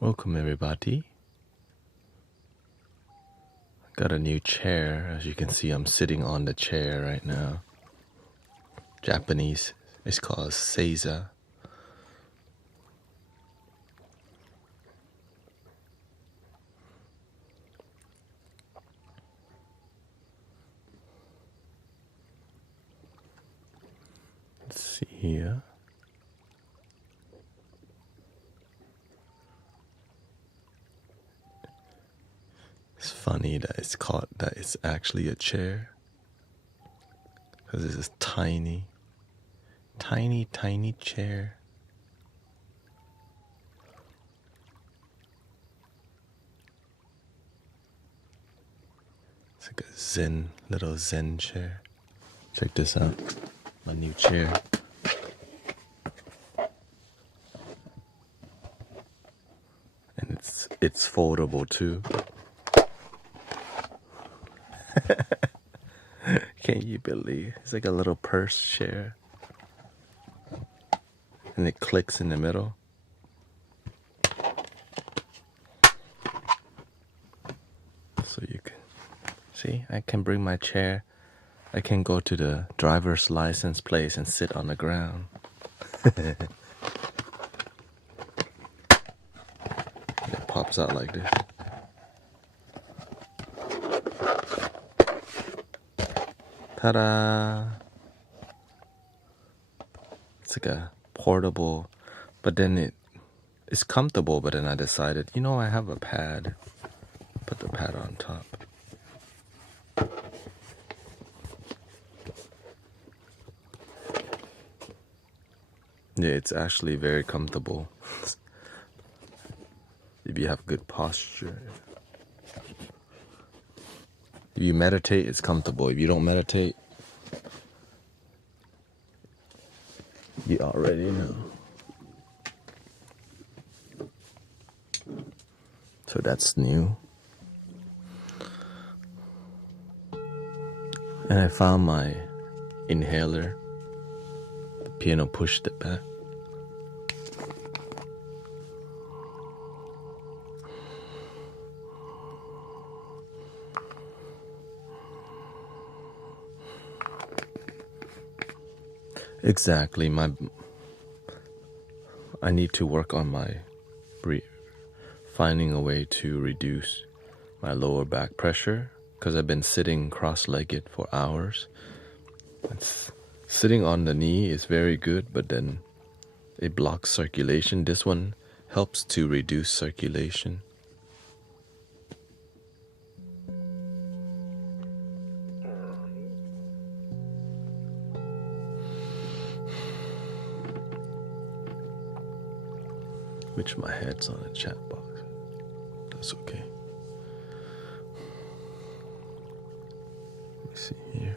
Welcome everybody. Got a new chair. As you can see, I'm sitting on the chair right now. Japanese, it's called seiza. Let's see here. It's funny that it's actually a chair. Because it's this tiny chair. It's like a little zen chair. Check this out, my new chair. And it's foldable too. Can you believe? It's like a little purse chair. And it clicks in the middle. So you can see, I can bring my chair. I can go to the driver's license place and sit on the ground. And it pops out like this. Ta-da! It's like a portable, but then it's comfortable, but then I decided, I have a pad. Put the pad on top. Yeah, it's actually very comfortable. If you have good posture. If you meditate, it's comfortable. If you don't meditate, you already know. So that's new. And I found my inhaler. The piano pushed it back. Exactly. I need to work on finding a way to reduce my lower back pressure because I've been sitting cross-legged for hours. Sitting on the knee is very good, but then it blocks circulation. This one helps to reduce circulation. Which my head's on a chat box. That's okay. Let me see here.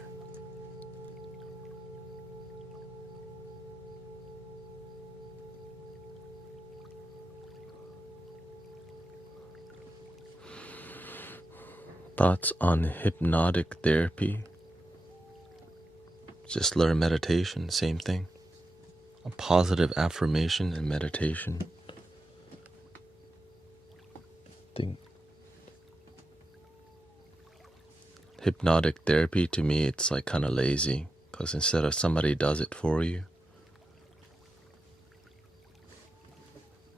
Thoughts on hypnotic therapy? Just learn meditation, same thing. A positive affirmation and meditation. Hypnotic therapy, to me, it's like kind of lazy because instead of somebody does it for you,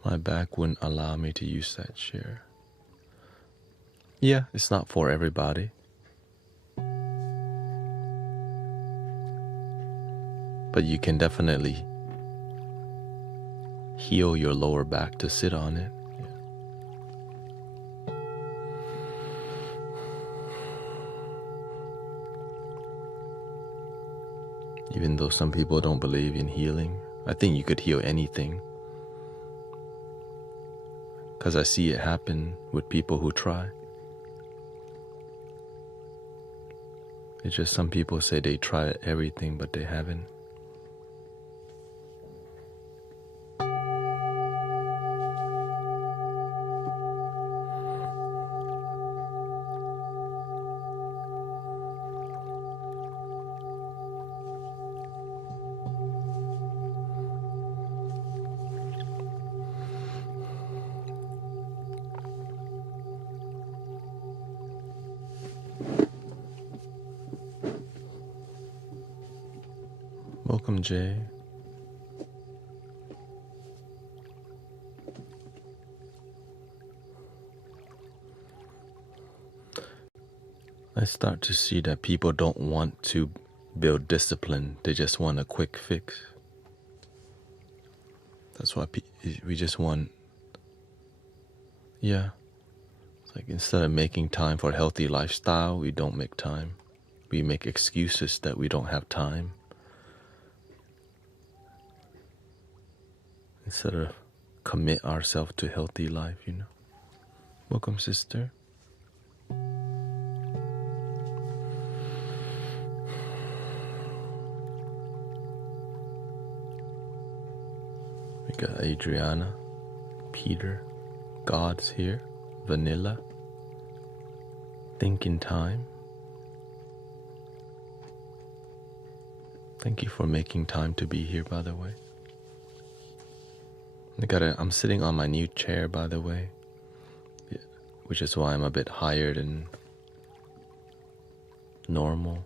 my back wouldn't allow me to use that chair. Yeah, it's not for everybody. But you can definitely heal your lower back to sit on it. Even though some people don't believe in healing, I think you could heal anything. Because I see it happen with people who try. It's just some people say they try everything, but they haven't. Welcome, Jay. I start to see that people don't want to build discipline. They just want a quick fix. That's why we just want, yeah. It's like instead of making time for a healthy lifestyle, we don't make time. We make excuses that we don't have time. Instead of commit ourselves to healthy life, you know. Welcome, sister. We got Adriana, Peter, God's here, Vanilla, Thinking Time. Thank you for making time to be here, by the way. I'm sitting on my new chair, by the way, which is why I'm a bit higher than normal.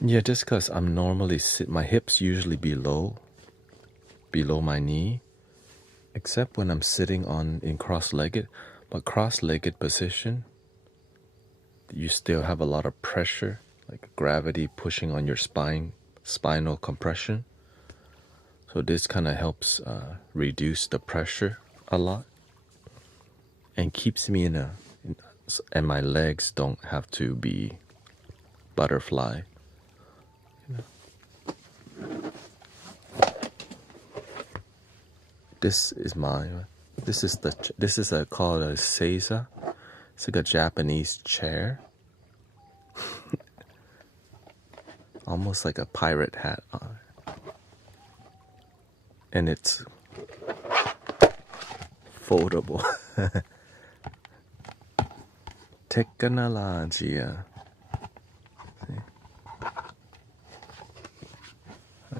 Yeah, just because I'm normally my hips usually below my knee, except when I'm sitting in cross-legged. But cross-legged position, you still have a lot of pressure, like gravity pushing on your spinal compression. So this kind of helps reduce the pressure a lot and keeps me and my legs don't have to be butterfly. This is called a seiza. It's like a Japanese chair, almost like a pirate hat on it. And it's foldable. Technology. I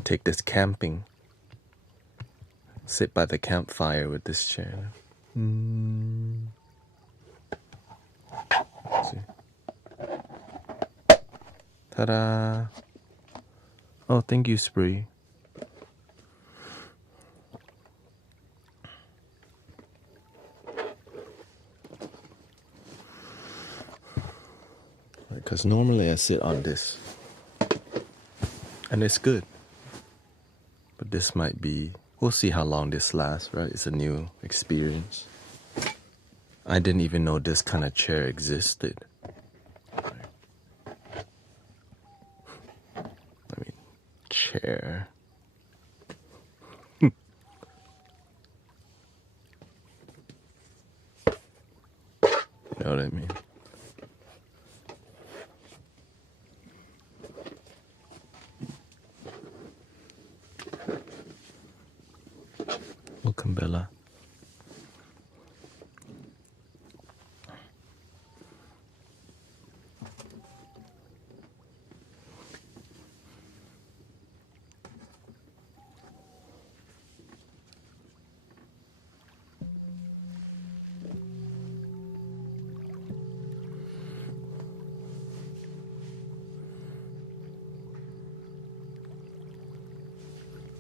take this camping. Sit by the campfire with this chair. Let's see. Ta-da! Oh, thank you, Spree. Because normally I sit on this. And it's good. But this might be... We'll see how long this lasts, right? It's a new experience. I didn't even know this kind of chair existed. I mean, chair. You know what I mean? Welcome, Bella.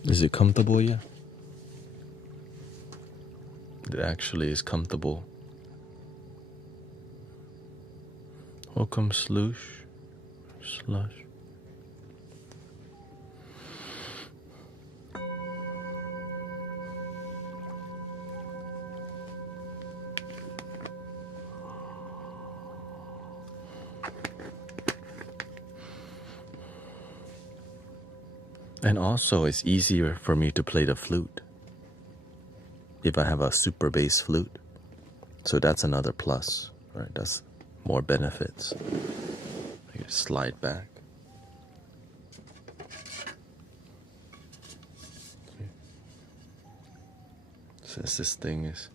Is it comfortable yet? It actually is comfortable. Welcome, Slush. Slush. And also, it's easier for me to play the flute if I have a super bass flute. So that's another plus, right? That's more benefits. I can slide back. Since this thing is...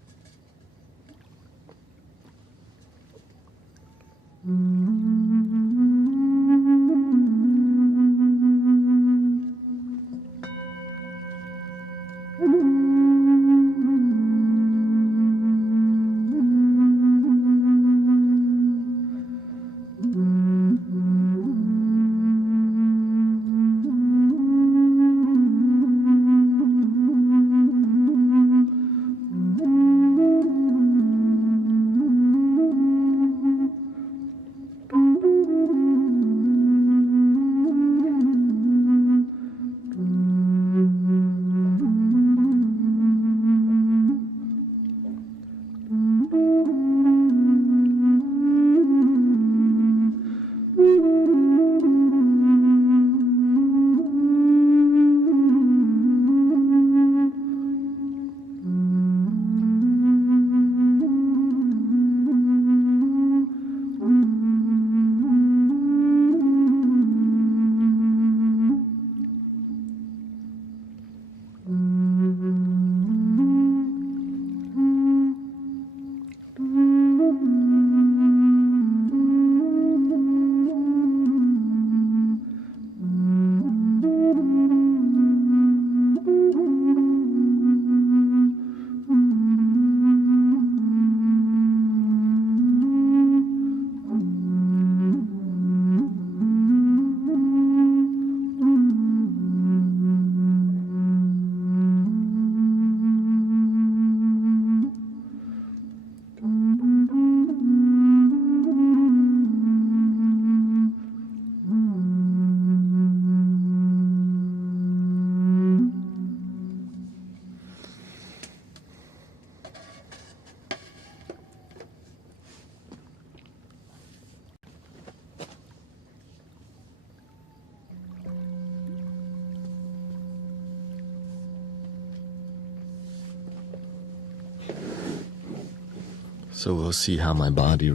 So we'll see how my body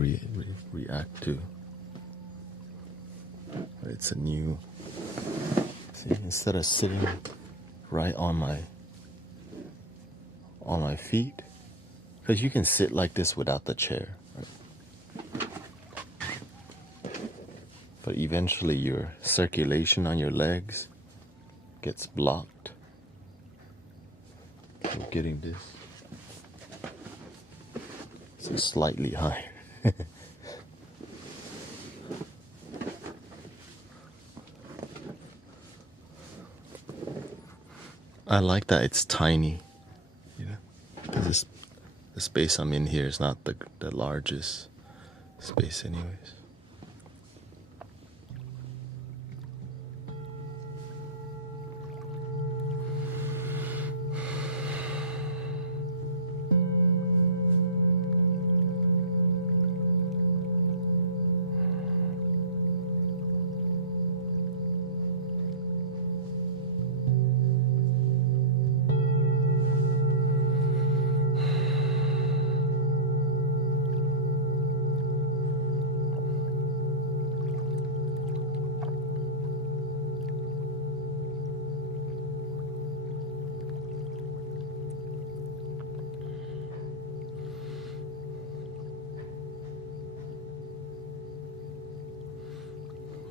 react to. It's a new. See, instead of sitting right on my feet, because you can sit like this without the chair, right? But eventually your circulation on your legs gets blocked. So getting this so slightly higher. I like that it's tiny, because the space I'm in here is not the largest space anyways.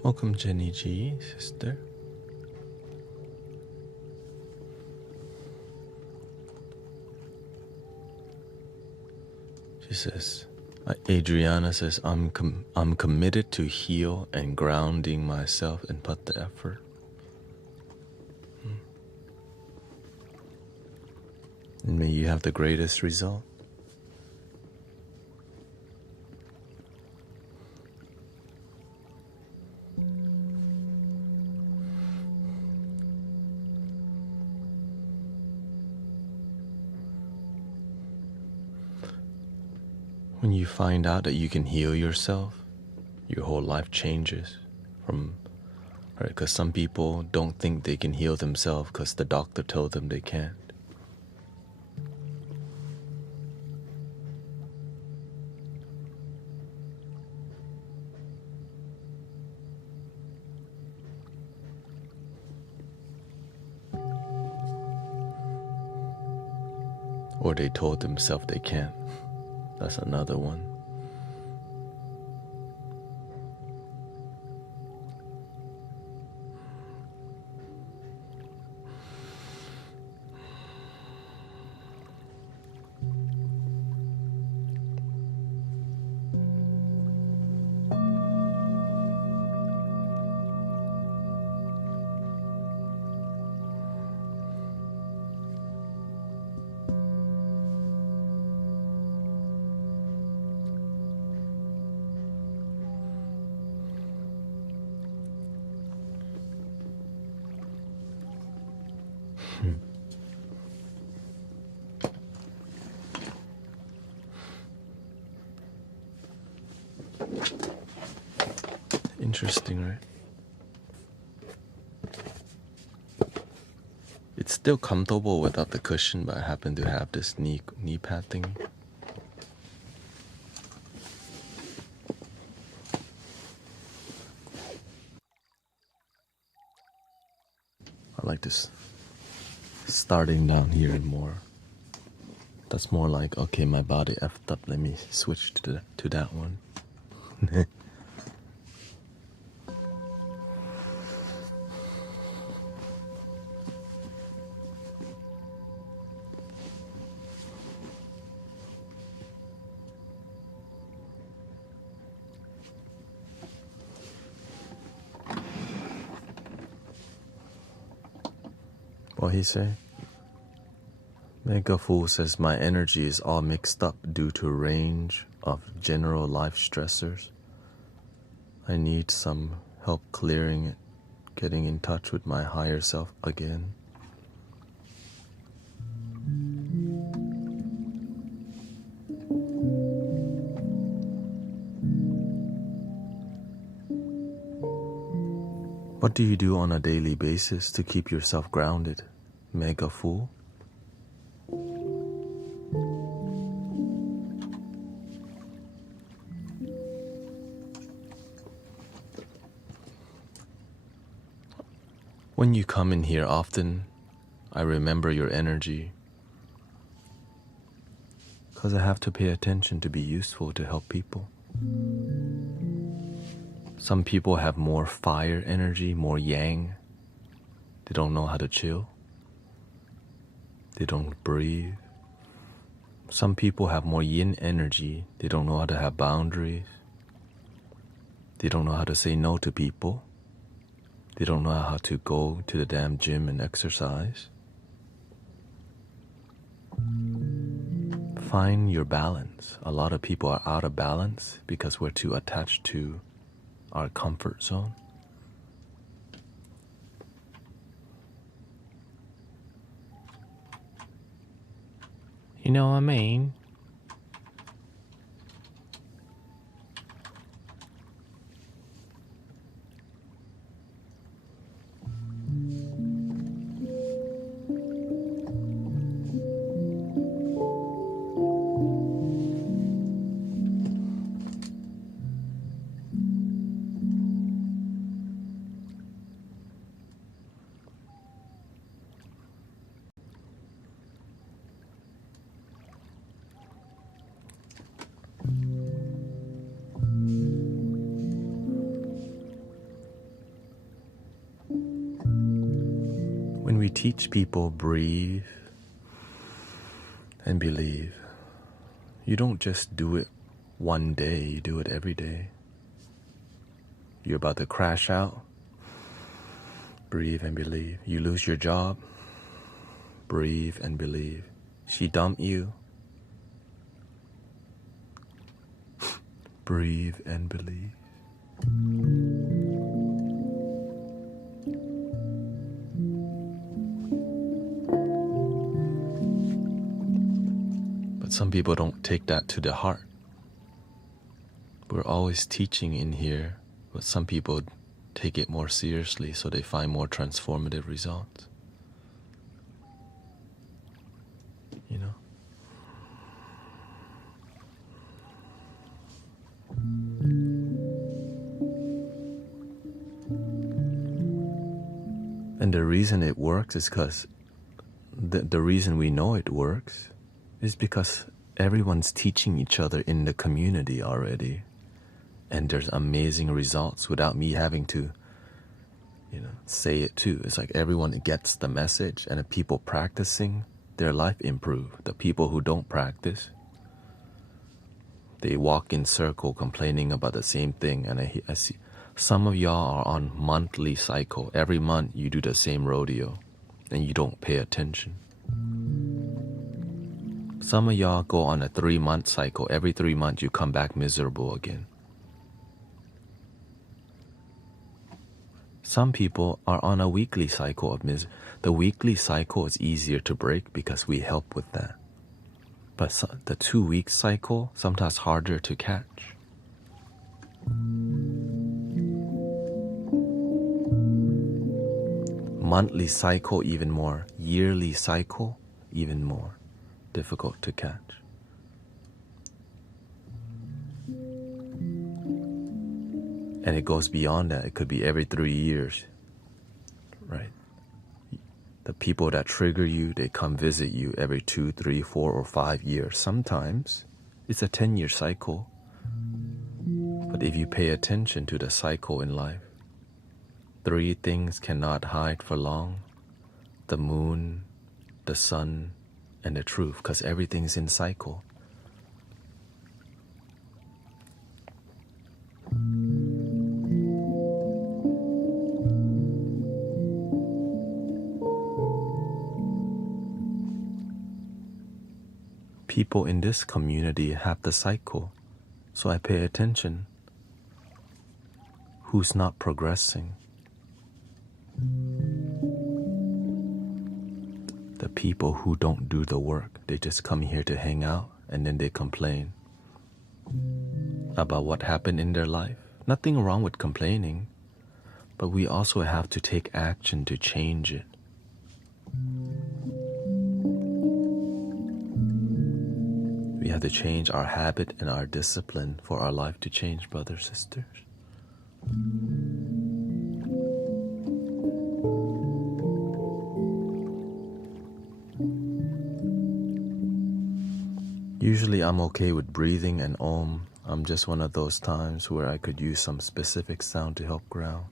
Welcome, Jenny G, sister. She says, Adriana says, I'm committed to heal and grounding myself and put the effort. And may you have the greatest result. When you find out that you can heal yourself, your whole life changes. Because some people don't think they can heal themselves because the doctor told them they can't. Or they told themselves they can't. That's another one. Interesting, right? It's still comfortable without the cushion, but I happen to have this knee pad thingy. I like this starting down here and more. That's more like, okay, my body effed up, let me switch to that one. What he say? Mega Fool says, my energy is all mixed up due to a range of general life stressors. I need some help clearing it, getting in touch with my higher self again. What do you do on a daily basis to keep yourself grounded, Mega Fool? When you come in here often, I remember your energy because I have to pay attention to be useful to help people. Some people have more fire energy, more yang. They don't know how to chill. They don't breathe. Some people have more yin energy. They don't know how to have boundaries. They don't know how to say no to people. They don't know how to go to the damn gym and exercise. Find your balance. A lot of people are out of balance because we're too attached to our comfort zone. You know what I mean? When we teach people breathe and believe, you don't just do it one day, you do it every day. You're about to crash out, breathe and believe. You lose your job, breathe and believe. She dumped you, breathe and believe. But some people don't take that to the heart. We're always teaching in here, but some people take it more seriously so they find more transformative results. You know? And the reason it works is because the reason we know it works is because everyone's teaching each other in the community already. And there's amazing results without me having to, say it too. It's like everyone gets the message, and the people practicing, their life improve. The people who don't practice, they walk in circle complaining about the same thing. And I see some of y'all are on monthly cycle. Every month you do the same rodeo and you don't pay attention. Some of y'all go on a 3-month cycle. Every 3 months you come back miserable again. Some people are on a weekly cycle of The weekly cycle is easier to break because we help with that. But the 2-week cycle, sometimes harder to catch. Monthly cycle, even more. Yearly cycle, even more difficult to catch. And it goes beyond that. It could be every 3 years, right? The people that trigger you, they come visit you every 2, 3, 4, or 5 years. Sometimes it's a 10-year cycle. But if you pay attention to the cycle in life, 3 things cannot hide for long: the moon, the sun, and the truth, because everything's in cycle. People in this community have the cycle, so I pay attention. Who's not progressing? The people who don't do the work. They just come here to hang out and then they complain about what happened in their life. Nothing wrong with complaining, but we also have to take action to change it. We have to change our habit and our discipline for our life to change, brothers and sisters. Usually I'm okay with breathing and om. I'm just one of those times where I could use some specific sound to help ground.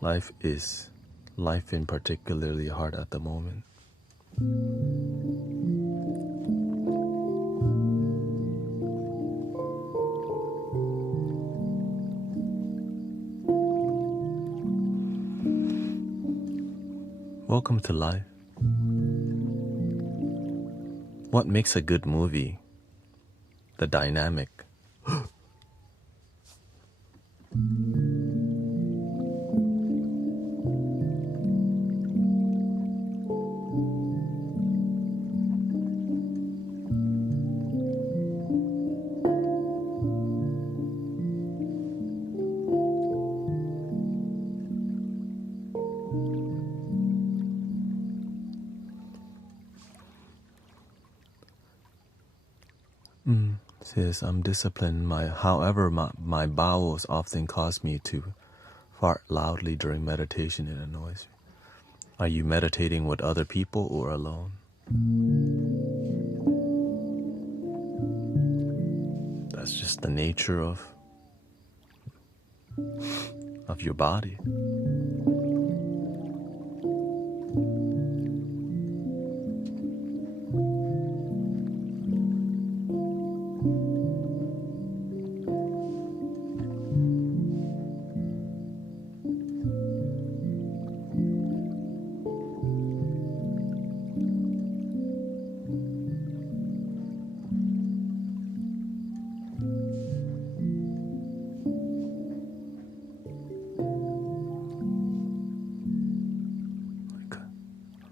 Life in particularly hard at the moment. Welcome to life. What makes a good movie? The dynamic. Says I'm disciplined. My bowels often cause me to fart loudly during meditation. It annoys me. Are you meditating with other people or alone? That's just the nature of your body.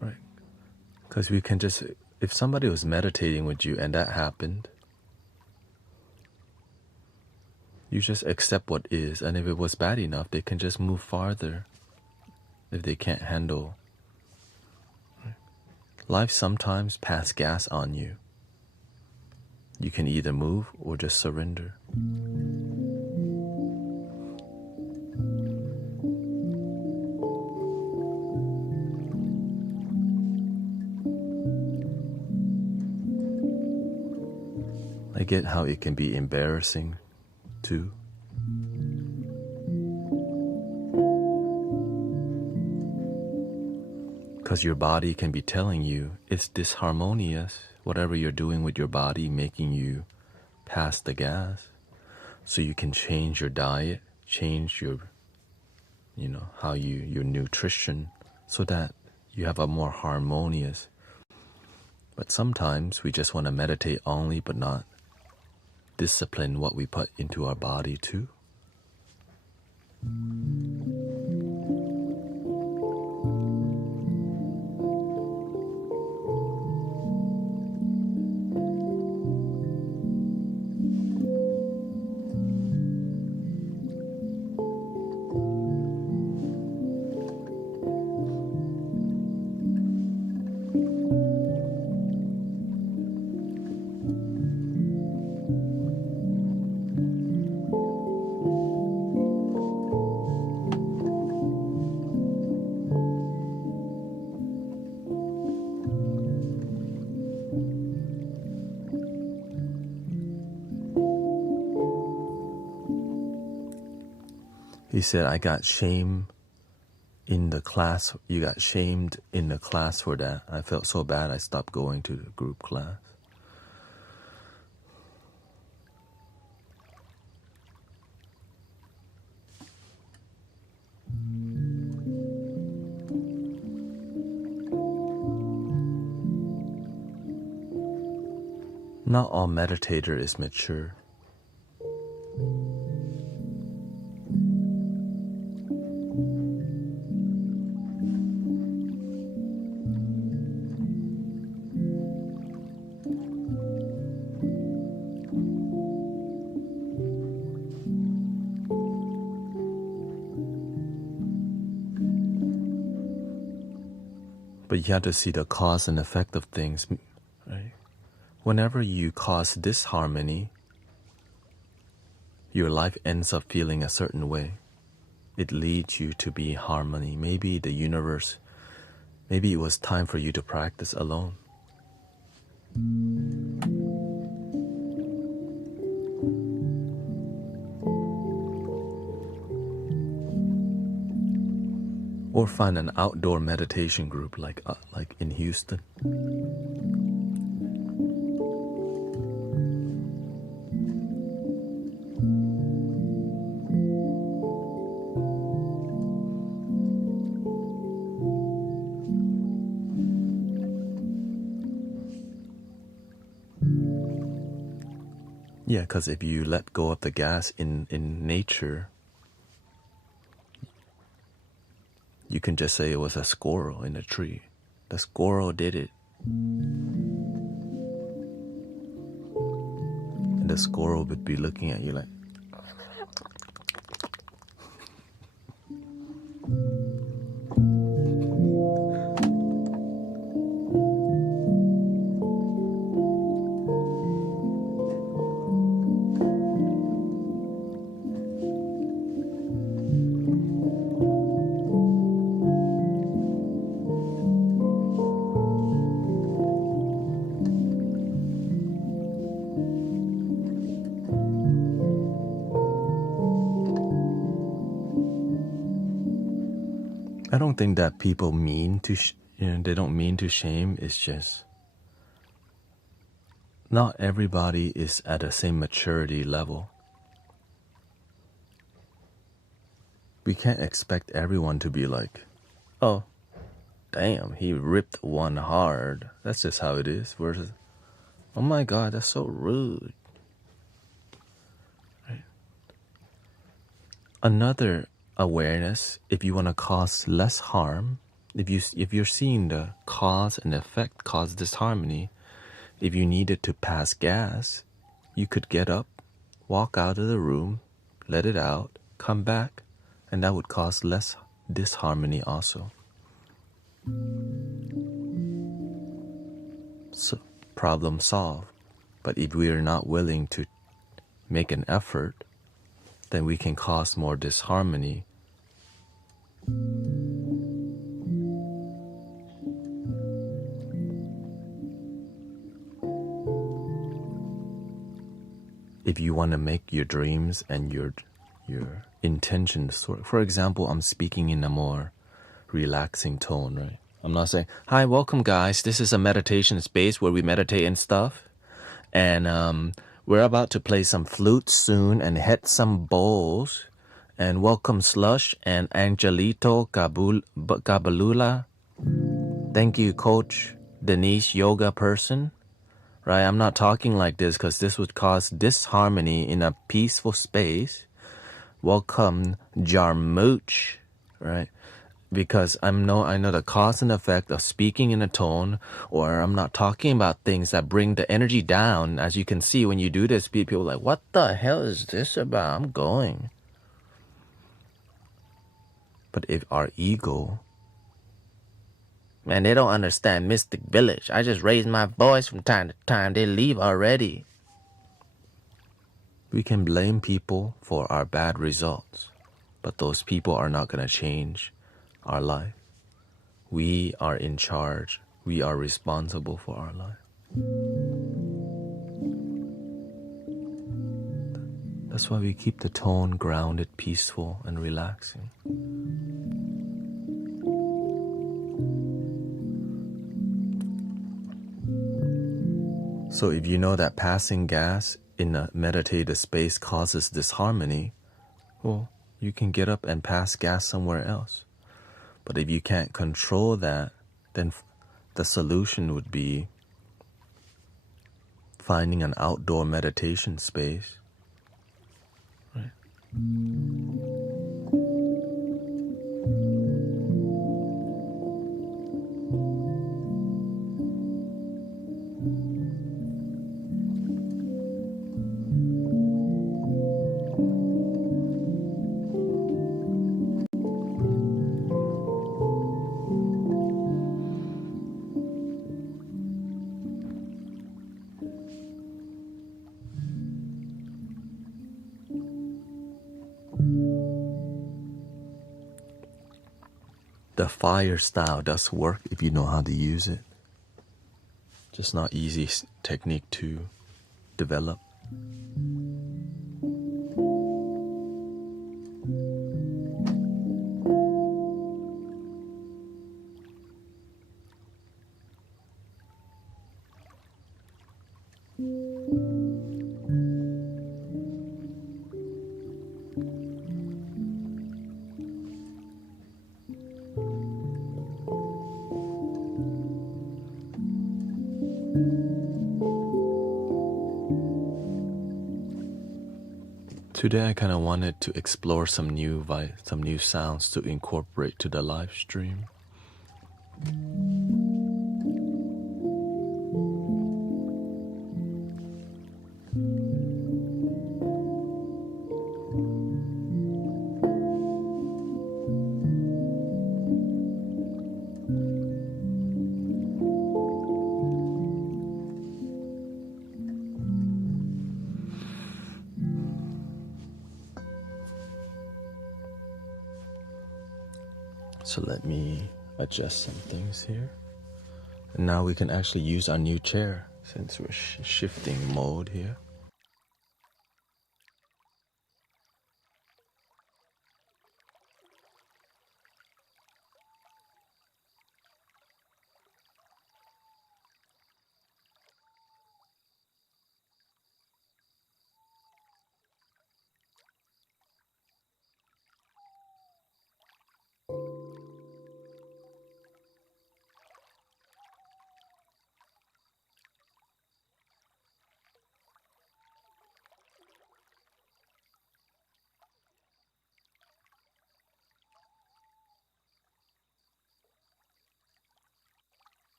Right. Because we can just, if somebody was meditating with you and that happened, you just accept what is, and if it was bad enough, they can just move farther if they can't handle. Life sometimes pass gas on you. You can either move or just surrender. I get how it can be embarrassing too. Because your body can be telling you it's disharmonious, whatever you're doing with your body, making you pass the gas. So you can change your diet, change your, your nutrition, so that you have a more harmonious. But sometimes we just want to meditate only, but not discipline what we put into our body too. He said, I got shame in the class. You got shamed in the class for that. I felt so bad I stopped going to the group class. Not all meditator is mature. But you have to see the cause and effect of things, right? Whenever you cause disharmony, your life ends up feeling a certain way. It leads you to be harmony. Maybe the universe, maybe it was time for you to practice alone. Or find an outdoor meditation group like in Houston. Yeah, because if you let go of the gas in nature, you can just say it was a squirrel in a tree. The squirrel did it. And the squirrel would be looking at you like, I don't think that people mean to, they don't mean to shame. It's just not everybody is at the same maturity level. We can't expect everyone to be like, oh, damn, he ripped one hard. That's just how it is. Versus, oh my God, that's so rude. Right? Another awareness, if you want to cause less harm, if you're seeing the cause and effect cause disharmony, if you needed to pass gas, you could get up, walk out of the room, let it out, come back, and that would cause less disharmony also. So, problem solved. But if we are not willing to make an effort, then we can cause more disharmony. If you want to make your dreams and your intentions, for example, I'm speaking in a more relaxing tone, right? I'm not saying, hi, welcome guys, this is a meditation space where we meditate and stuff. And we're about to play some flutes soon and hit some bowls. And welcome Slush and Angelito Gabalula. Thank you, Coach Denise, yoga person. Right, I'm not talking like this because this would cause disharmony in a peaceful space. Welcome Jarmuch, right? Because I know the cause and effect of speaking in a tone, or I'm not talking about things that bring the energy down. As you can see, when you do this, people are like, what the hell is this about? I'm going. But if our ego, man, they don't understand Mystic Village. I just raise my voice from time to time. They leave already. We can blame people for our bad results, but those people are not going to change our life. We are in charge. We are responsible for our life. That's why we keep the tone grounded, peaceful, and relaxing. So if you know that passing gas in a meditative space causes disharmony, well, you can get up and pass gas somewhere else. But if you can't control that, then the solution would be finding an outdoor meditation space. Right? The fire style does work if you know how to use it. Just not easy technique to develop. Today I kind of wanted to explore some new sounds to incorporate to the live stream. So let me adjust some things here. And now we can actually use our new chair since we're shifting mode here.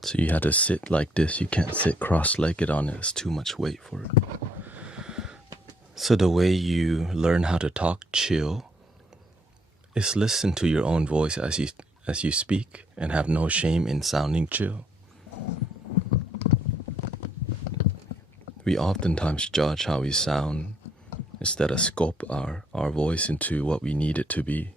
So you had to sit like this. You can't sit cross-legged on it. It's too much weight for it. So the way you learn how to talk chill is listen to your own voice as you speak and have no shame in sounding chill. We oftentimes judge how we sound instead of scope our voice into what we need it to be.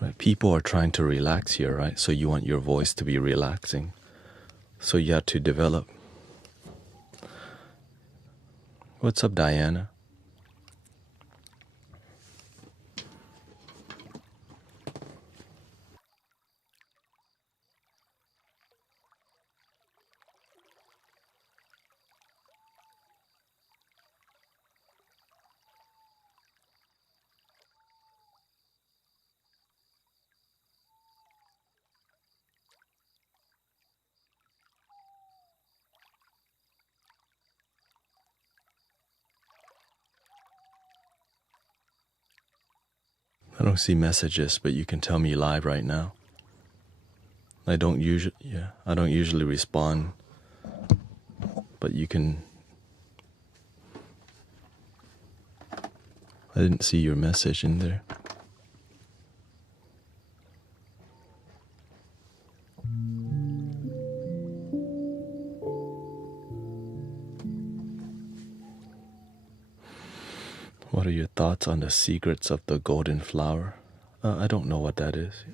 Right? People are trying to relax here, right? So you want your voice to be relaxing. So you have to develop. What's up, Diana? I don't see messages, but you can tell me live right now. I don't usually respond, but you can. I didn't see your message in there. What are your thoughts on the secrets of the golden flower? I don't know what that is.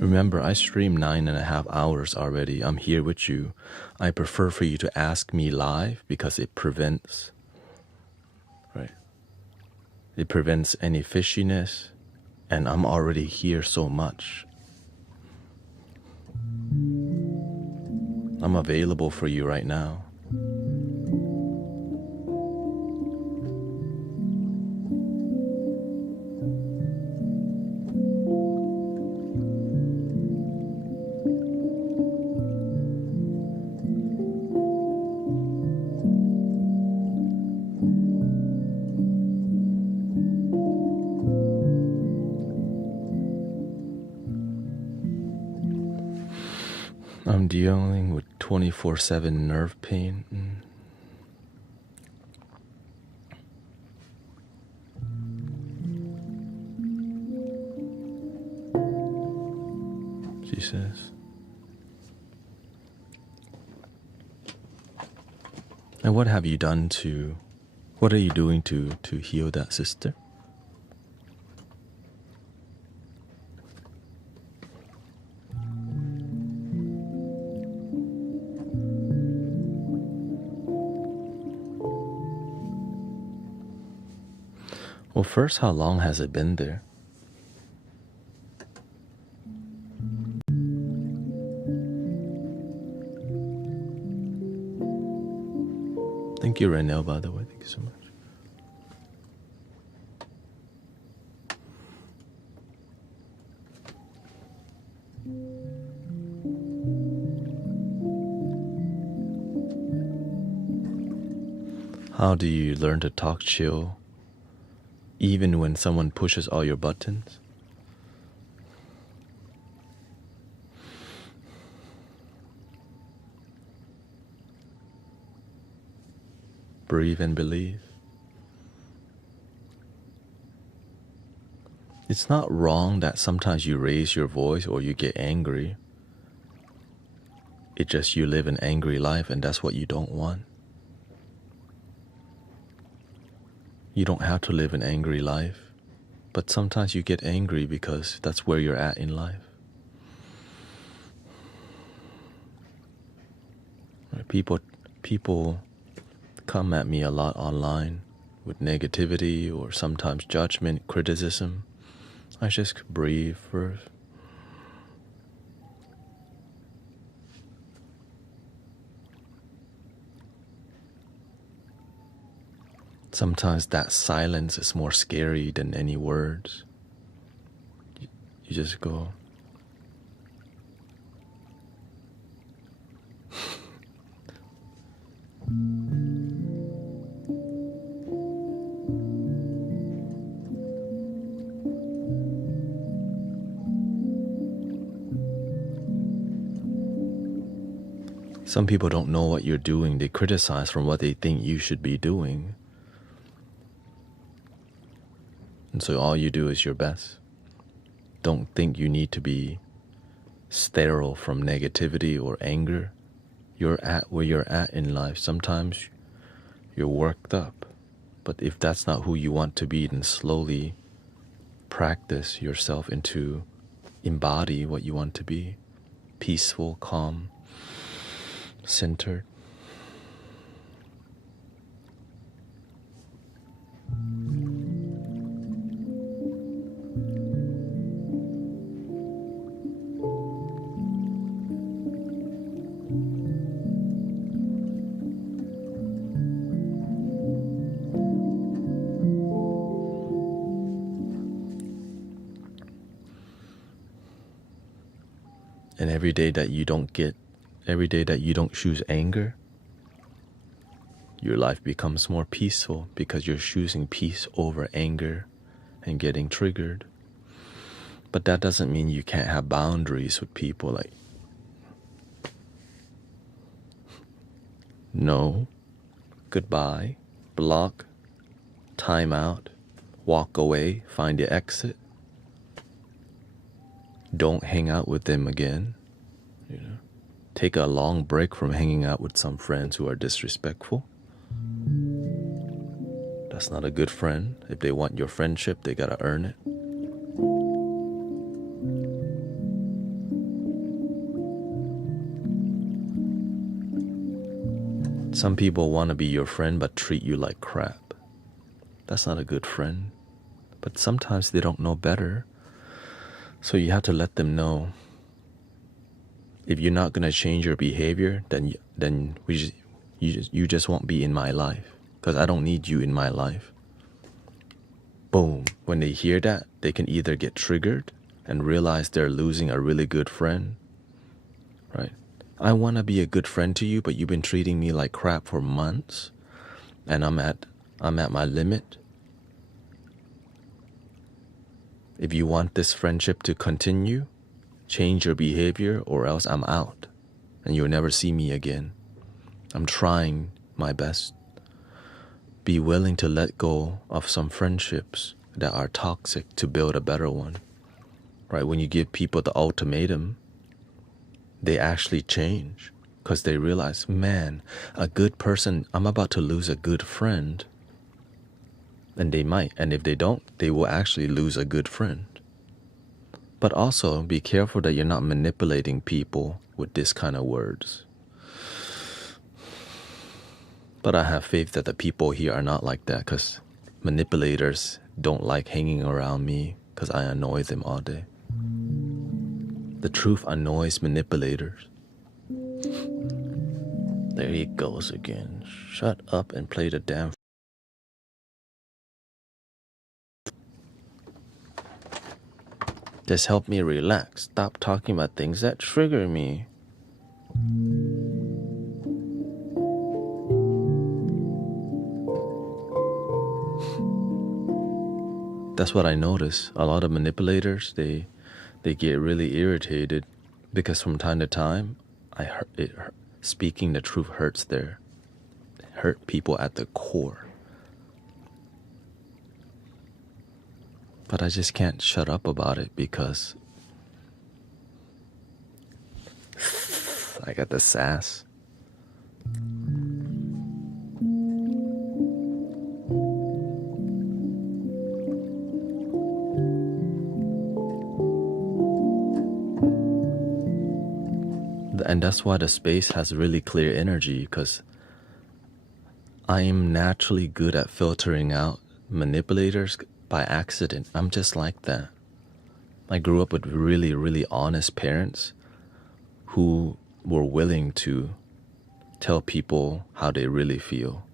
Remember, I streamed 9.5 hours already. I'm here with you. I prefer for you to ask me live because it prevents, right? It prevents any fishiness, and I'm already here so much. I'm available for you right now. I'm dealing with 24/7 nerve pain. She says. And what are you doing to heal that, sister? Well, first, how long has it been there? Thank you, Renelle, by the way. Thank you so much. How do you learn to talk chill even when someone pushes all your buttons? Breathe and believe. It's not wrong that sometimes you raise your voice or you get angry. It's just you live an angry life and that's what you don't want. You don't have to live an angry life, but sometimes you get angry because that's where you're at in life. Right? People come at me a lot online with negativity or sometimes judgment, criticism. I just breathe first. Sometimes that silence is more scary than any words. You just go. Some people don't know what you're doing. They criticize from what they think you should be doing. And so all you do is your best. Don't think you need to be sterile from negativity or anger. You're at where you're at in life. Sometimes you're worked up. But if that's not who you want to be, then slowly practice yourself into embody what you want to be. Peaceful, calm, centered. And every day that you don't choose anger, your life becomes more peaceful because you're choosing peace over anger and getting triggered. But that doesn't mean you can't have boundaries with people, like no, goodbye, block, time out, walk away, find your exit. Don't hang out with them again. Take a long break from hanging out with some friends who are disrespectful. That's not a good friend. If they want your friendship, they gotta earn it. Some people want to be your friend but treat you like crap. That's not a good friend. But sometimes they don't know better. So you have to let them know. If you're not gonna change your behavior, then you just won't be in my life, because I don't need you in my life. Boom. When they hear that, they can either get triggered and realize they're losing a really good friend, right? I want to be a good friend to you, but you've been treating me like crap for months, and I'm at my limit. If you want this friendship to continue, change your behavior or else I'm out. and you'll never see me again. I'm trying my best. Be willing to let go of some friendships that are toxic to build a better one. Right? When you give people the ultimatum, they actually change because they realize, man, a good person, I'm about to lose a good friend. And they might. And if they don't, they will actually lose a good friend. But also be careful that you're not manipulating people with this kind of words. But I have faith that the people here are not like that, because manipulators don't like hanging around me because I annoy them all day. The truth annoys manipulators. There he goes again. Shut up and play the damn. Just help me relax. Stop talking about things that trigger me. That's what I notice. A lot of manipulators, they get really irritated because from time to time, speaking the truth hurts hurt people at the core. But I just can't shut up about it because I got the sass. And that's why the space has really clear energy, because I am naturally good at filtering out manipulators by accident. I'm just like that. I grew up with really, really honest parents who were willing to tell people how they really feel.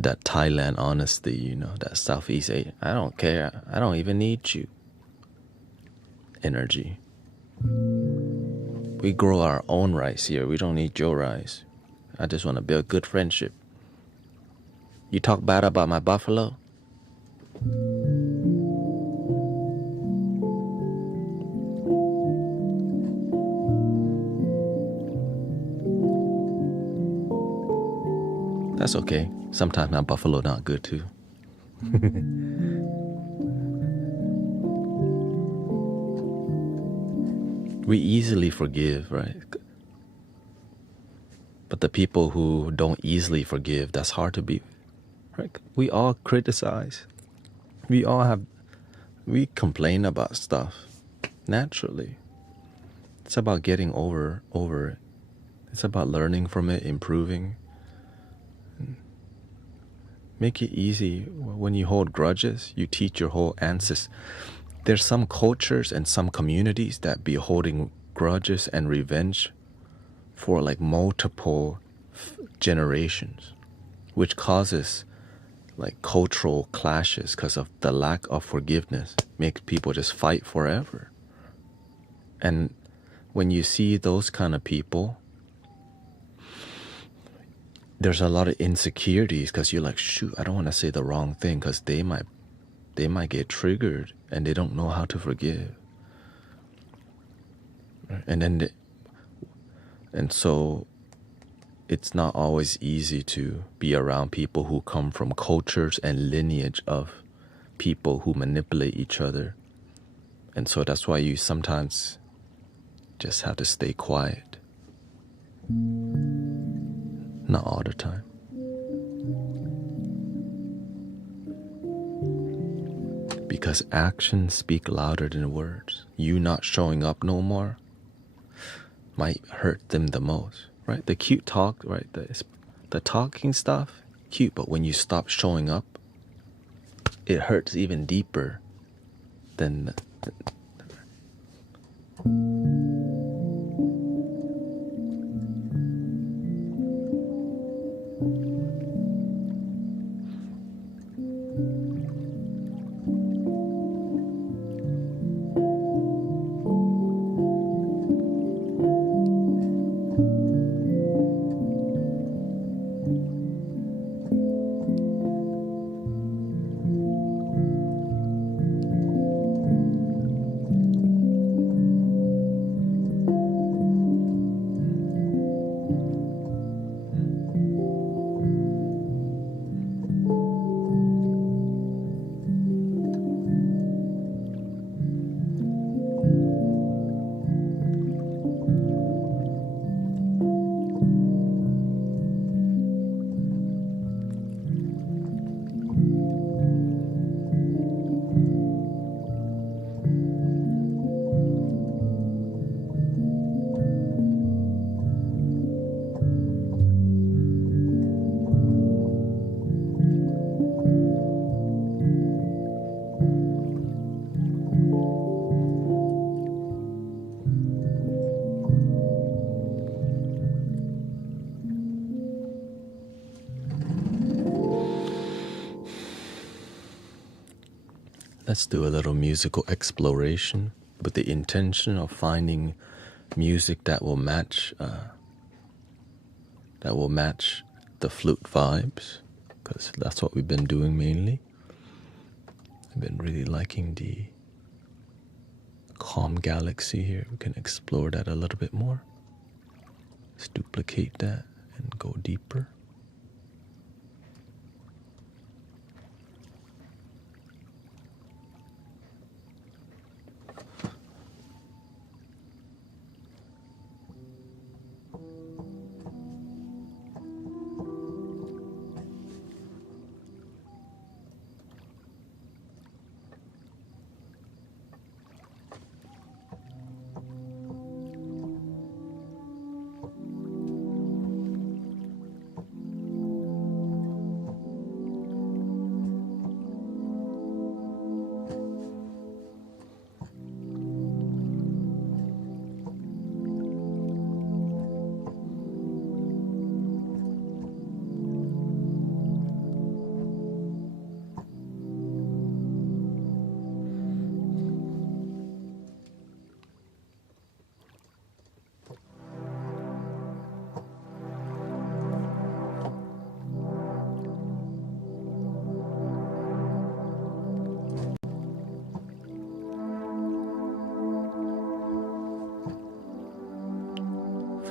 That Thailand honesty, you know, that Southeast Asia, I don't care, I don't even need you energy. We grow our own rice here, we don't need your rice. I just want to build good friendship. You talk bad about my buffalo? That's okay. Sometimes my buffalo not good too. We easily forgive, right? But the people who don't easily forgive, that's hard to be. Right? We all criticize. We complain about stuff naturally. It's about getting over it. It's about learning from it, improving. Make it easy. When you hold grudges, you teach your whole ancestors. There's some cultures and some communities that be holding grudges and revenge for like multiple generations, which causes like cultural clashes because of the lack of forgiveness. Makes people just fight forever. And when you see those kind of people, there's a lot of insecurities because you're like, shoot, I don't want to say the wrong thing because they might get triggered and they don't know how to forgive. And so it's not always easy to be around people who come from cultures and lineage of people who manipulate each other. And so that's why you sometimes just have to stay quiet. Not all the time. Because actions speak louder than words. You not showing up no more might hurt them the most, right? The cute talk, right? The talking stuff, cute, but when you stop showing up, it hurts even deeper than. Let's do a little musical exploration with the intention of finding music that will match the flute vibes, because that's what we've been doing mainly. I've been really liking the calm galaxy here. We can explore that a little bit more. Let's duplicate that and go deeper.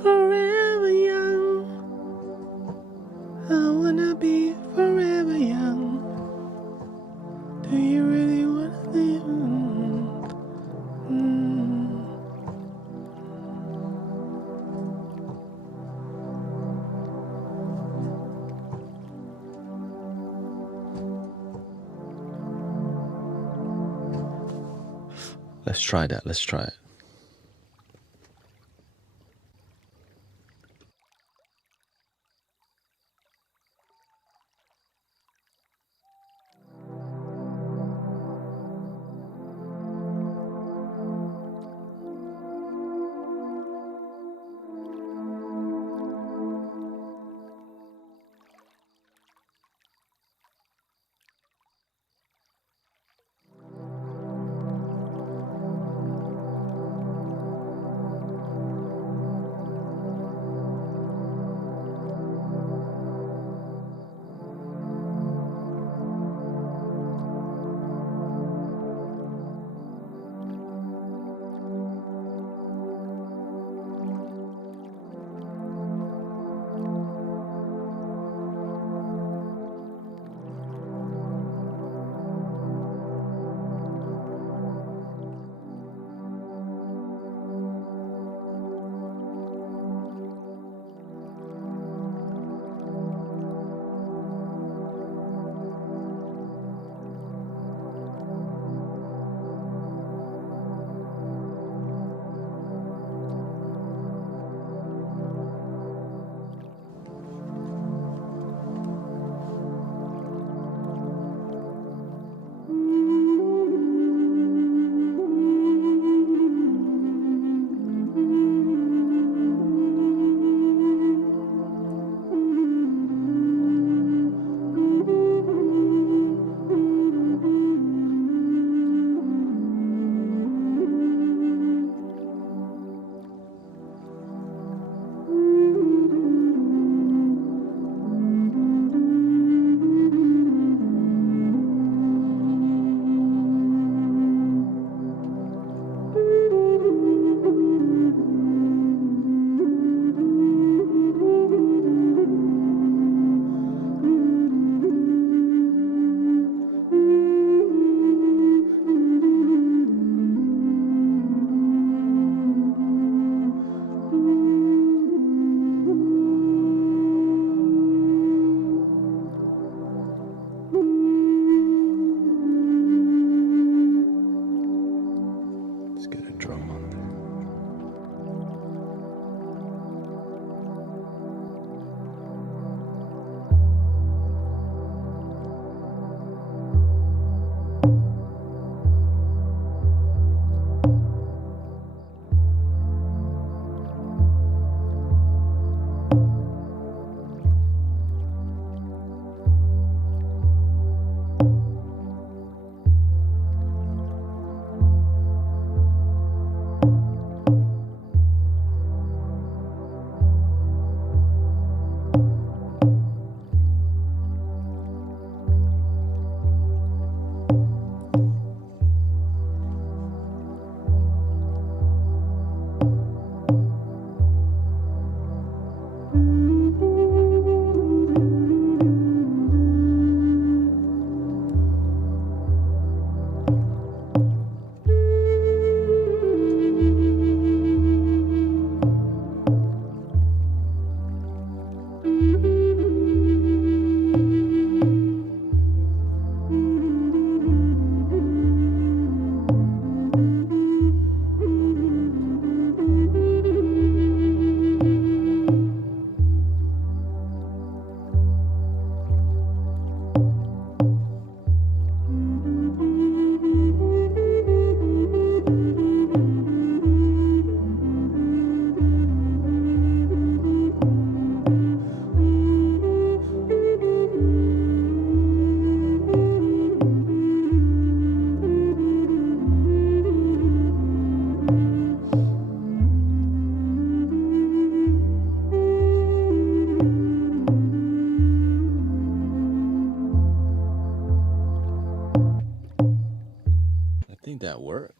Forever young, I wanna be forever young. Do you really wanna live? Let's try that. Let's try it.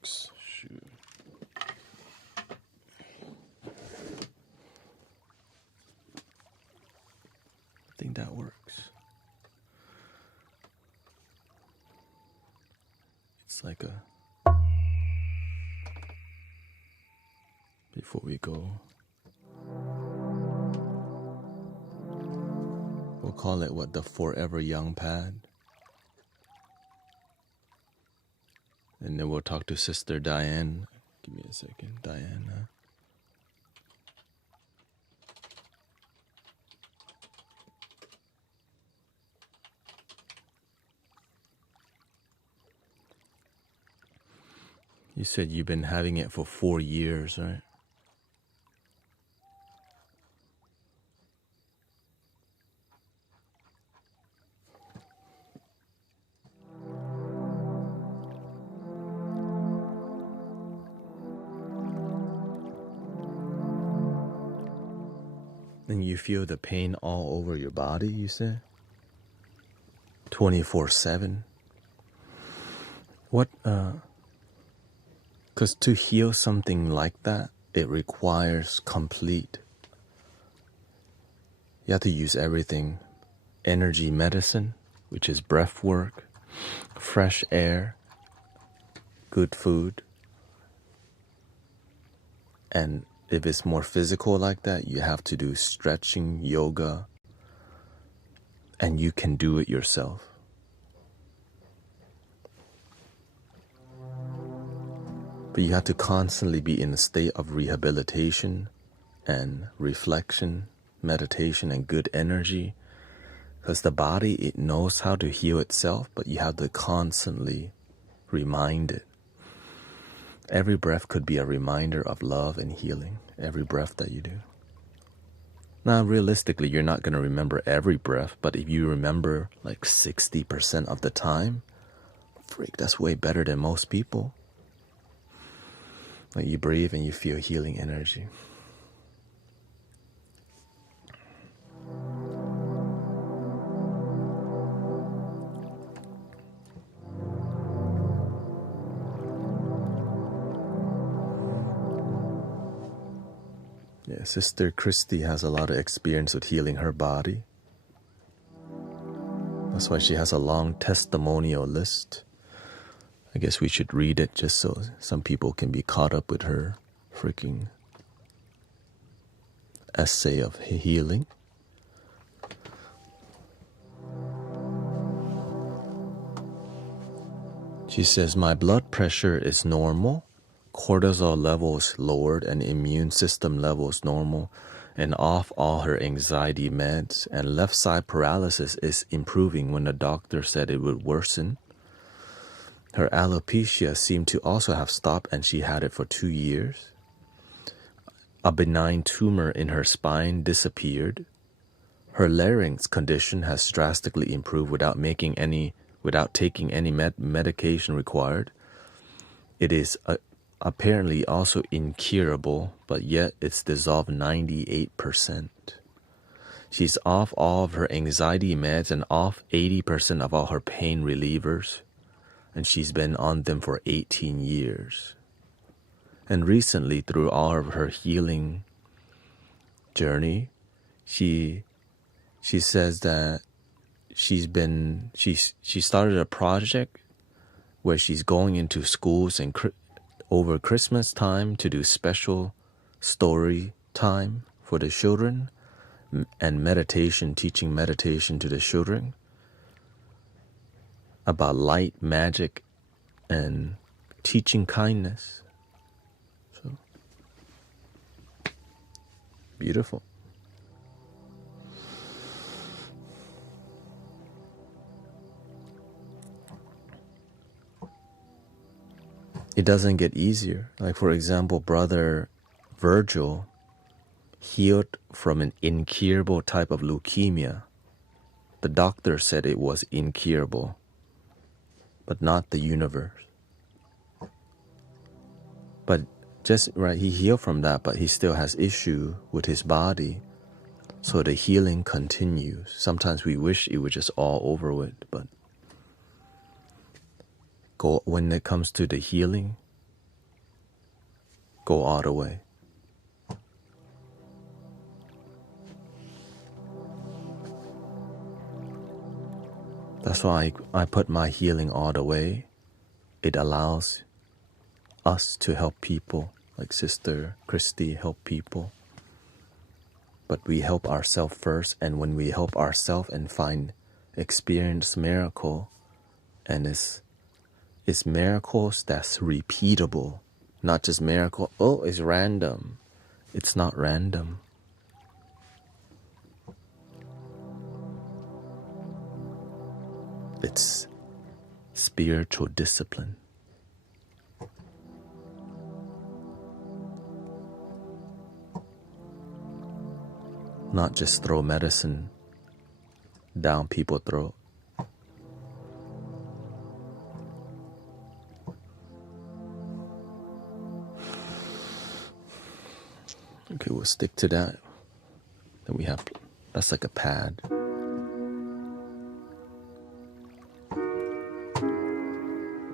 works. Shoot. I think that works. It's like a... Before we go, we'll call it what, the Forever Young pad. And then we'll talk to Sister Diane. Give me a second, Diana. You said you've been having it for 4 years, right? And you feel the pain all over your body, you said? 24/7? What, because to heal something like that, it requires complete. You have to use everything. Energy medicine, which is breath work, fresh air, good food. And if it's more physical like that, you have to do stretching, yoga, and you can do it yourself. But you have to constantly be in a state of rehabilitation and reflection, meditation, and good energy. Because the body, it knows how to heal itself, but you have to constantly remind it. Every breath could be a reminder of love and healing, every breath that you do. Now, realistically, you're not going to remember every breath, but if you remember like 60% of the time, freak, that's way better than most people. Like you breathe and you feel healing energy. Yeah, Sister Christy has a lot of experience with healing her body. That's why she has a long testimonial list. I guess we should read it just so some people can be caught up with her freaking essay of healing. She says, my blood pressure is normal, cortisol levels lowered, and immune system levels normal, and off all her anxiety meds, and left side paralysis is improving when the doctor said it would worsen. Her alopecia seemed to also have stopped, and she had it for 2 years. A benign tumor in her spine disappeared. Her larynx condition has drastically improved without taking any medication required. It is apparently also incurable, but yet it's dissolved 98%. She's off all of her anxiety meds and off 80% of all her pain relievers, and she's been on them for 18 years. And recently, through all of her healing journey, she says that she started a project where she's going into schools and over Christmas time to do special story time for the children and meditation, teaching meditation to the children about light, magic, and teaching kindness. So beautiful. It doesn't get easier. Like, for example, Brother Virgil healed from an incurable type of leukemia. The doctor said it was incurable, but not the universe. But he healed from that, but he still has issue with his body. So the healing continues. Sometimes we wish it was just all over with, but when it comes to the healing, go all the way. That's why I put my healing all the way. It allows us to help people, like Sister Christy help people. But we help ourselves first, and when we help ourselves and experience miracle, and it's miracles that's repeatable, not just miracle, oh, it's random. It's not random. It's spiritual discipline. Not just throw medicine down people's throat. Okay, we'll stick to that. Then we have, that's like a pad.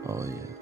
Oh yeah.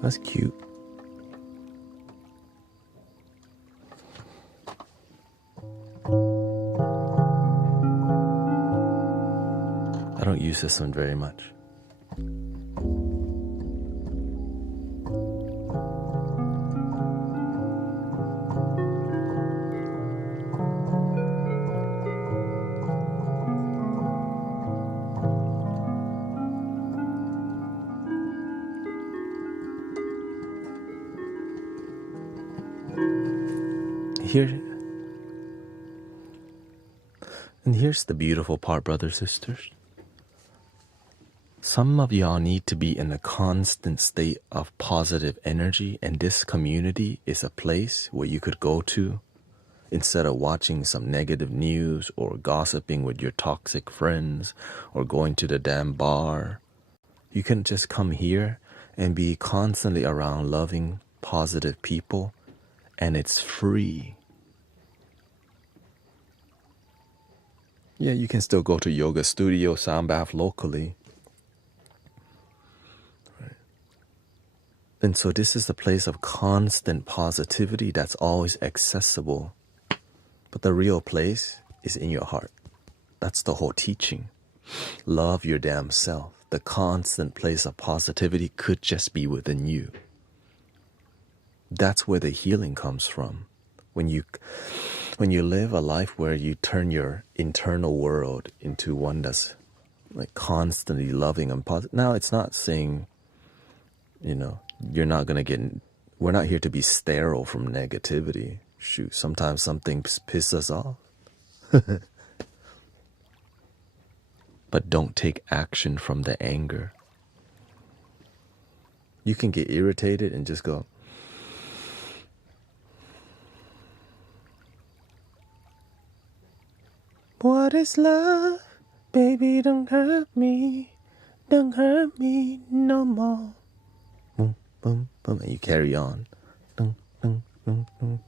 That's cute. I don't use this one very much. Here's the beautiful part, brothers, sisters. Some of y'all need to be in a constant state of positive energy, and this community is a place where you could go to instead of watching some negative news or gossiping with your toxic friends or going to the damn bar. You can just come here and be constantly around loving, positive people, and it's free. Yeah, you can still go to yoga studio, sound bath locally. Right. And so this is a place of constant positivity that's always accessible. But the real place is in your heart. That's the whole teaching. Love your damn self. The constant place of positivity could just be within you. That's where the healing comes from. When you live a life where you turn your internal world into one that's like constantly loving and positive. Now, it's not saying, you're not going to get, we're not here to be sterile from negativity. Shoot, sometimes something pisses us off. But don't take action from the anger. You can get irritated and just go, what is love? Baby, don't hurt me. Don't hurt me no more. Boom, boom, boom. And you carry on. Dun, dun, dun, dun.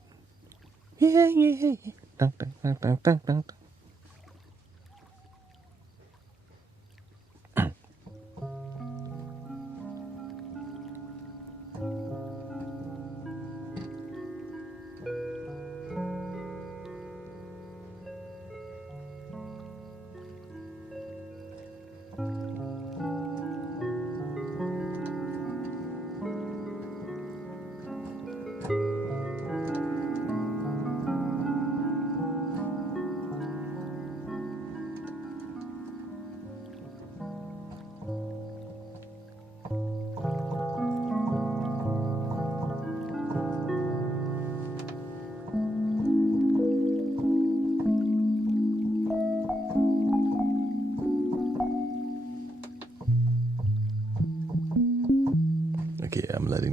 Yeah, yeah, yeah. Dun, dun, dun, dun, dun, dun.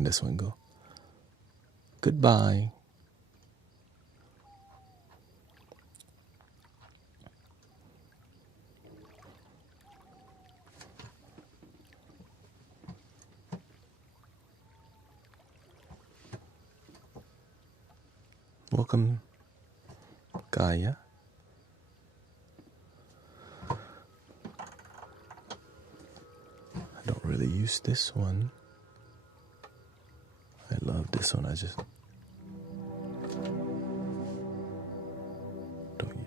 this one go? Goodbye. Welcome, Gaia. I don't really use this one. I love this one. I just don't use.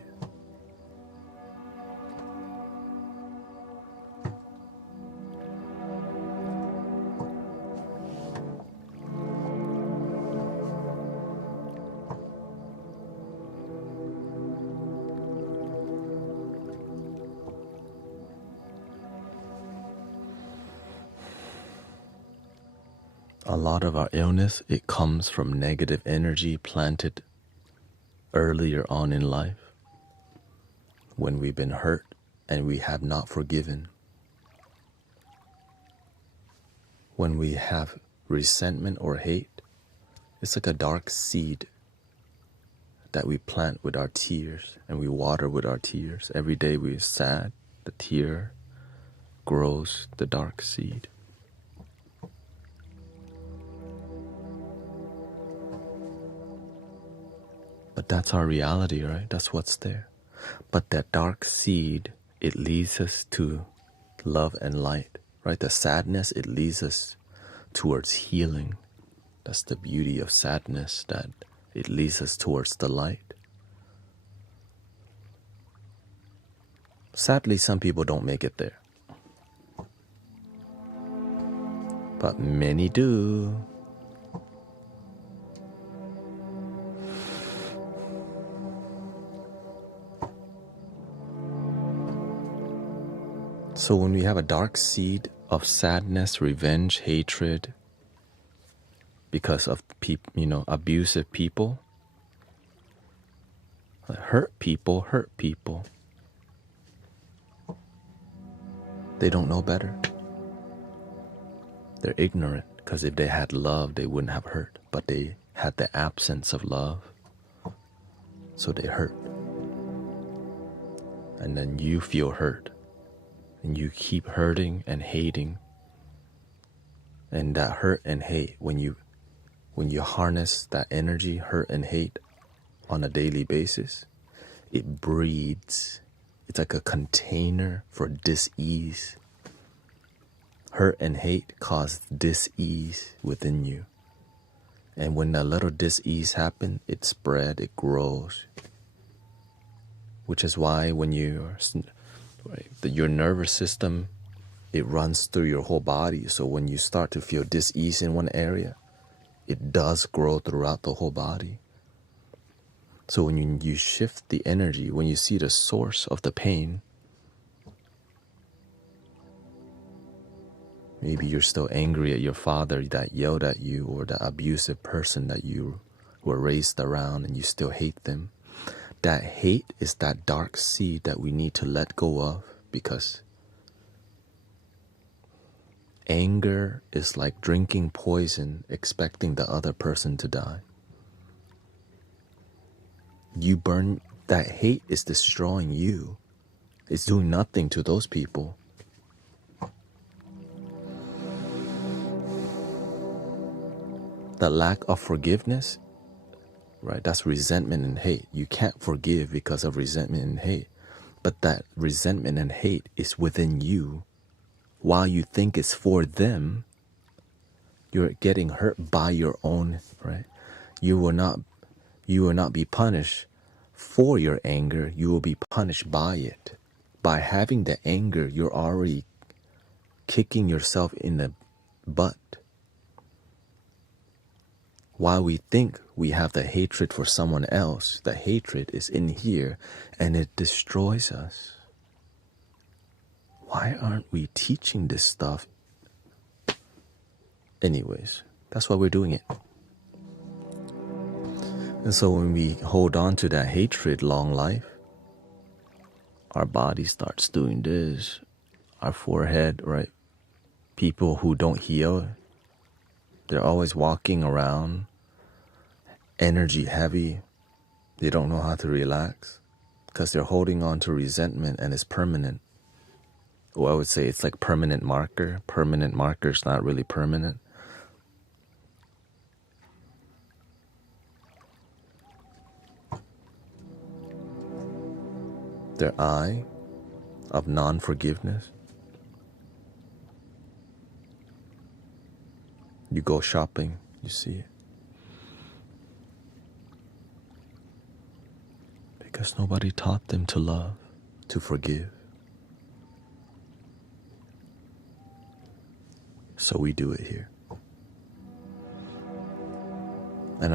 A lot of our illness, it comes from negative energy planted earlier on in life when we've been hurt and we have not forgiven. When we have resentment or hate, it's like a dark seed that we plant with our tears and we water with our tears. Every day we're sad, the tear grows the dark seed. But that's our reality, right? That's what's there. But that dark seed, it leads us to love and light, right? The sadness, it leads us towards healing. That's the beauty of sadness, that it leads us towards the light. Sadly, some people don't make it there. But many do. So when we have a dark seed of sadness, revenge, hatred, because of abusive people, hurt people. They don't know better. They're ignorant, because if they had love, they wouldn't have hurt. But they had the absence of love, so they hurt. And then you feel hurt. And you keep hurting and hating. And that hurt and hate, when you harness that energy, hurt and hate, on a daily basis, it breeds. It's like a container for dis-ease. Hurt and hate cause dis-ease within you. And when a little dis-ease happens, it spreads, it grows. Which is why when your nervous system, it runs through your whole body. So when you start to feel dis-ease in one area, it does grow throughout the whole body. So when you shift the energy, when you see the source of the pain, maybe you're still angry at your father that yelled at you, or the abusive person that you were raised around, and you still hate them. That hate is that dark seed that we need to let go of, because anger is like drinking poison, expecting the other person to die. That hate is destroying you. It's doing nothing to those people. The lack of forgiveness, right? That's resentment and hate. You can't forgive because of resentment and hate. But that resentment and hate is within you. While you think it's for them, you're getting hurt by your own, right? You will not be punished for your anger. You will be punished by it. By having the anger, you're already kicking yourself in the butt. While we think we have the hatred for someone else, the hatred is in here and it destroys us. Why aren't we teaching this stuff? Anyways, that's why we're doing it. And so when we hold on to that hatred long life, our body starts doing this. Our forehead, right? People who don't heal, They're always walking around, energy heavy. They don't know how to relax because they're holding on to resentment and it's permanent. Well, I would say it's like permanent marker. Permanent marker is not really permanent. Their eye of non-forgiveness. You go shopping, you see it. Because nobody taught them to love, to forgive. So we do it here. And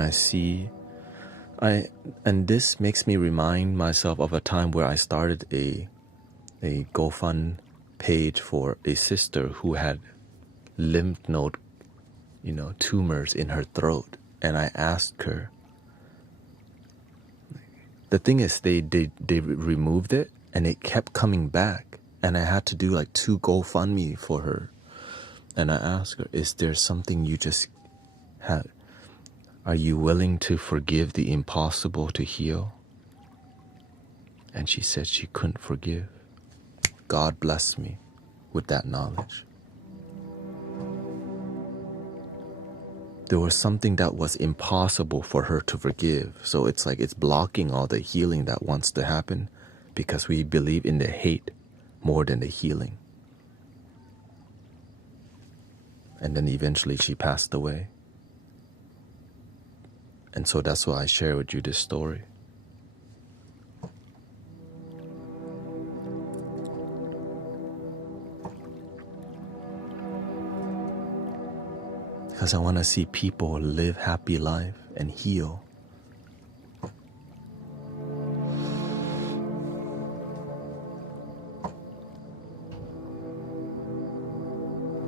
and this makes me remind myself of a time where I started a GoFund page for a sister who had lymph node, tumors in her throat. And I asked her, the thing is they removed it and it kept coming back. And I had to do like 2 GoFundMe for her. And I asked her, is there something you just have? Are you willing to forgive the impossible to heal? And she said she couldn't forgive. God bless me with that knowledge. There was something that was impossible for her to forgive. So it's like it's blocking all the healing that wants to happen because we believe in the hate more than the healing. And then eventually she passed away. And so that's why I share with you this story. Because I want to see people live happy life and heal.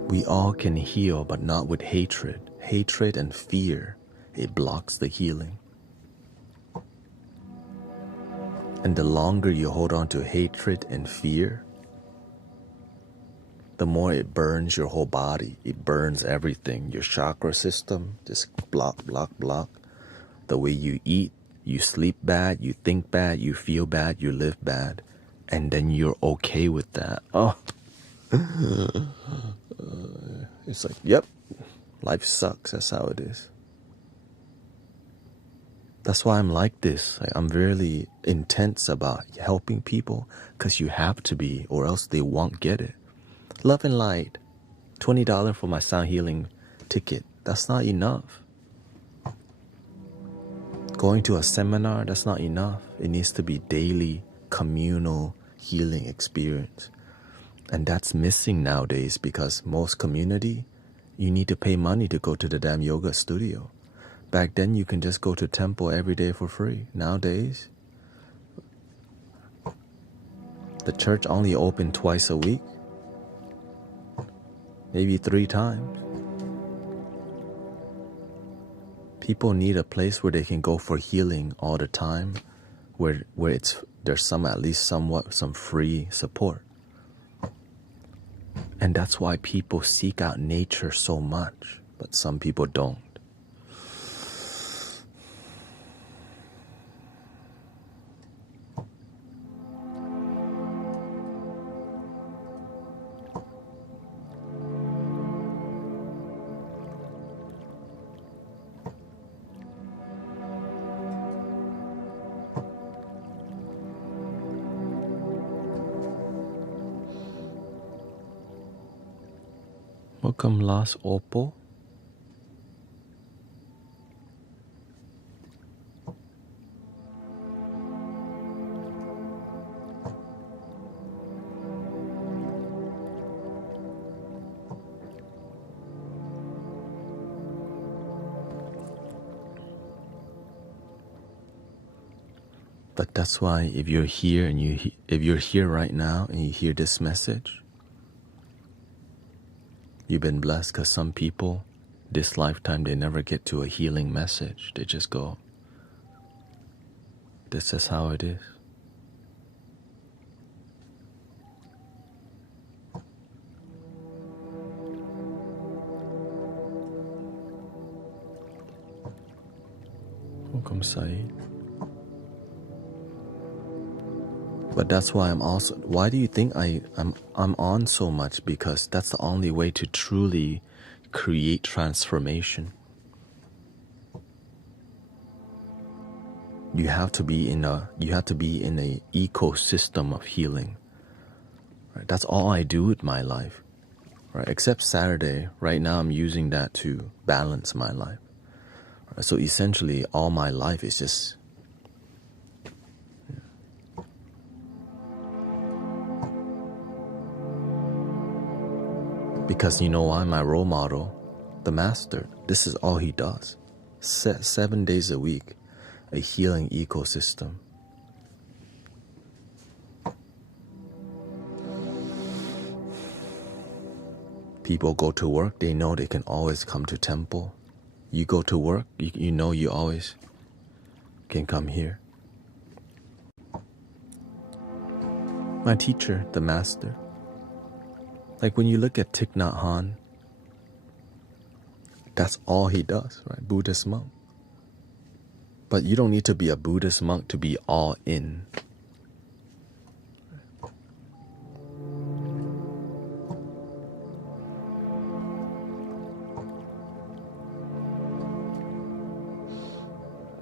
We all can heal, but not with hatred. Hatred and fear, it blocks the healing. And the longer you hold on to hatred and fear, the more it burns your whole body. It burns everything. Your chakra system, just block. The way you eat, you sleep bad, you think bad, you feel bad, you live bad. And then you're okay with that. Oh, it's like, yep, life sucks. That's how it is. That's why I'm like this. I'm really intense about helping people because you have to be or else they won't get it. Love and light, $20 for my sound healing ticket. That's not enough. Going to a seminar, that's not enough. It needs to be daily communal healing experience. And that's missing nowadays because most community, you need to pay money to go to the damn yoga studio. Back then, you can just go to temple every day for free. Nowadays, the church only open twice a week, maybe 3 times. People need a place where they can go for healing all the time, where there's at least somewhat some free support. And that's why people seek out nature so much, but some people don't. Welcome, Las Oppo. But that's why if you're here and if you're here right now and you hear this message, you've been blessed because some people, this lifetime, they never get to a healing message. They just go, this is how it is. welcome, Saeed. But that's why why do you think I'm on so much? Because that's the only way to truly create transformation. You have to be in a ecosystem of healing. Right? That's all I do with my life. Right? Except Saturday. Right now I'm using that to balance my life. Right? So essentially all my life is just because you know why? My role model, the master, this is all he does. 7 days a week, a healing ecosystem. People go to work, they know they can always come to temple. You go to work, you know you always can come here. My teacher, the master. Like when you look at Thich Nhat Hanh, that's all he does, right? Buddhist monk. But you don't need to be a Buddhist monk to be all in.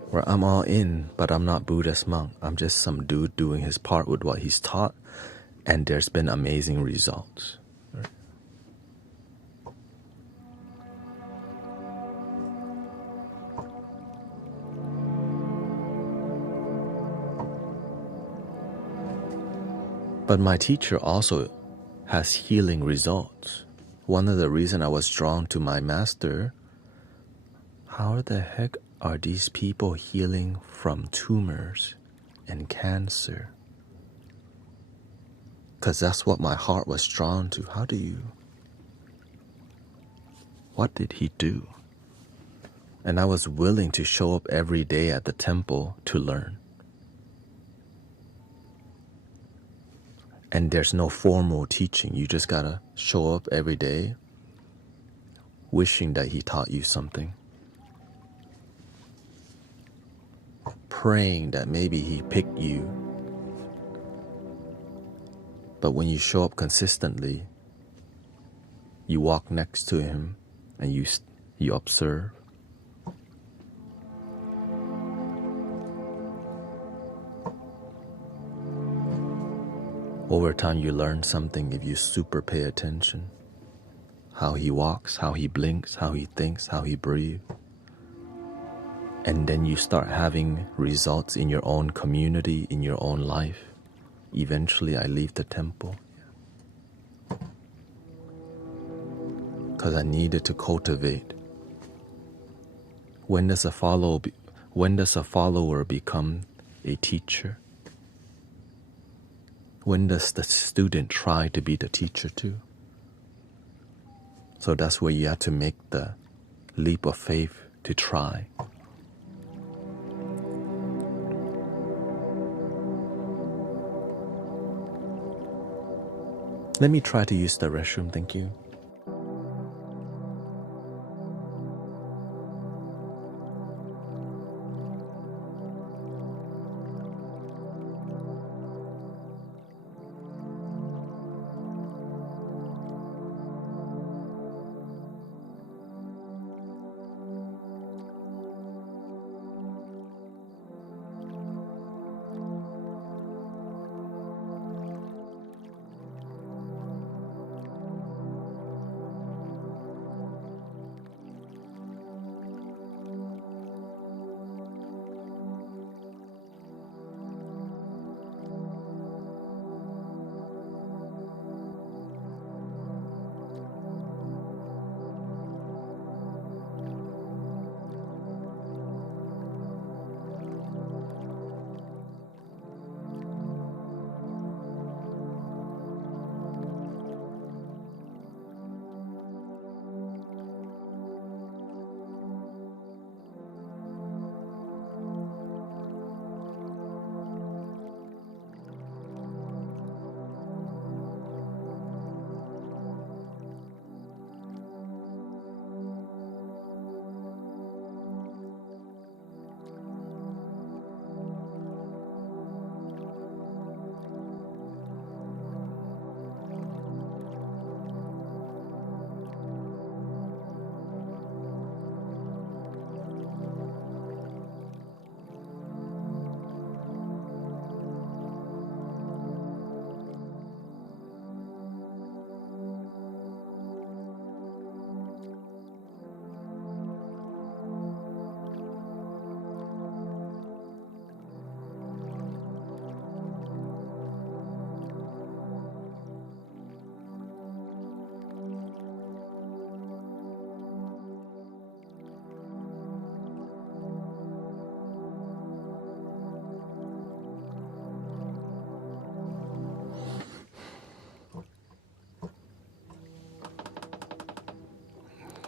Where I'm all in, but I'm not Buddhist monk. I'm just some dude doing his part with what he's taught, and there's been amazing results. Right? But my teacher also has healing results. One of the reasons I was drawn to my master, how the heck are these people healing from tumors and cancer? Because that's what my heart was drawn to. What did he do? And I was willing to show up every day at the temple to learn. And there's no formal teaching. You just gotta show up every day wishing that he taught you something. Praying that maybe he picked you. But when you show up consistently, you walk next to him and you observe. Over time you learn something if you super pay attention. How he walks, how he blinks, how he thinks, how he breathes. And then you start having results in your own community, in your own life. Eventually I leave the temple. Because I needed to cultivate. When does a follower become a teacher? When does the student try to be the teacher too? So that's where you have to make the leap of faith to try. Let me try to use the restroom, thank you.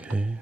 Okay.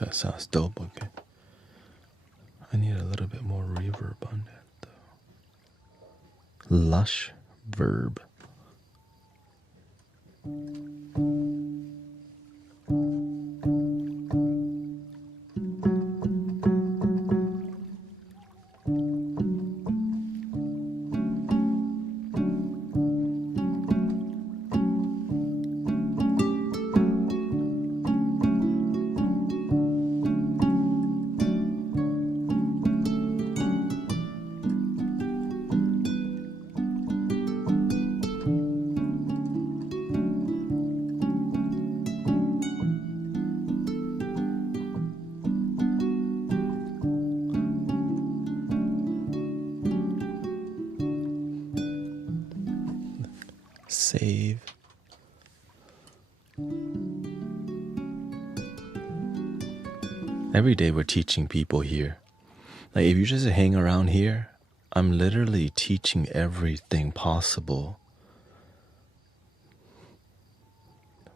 That sounds dope. Okay. I need a little bit more reverb on that though. Lush verb. Save. Every day we're teaching people here. Like if you just hang around here, I'm literally teaching everything possible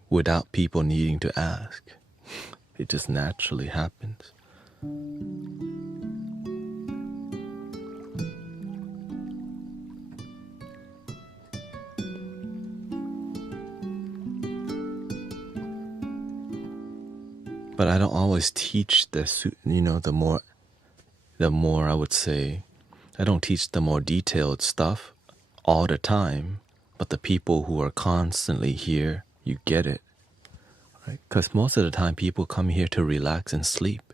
without people needing to ask. It just naturally happens. But I don't always teach this, the more I would say, I don't teach the more detailed stuff all the time, but the people who are constantly here, you get it, right? Because most of the time people come here to relax and sleep.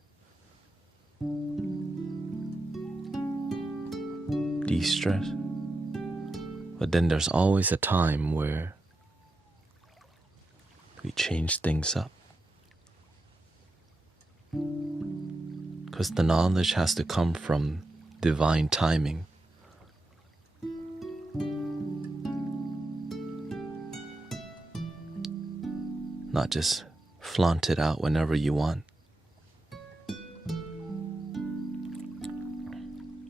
De-stress. But then there's always a time where we change things up. Because the knowledge has to come from divine timing. Not just flaunt it out whenever you want.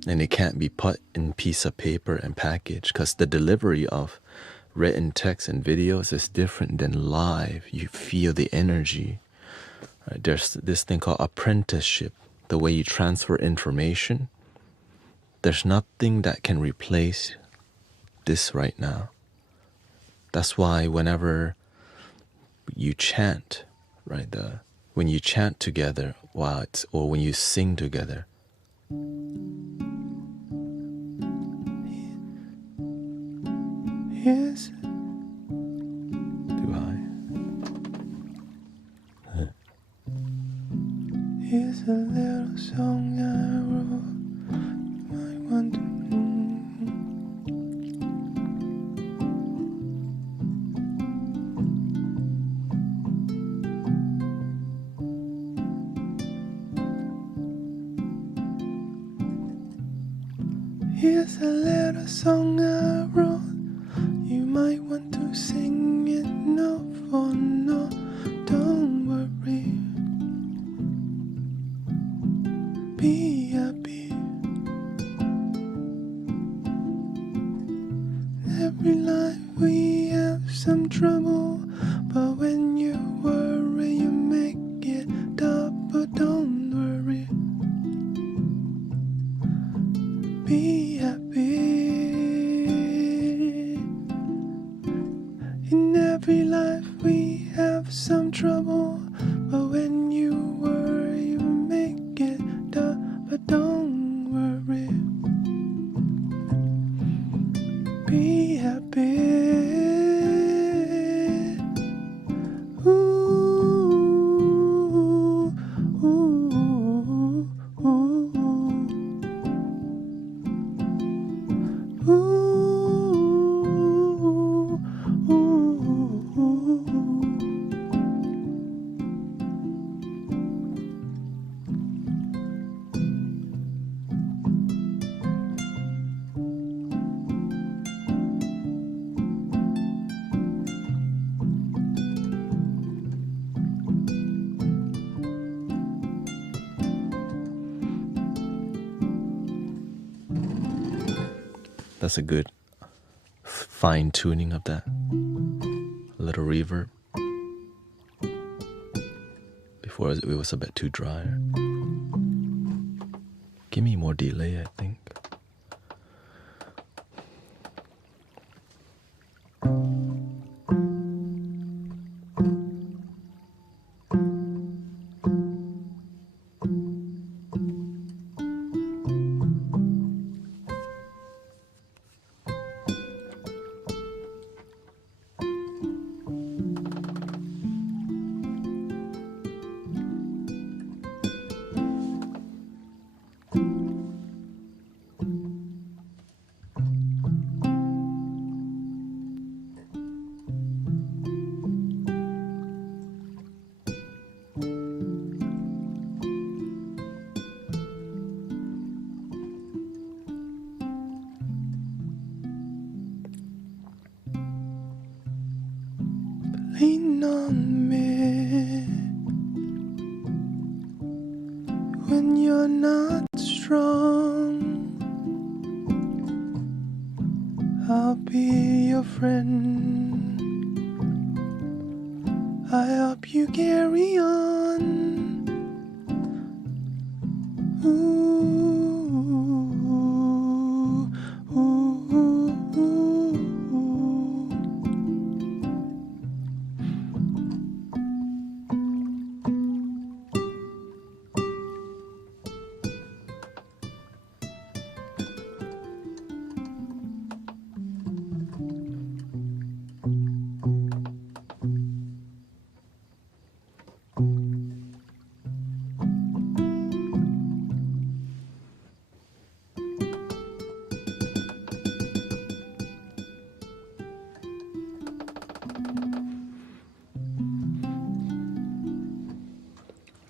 And it can't be put in piece of paper and packaged, because the delivery of written text and videos is different than live. You feel the energy. Right? There's this thing called apprenticeship, the way you transfer information. There's nothing that can replace this right now. That's why whenever you chant, right, when you chant together or when you sing together, here's too high. Here's a little song I wrote. I want to. Here's a little song I wrote. You might want to sing it note for note. Don't worry. Be happy. Every life we have some trouble, but when you worry you make it up. But don't worry. Be happy. In every life we have some trouble, but when you worry you make it up. But don't worry. Be happy. Ooh, ooh, ooh, ooh, ooh. That's a good fine tuning of that. A little reverb. Before it was a bit too dry. Give me more delay, I think. Lean on me when you're not strong. I'll be your friend. I help you carry on. Ooh, ooh, ooh, ooh.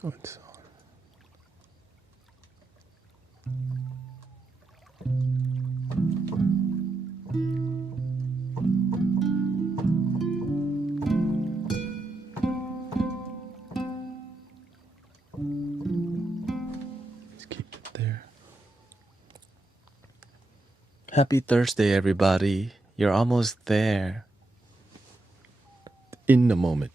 What's on? Let's keep it there. Happy Thursday, everybody. You're almost there. In the moment.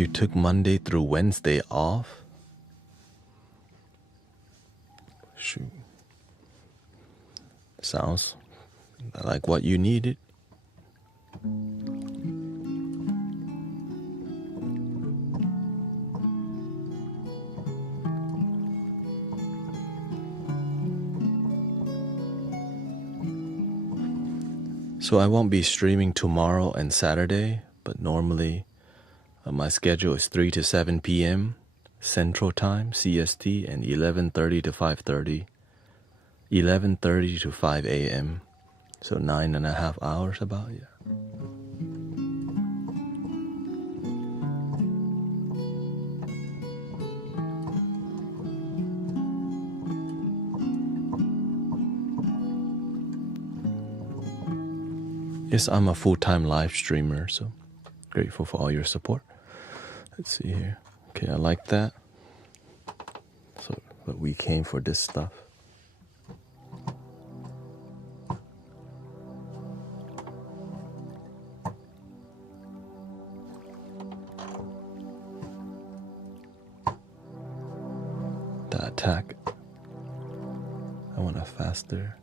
You took Monday through Wednesday off? Shoot. Sounds like what you needed. So I won't be streaming tomorrow and Saturday, but normally my schedule is 3 to 7 p.m. Central Time, CST, and 11:30 to 5:30. 11:30 to 5 a.m. So 9.5 hours about, yeah. Yes, I'm a full-time live streamer, so grateful for all your support. Let's see here. Okay, I like that. So, but we came for this stuff. The attack. I want a faster.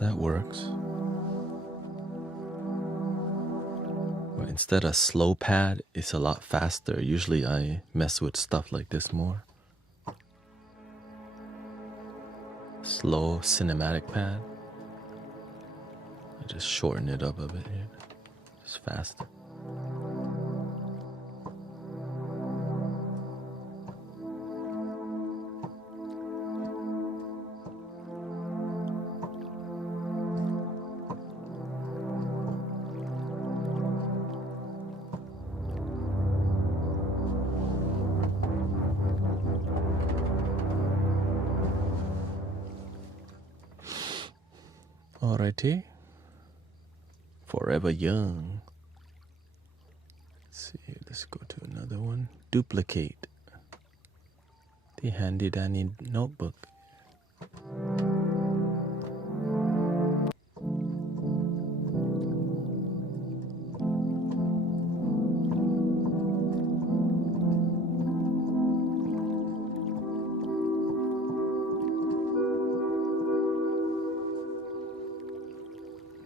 That works. But instead of slow pad, it's a lot faster. Usually I mess with stuff like this more. Slow cinematic pad. I just shorten it up a bit here. It's faster. Alrighty. Forever young. Let's see, let's go to another one. Duplicate. The handy dandy notebook.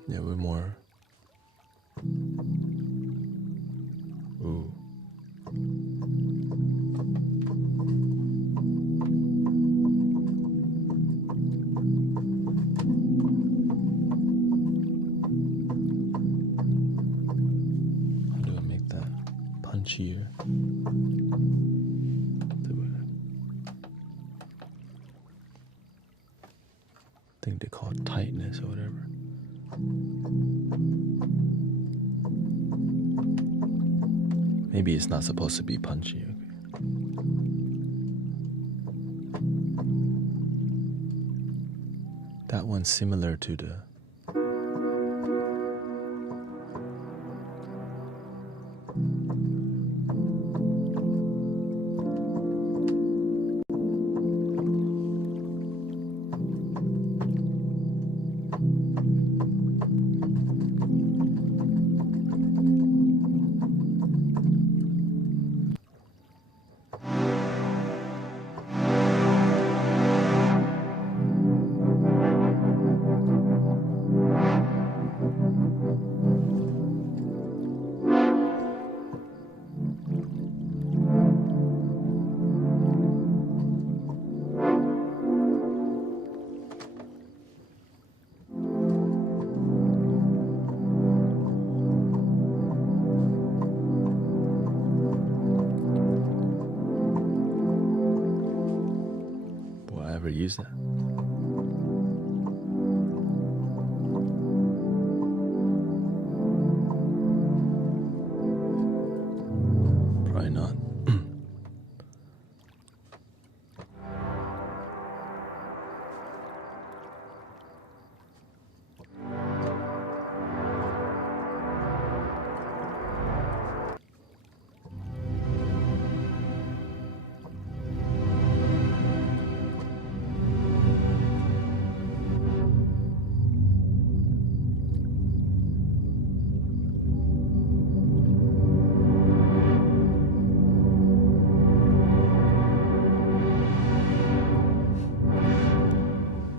Yeah, we're more. Ooh. How do I make that punchier? I think they call it tightness or whatever. Maybe it's not supposed to be punchy. Okay. That one's similar to the use that. Probably not.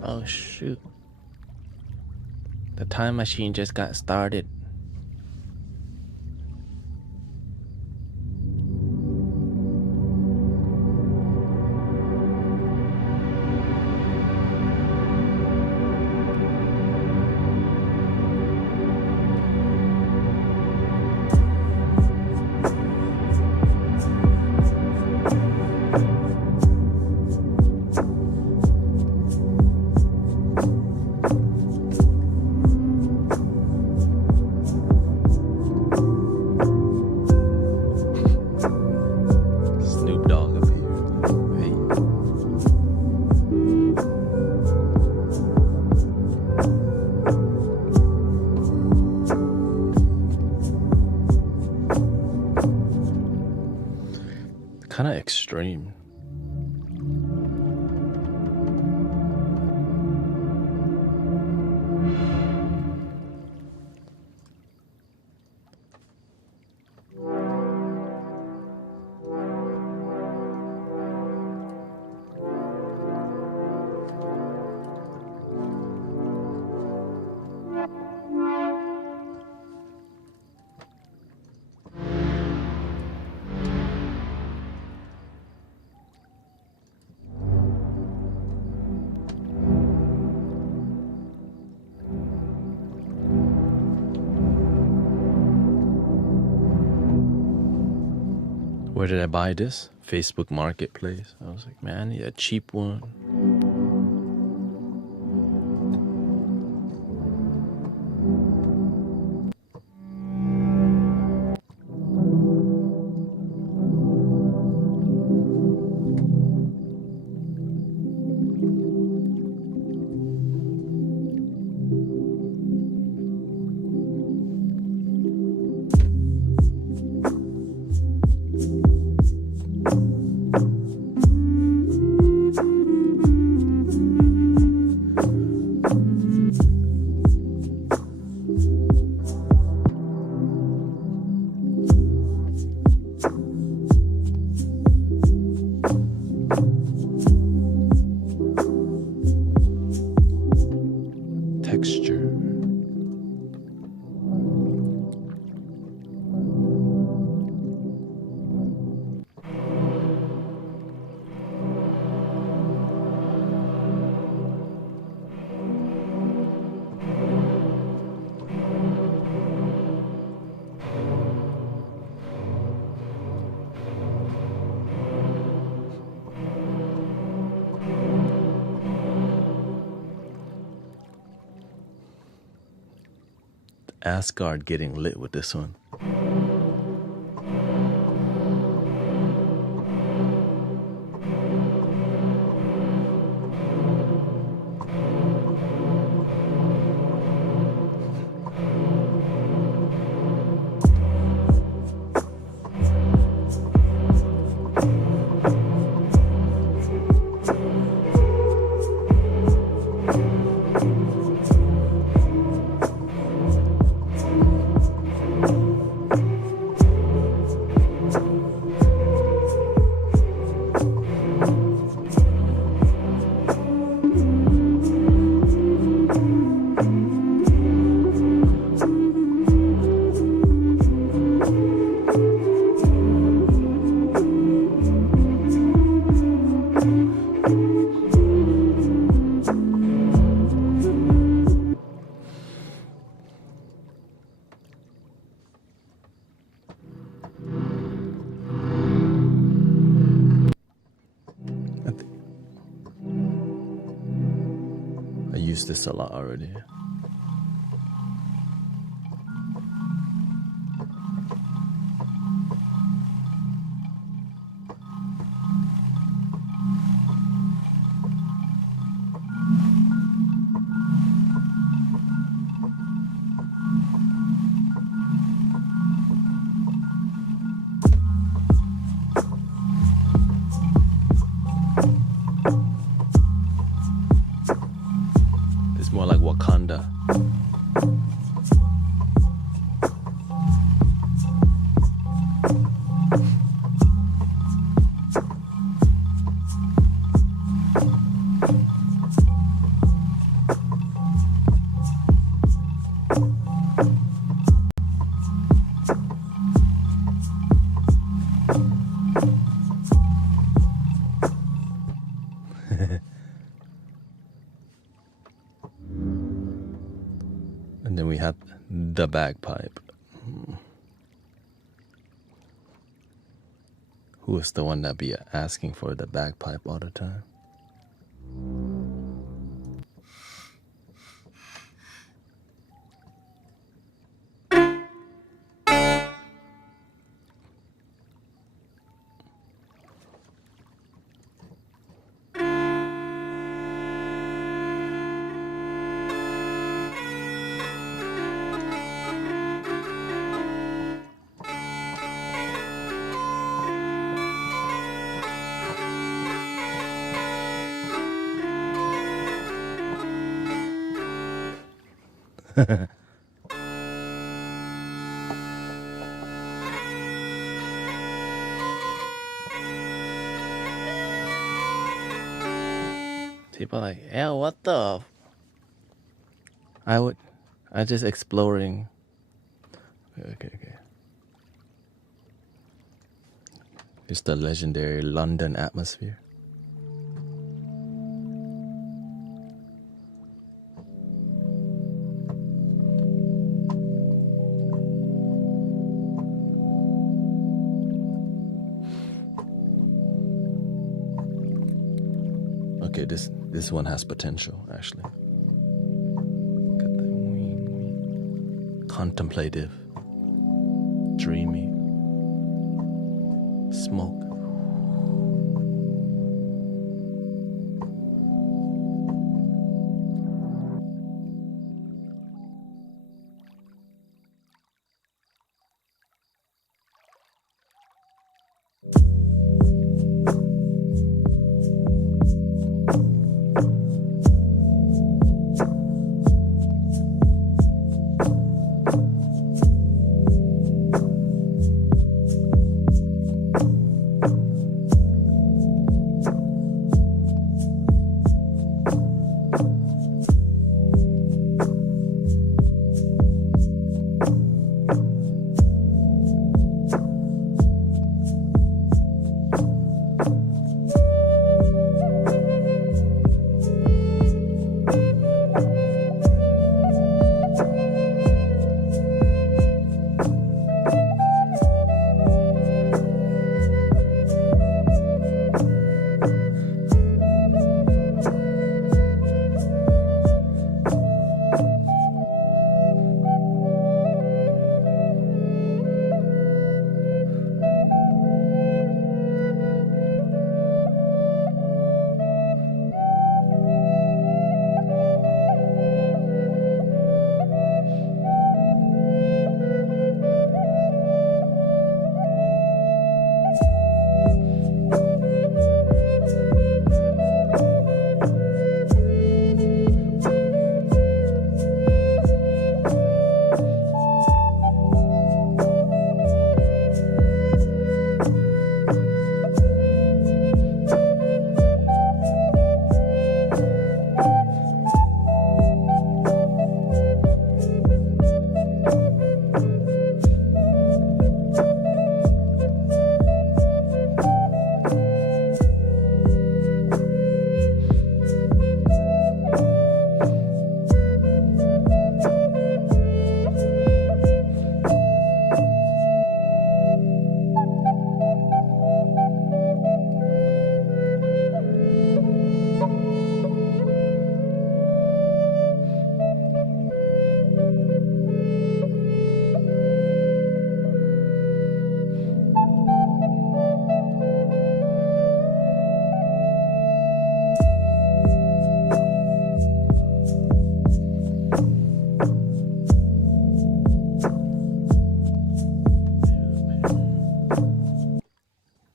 Oh shoot. The time machine just got started. Kind of extreme. Where did I buy this? Facebook Marketplace. I was like, man, I need a cheap one. Texture. Asgard getting lit with this one. I used this a lot already. It's more like Wakanda. And then we had the bagpipe. Who is the one that be asking for the bagpipe all the time? People are like, yeah, what the? I just exploring. Okay. It's the legendary London atmosphere. okay, this one has potential, actually. Got that contemplative, dreamy, smoke.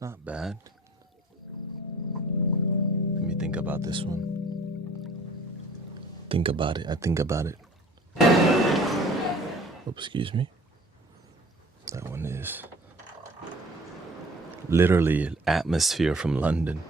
Not bad. Let me think about this one. Think about it. I think about it. Oh, excuse me. That one is literally atmosphere from London.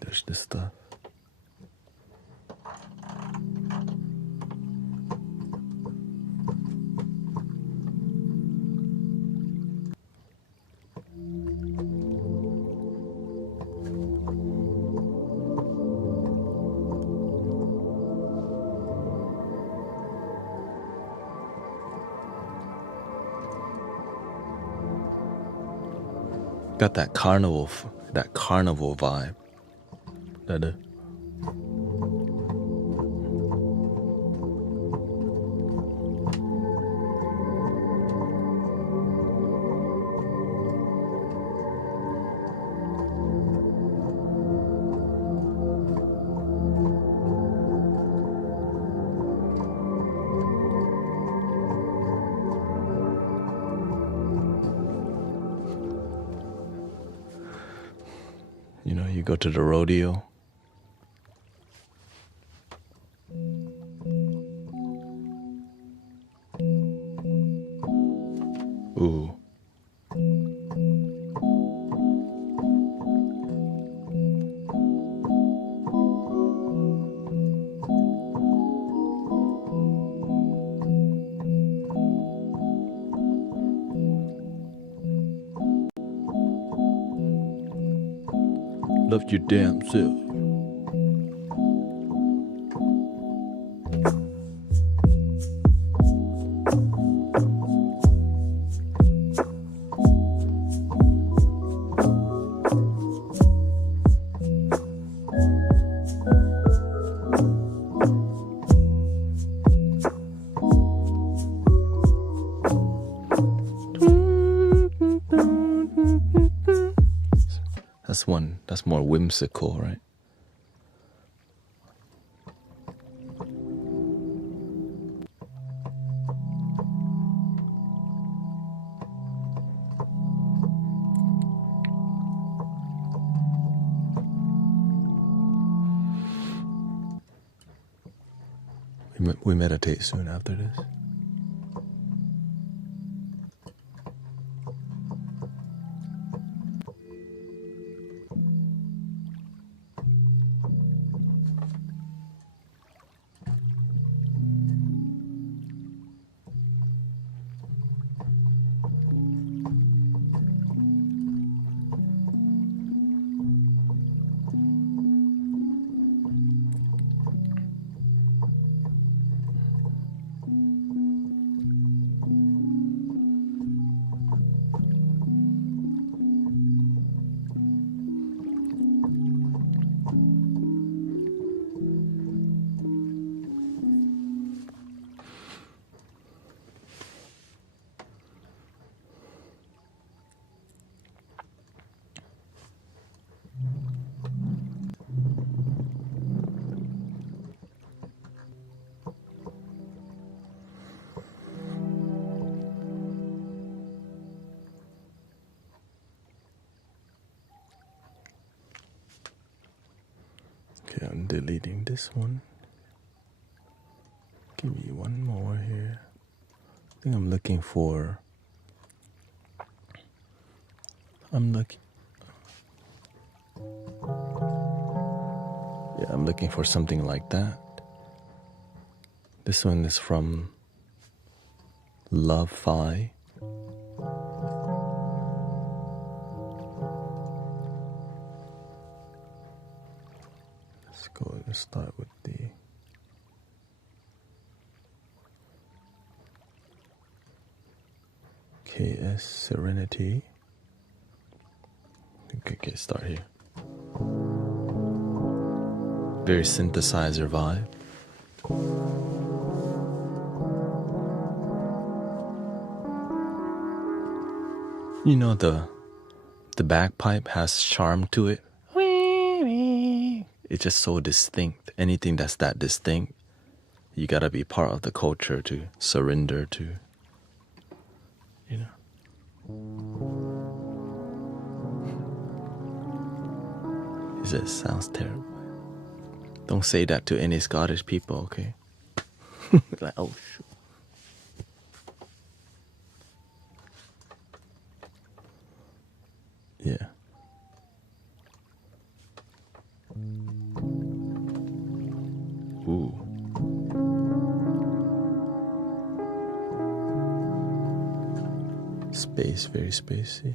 There's this stuff. Got that carnival vibe. That you know, you go to the rodeo. Ooh. love your damn self. That's more whimsical, right? We meditate soon after this. Okay, I'm deleting this one. Give me one more here. I think I'm looking for... I'm looking for something like that. This one is from Love Fi. Let's start with the KS Serenity. Okay, start here. Very synthesizer vibe. You know, the bagpipe has charm to it. It's just so distinct. Anything that's that distinct, you gotta be part of the culture to surrender to, you know. It just sounds terrible. Don't say that to any Scottish people, okay? Like, oh, shit. Yeah. Ooh. Space, very spacey.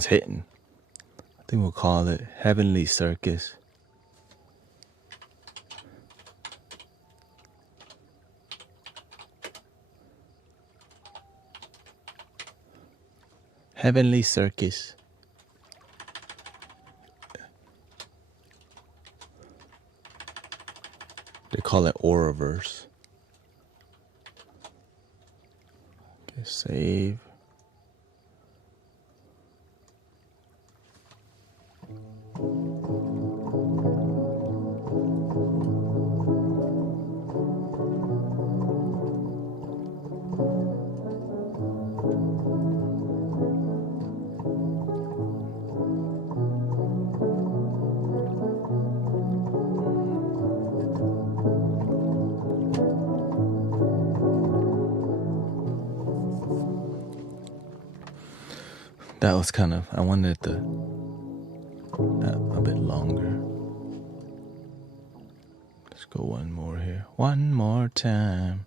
one's hitting. I think we'll call it Heavenly Circus. Heavenly Circus. They call it Auraverse. Okay, save. That was I wanted that a bit longer. Let's go one more here. One more time.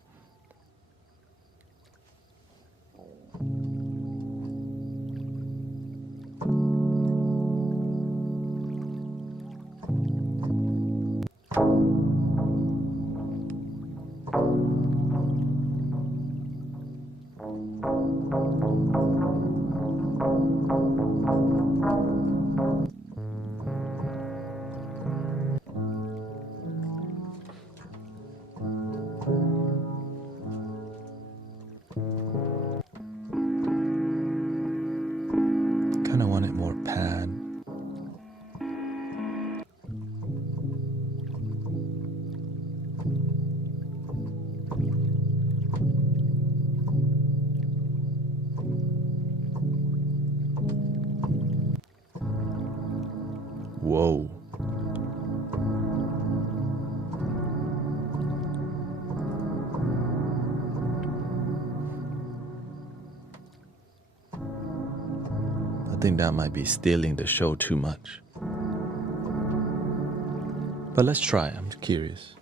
Kinda want it more pad. Whoa. I think that might be stealing the show too much. But let's try. I'm curious.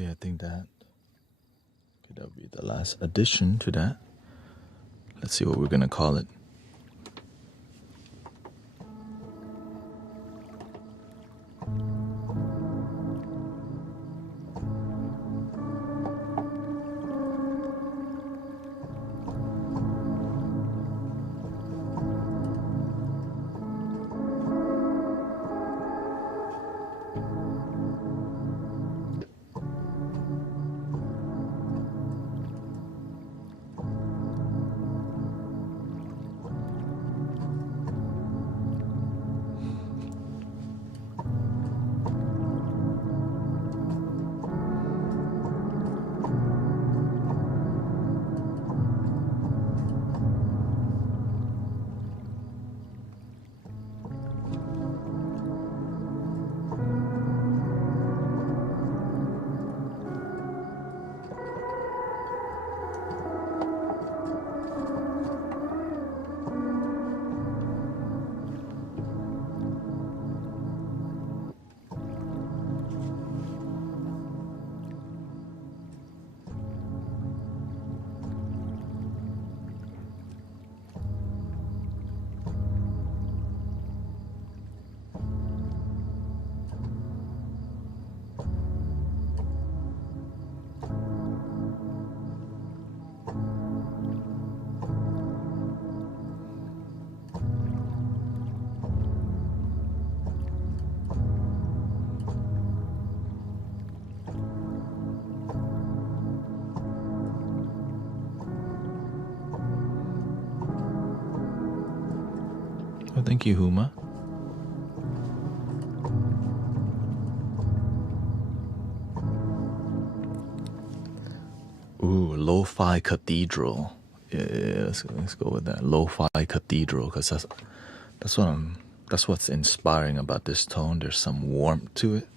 Okay, I think that'll be the last addition to that. Let's see what we're gonna call it. Oh, thank you, Huma. Ooh, lo-fi cathedral. Yeah, let's go with that. Lo-fi cathedral, because that's what's inspiring about this tone. There's some warmth to it.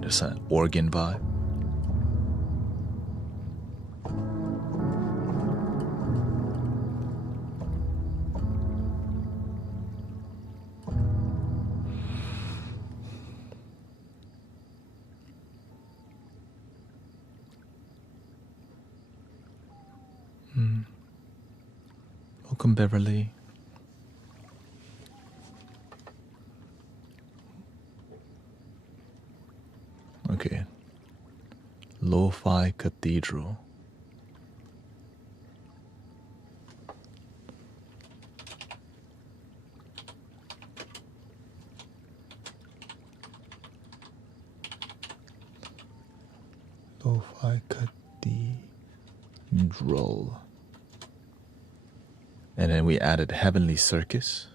There's an organ vibe. Welcome, Beverly. Okay. Lo-fi cathedral. Lo-fi cathedral. And then we added Heavenly Circus.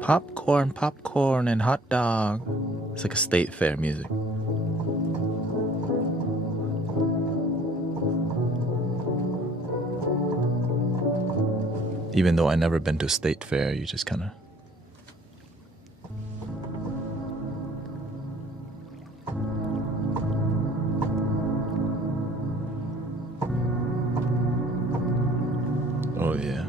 Popcorn, popcorn, and hot dog. It's like a state fair music. Even though I never been to a state fair, you just kind of... Oh, yeah.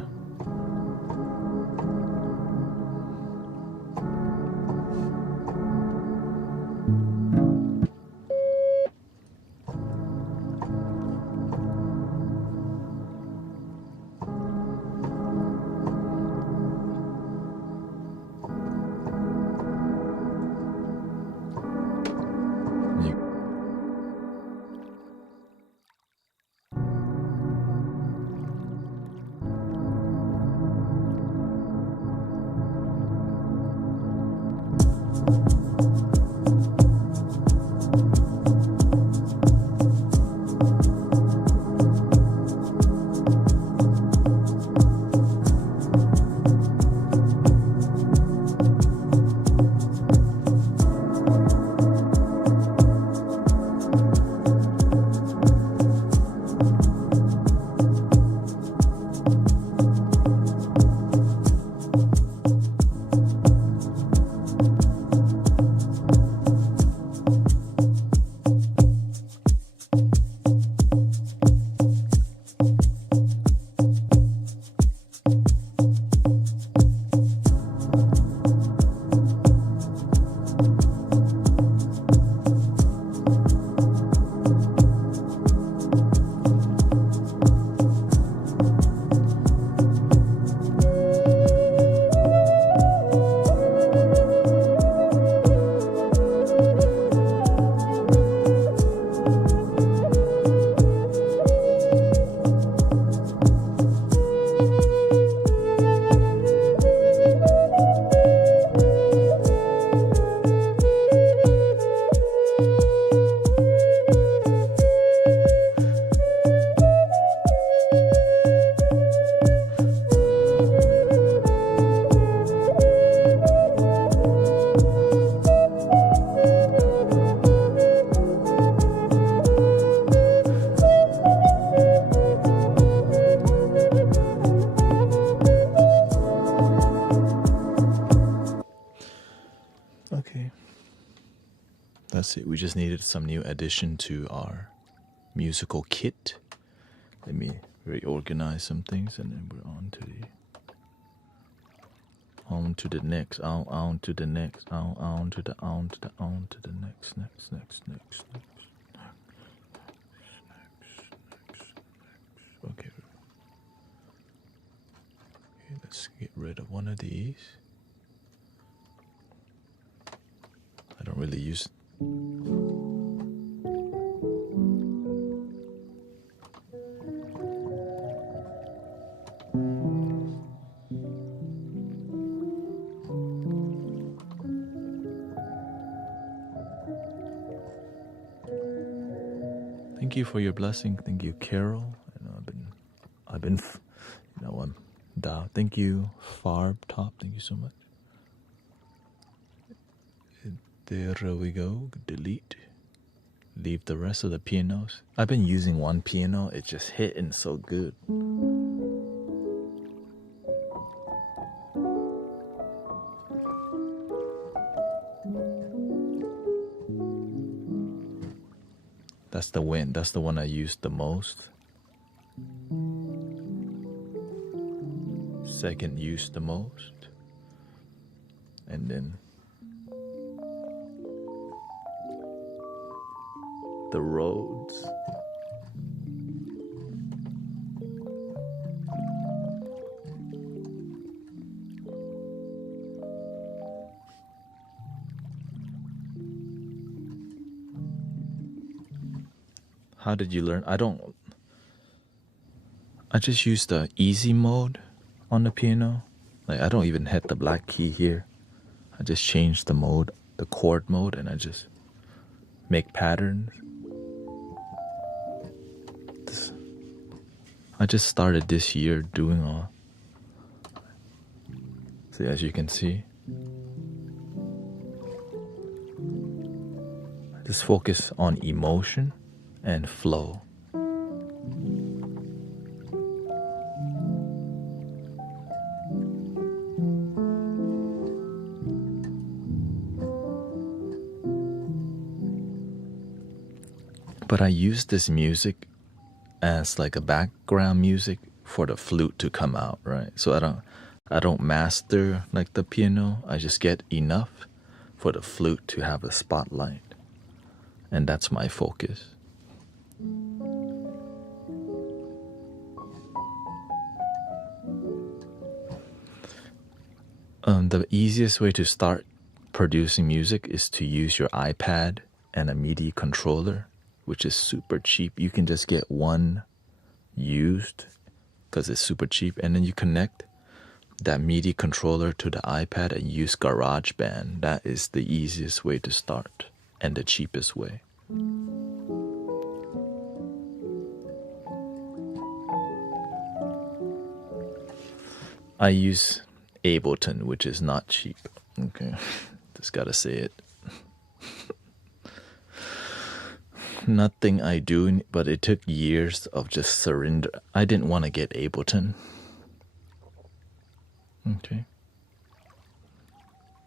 just needed some new addition to our musical kit. Let me reorganize some things, and then we're on to the next, on to the next, on to the next. Okay, let's get rid of one of these. I don't really use. Thank you for your blessing. Thank you, Carol. I've been, I'm down. Thank you, Farb Top. Thank you so much. There we go. Delete. Leave the rest of the pianos. I've been using one piano. It's just hitting so good. That's the win. That's the one I use the most. Second use the most. And then the Rhodes. How did you learn? I just use the easy mode on the piano. Like, I don't even hit the black key here. I just change the mode, the chord mode, and I just make patterns. I just started this year doing all. So as you can see, just focus on emotion and flow. But I use this music as like a background music for the flute to come out, right? So I don't master like the piano. I just get enough for the flute to have a spotlight. And that's my focus. The easiest way to start producing music is to use your iPad and a MIDI controller, which is super cheap. You can just get one used because it's super cheap, and then you connect that MIDI controller to the iPad and use GarageBand. That is the easiest way to start and the cheapest way. I use Ableton, which is not cheap. Okay, just gotta say it. Nothing I do, but it took years of just surrender. I didn't want to get Ableton. Okay.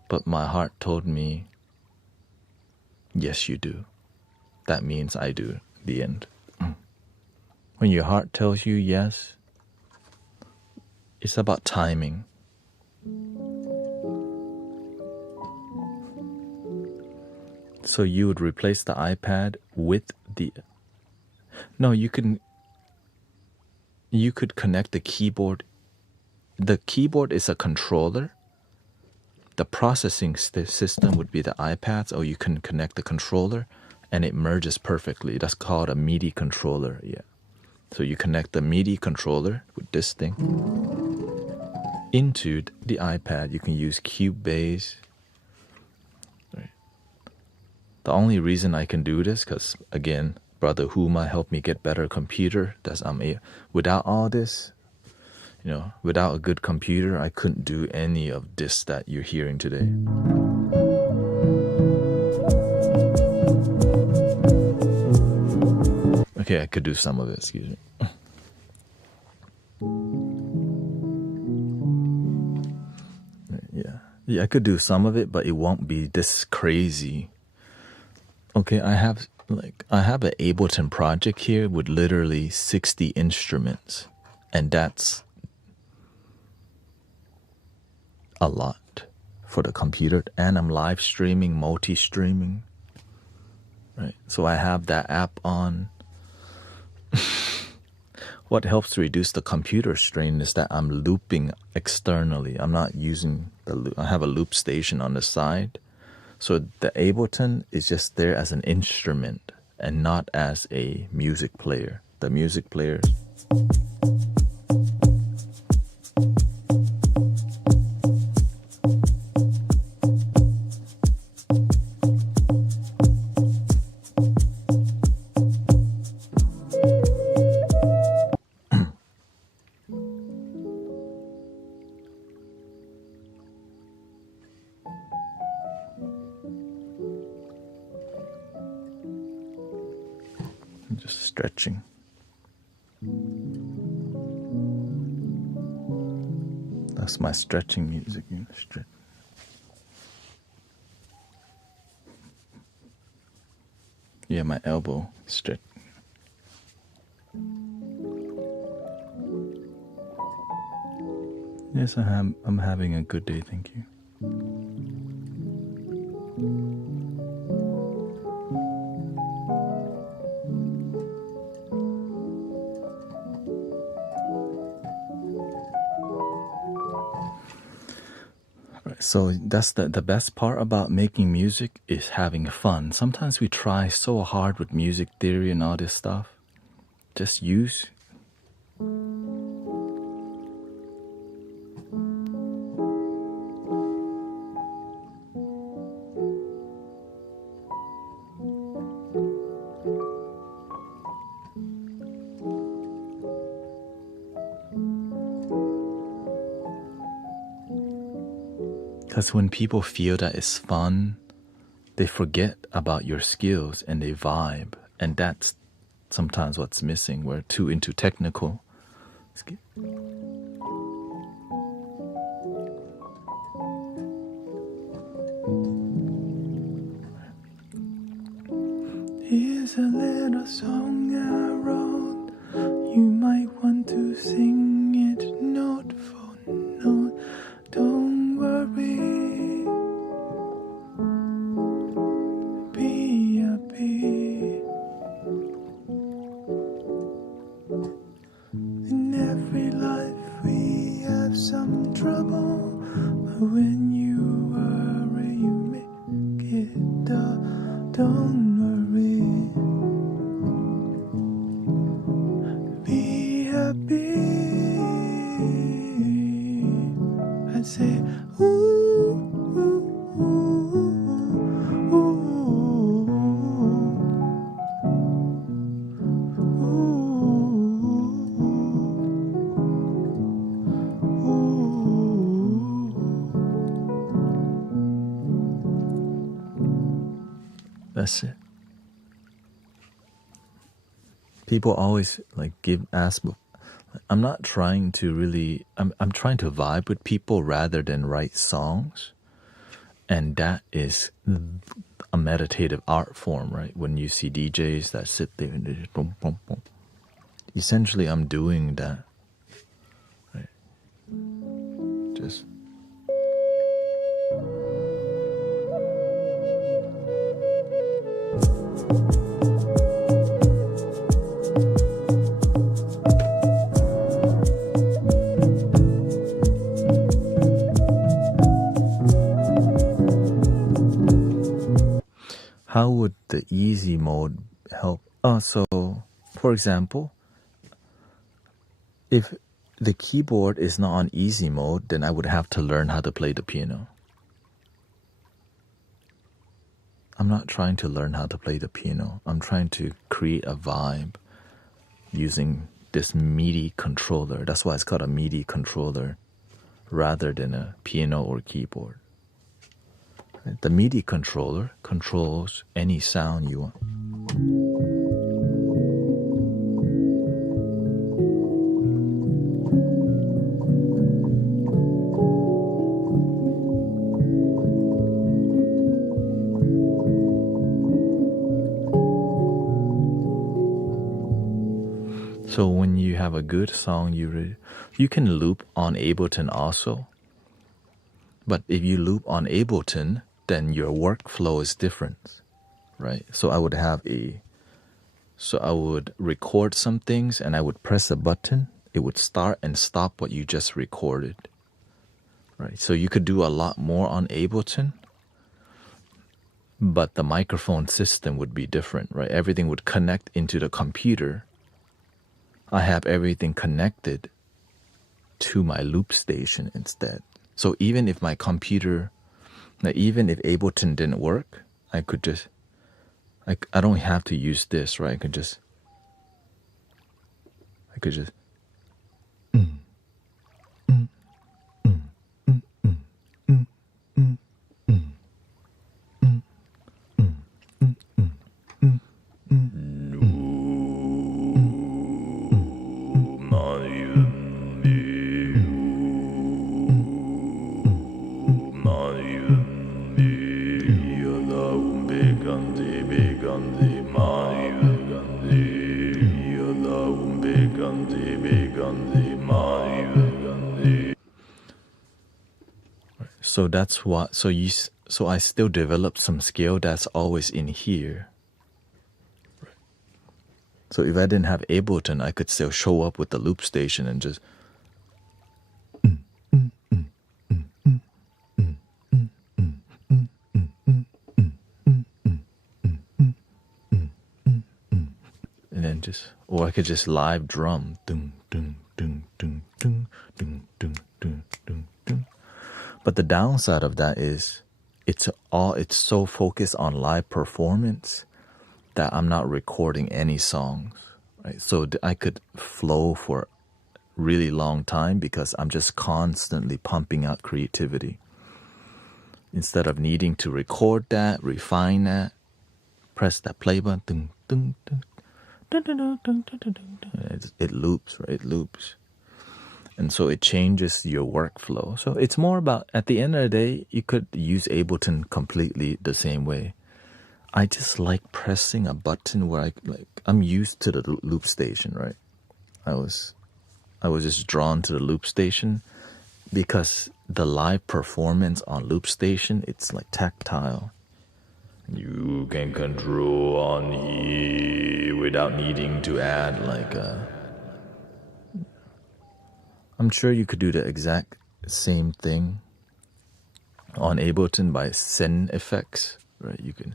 But my heart told me, yes, you do. That means I do. The end. When your heart tells you yes, it's about timing. So you would replace the iPad with the... No, you could connect the keyboard. The keyboard is a controller. The processing system would be the iPads, or you can connect the controller and it merges perfectly. That's called a MIDI controller, yeah. So you connect the MIDI controller with this thing into the iPad. You can use Cubase. Right. The only reason I can do this, because again, Brother Huma helped me get better computer. Without all this, without a good computer, I couldn't do any of this that you're hearing today. Okay, I could do some of it, excuse me. Yeah, I could do some of it, but it won't be this crazy. Okay, I have an Ableton project here with literally 60 instruments, and that's a lot for the computer. And I'm live streaming, multi-streaming, right? So I have that app on. What helps to reduce the computer strain is that I'm looping externally. I'm not using the loop. I have a loop station on the side. So the Ableton is just there as an instrument and not as a music player. The music player. I'm just stretching. That's my stretching music. Stretch. Yeah, my elbow stretch. Yes, I'm having a good day, thank you. Right, so that's the best part about making music is having fun. Sometimes we try so hard with music theory and all this stuff. Just use. Because when people feel that it's fun, they forget about your skills and they vibe. And that's sometimes what's missing. We're too into technical. Here's a little song I wrote. You might want to sing it note for note. Don't worry, be happy. In every life we have some trouble, but when you worry you make it up. Don't worry, be happy. I say, ooh, ooh, ooh, ooh, That's it. People always ask. I'm not trying to really. I'm trying to vibe with people rather than write songs, and that is a meditative art form, right? When you see DJs that sit there and they just boom, boom, boom. Essentially, I'm doing that, right? Just. How would the easy mode help? So, for example, if the keyboard is not on easy mode, then I would have to learn how to play the piano. I'm not trying to learn how to play the piano. I'm trying to create a vibe using this MIDI controller. That's why it's called a MIDI controller rather than a piano or keyboard. The MIDI controller controls any sound you want. So when you have a good song, you can loop on Ableton also. But if you loop on Ableton, then your workflow is different, right? So I would record some things and I would press a button. It would start and stop what you just recorded, right? So you could do a lot more on Ableton, but the microphone system would be different, right? Everything would connect into the computer. I have everything connected to my loop station instead. So even if my computer, even if Ableton didn't work, I could just, I don't have to use this, right? I could just, so that's what, so I still developed some skill that's always in here. So if I didn't have Ableton, I could still show up with the loop station and just, and then just, or I could just live drum, dun, dun, dun, dun, dun, dun, dun, dun, dun, dun. But the downside of that is it's so focused on live performance that I'm not recording any songs, right? So I could flow for a really long time because I'm just constantly pumping out creativity instead of needing to record that, refine that, press that play button, dun, dun, dun, dun, dun, dun, dun, dun, dun. It loops, right? It loops. And so it changes your workflow. So it's more about, at the end of the day, you could use Ableton completely the same way. I just like pressing a button where I'm used to the loop station, right? I was just drawn to the loop station because the live performance on loop station, it's like tactile. You can control on here without needing to add like a... I'm sure you could do the exact same thing on Ableton by send effects, right? You can...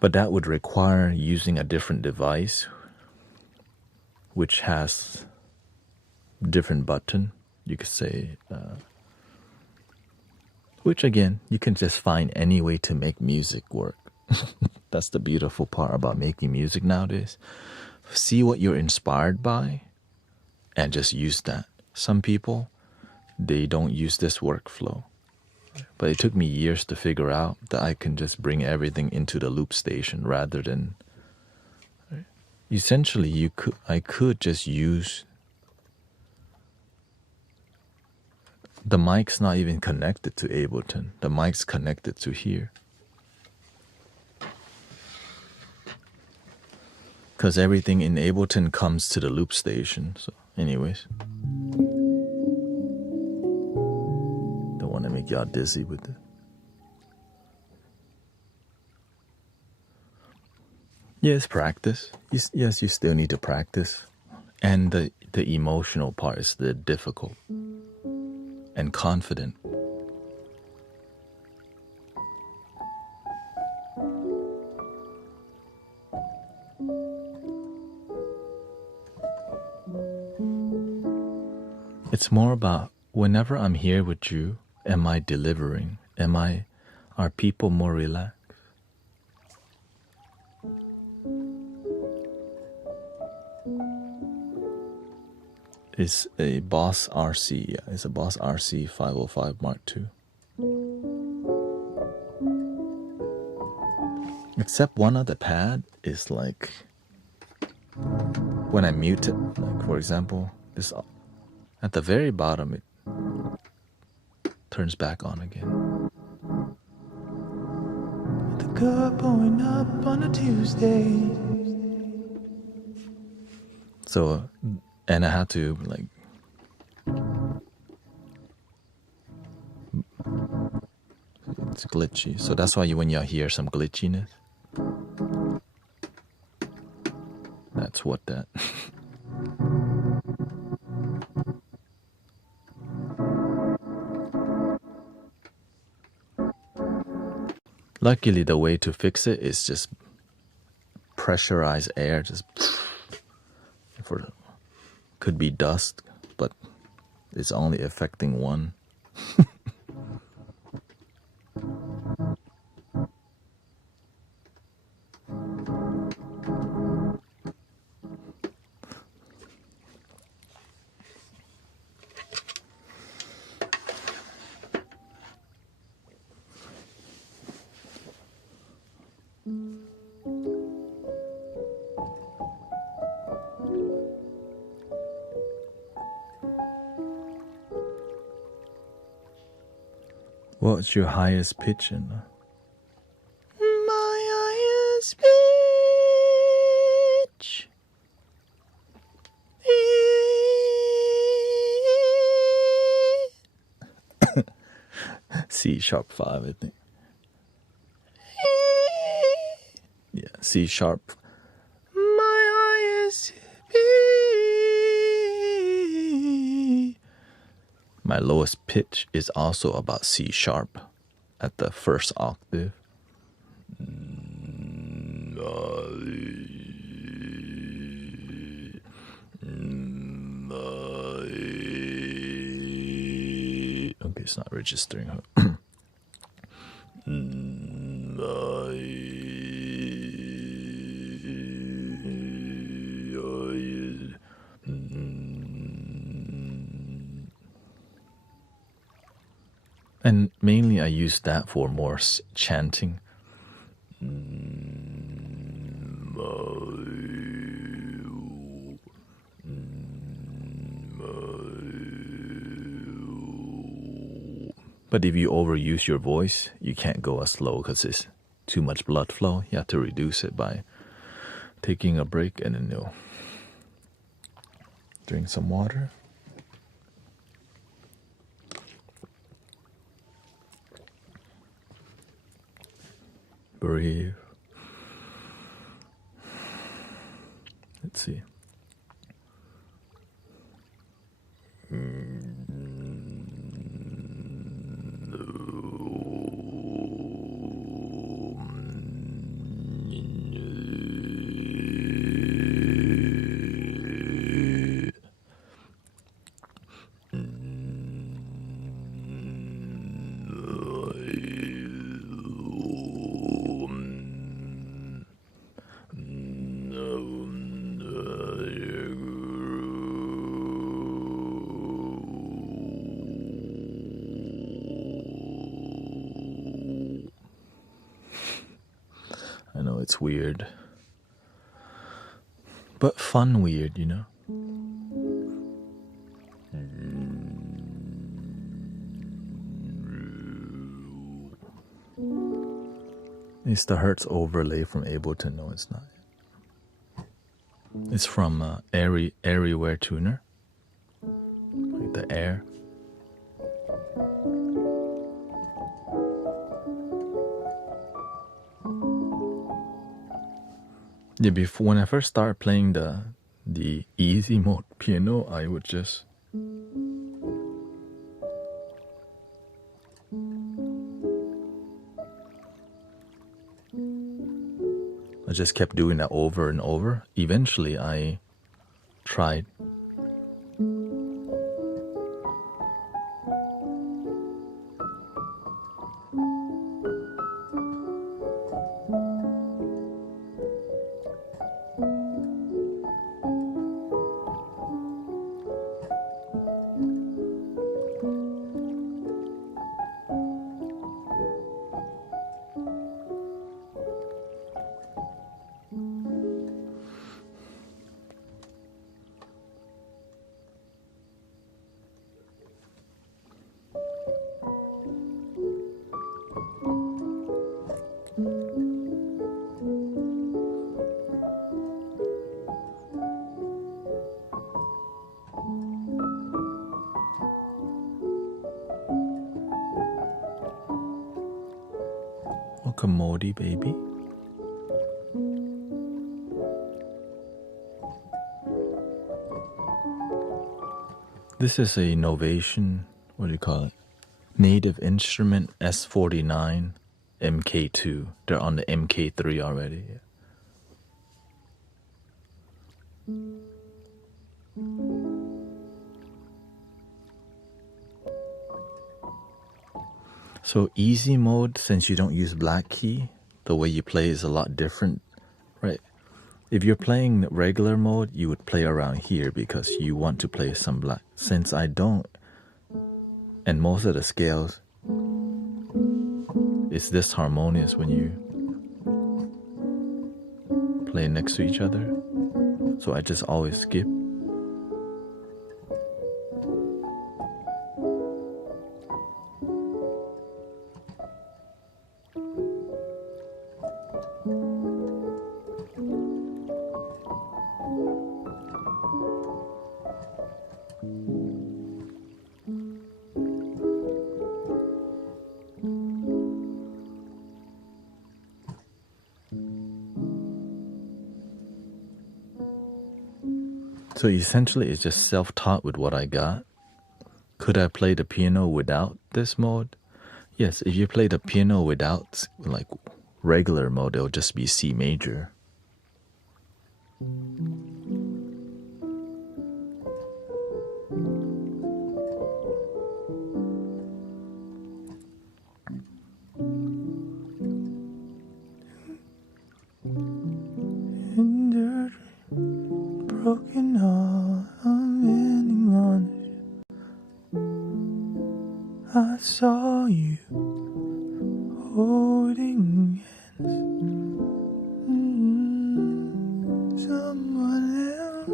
But that would require using a different device, which has different button. You could say, which again, you can just find any way to make music work. That's the beautiful part about making music nowadays. See what you're inspired by and just use that. Some people, they don't use this workflow. But it took me years to figure out that I can just bring everything into the loop station rather than... Essentially, I could just use... The mic's not even connected to Ableton. The mic's connected to here. Because everything in Ableton comes to the loop station. So anyways. Don't want to make y'all dizzy with it. Yes, practice. Yes, you still need to practice. And the emotional part is the difficult and confident. It's more about whenever I'm here with you, am I delivering? Are people more relaxed? It's a Boss RC. Yeah, it's a Boss RC 505 Mark II. Except one of the pad is like, when I mute it, like for example, this at the very bottom, it turns back on again. The cup going up on a Tuesday. So, and I had to like, it's glitchy. So that's why when you hear some glitchiness, that's what that. Luckily, the way to fix it is just pressurized air. Just could be dust, but it's only affecting one. What's your highest pitch in? My highest pitch. C sharp 5, I think. Yeah, C sharp. My highest pitch. My lowest pitch is also about C sharp at the first octave. Okay, it's not registering. And mainly I use that for more chanting. But if you overuse your voice, you can't go as slow because it's too much blood flow. You have to reduce it by taking a break and then you'll drink some water. Breathe. Let's see. I know it's weird, but fun weird, you know? It's the Hertz overlay from Ableton. No, it's not. It's from Airy-Ware Tuner, like the Air. Yeah, before when I first started playing the easy mode piano, I would just kept doing that over and over. Eventually, I tried. Welcome, Modi, baby. This is a Novation, what do you call it? Native Instrument S49 MK2. They're on the MK3 already. So easy mode, since you don't use black key, the way you play is a lot different, right? If you're playing regular mode, you would play around here because you want to play some black. Since I don't, and most of the scales, it's this harmonious when you play next to each other. So I just always skip. So essentially it's just self-taught with what I got. Could I play the piano without this mode? Yes, if you play the piano without like regular mode, it'll just be C major. Broken heart, I'm leaning on it. I saw you holding hands. Someone else.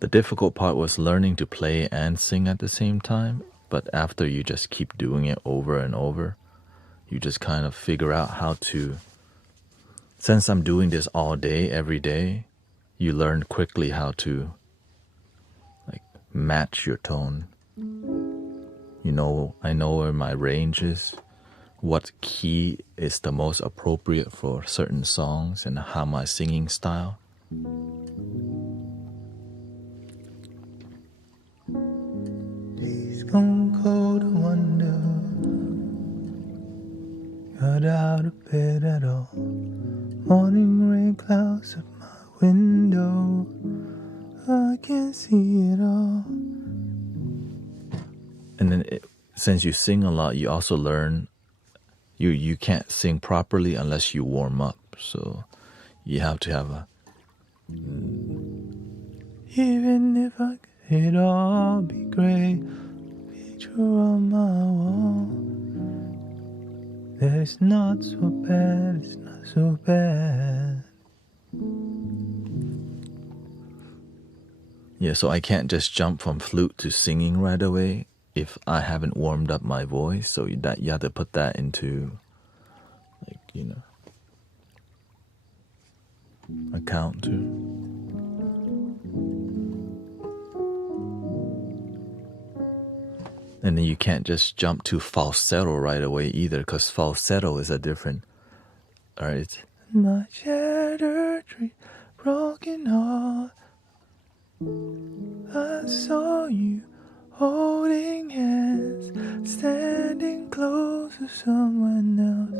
The difficult part was learning to play and sing at the same time, but after you just keep doing it over and over, you just kind of figure out how to. Since I'm doing this all day, every day, you learn quickly how to like match your tone. You know, I know where my range is, what key is the most appropriate for certain songs, and how my singing style. Days gone cold, I wonder, got out of bed at all. Morning rain clouds up my window, I can't see it all. And then since you sing a lot, you also learn you can't sing properly unless you warm up. So you have to have a. Even if I could, it'd all be great. Picture on my wall. It's not so bad, it's not so bad. Yeah, so I can't just jump from flute to singing right away if I haven't warmed up my voice. So you have to put that into, like, you know, account too. And then you can't just jump to falsetto right away either, because falsetto is a different. Alright. My shattered tree, broken heart. I saw you holding hands, standing close to someone else.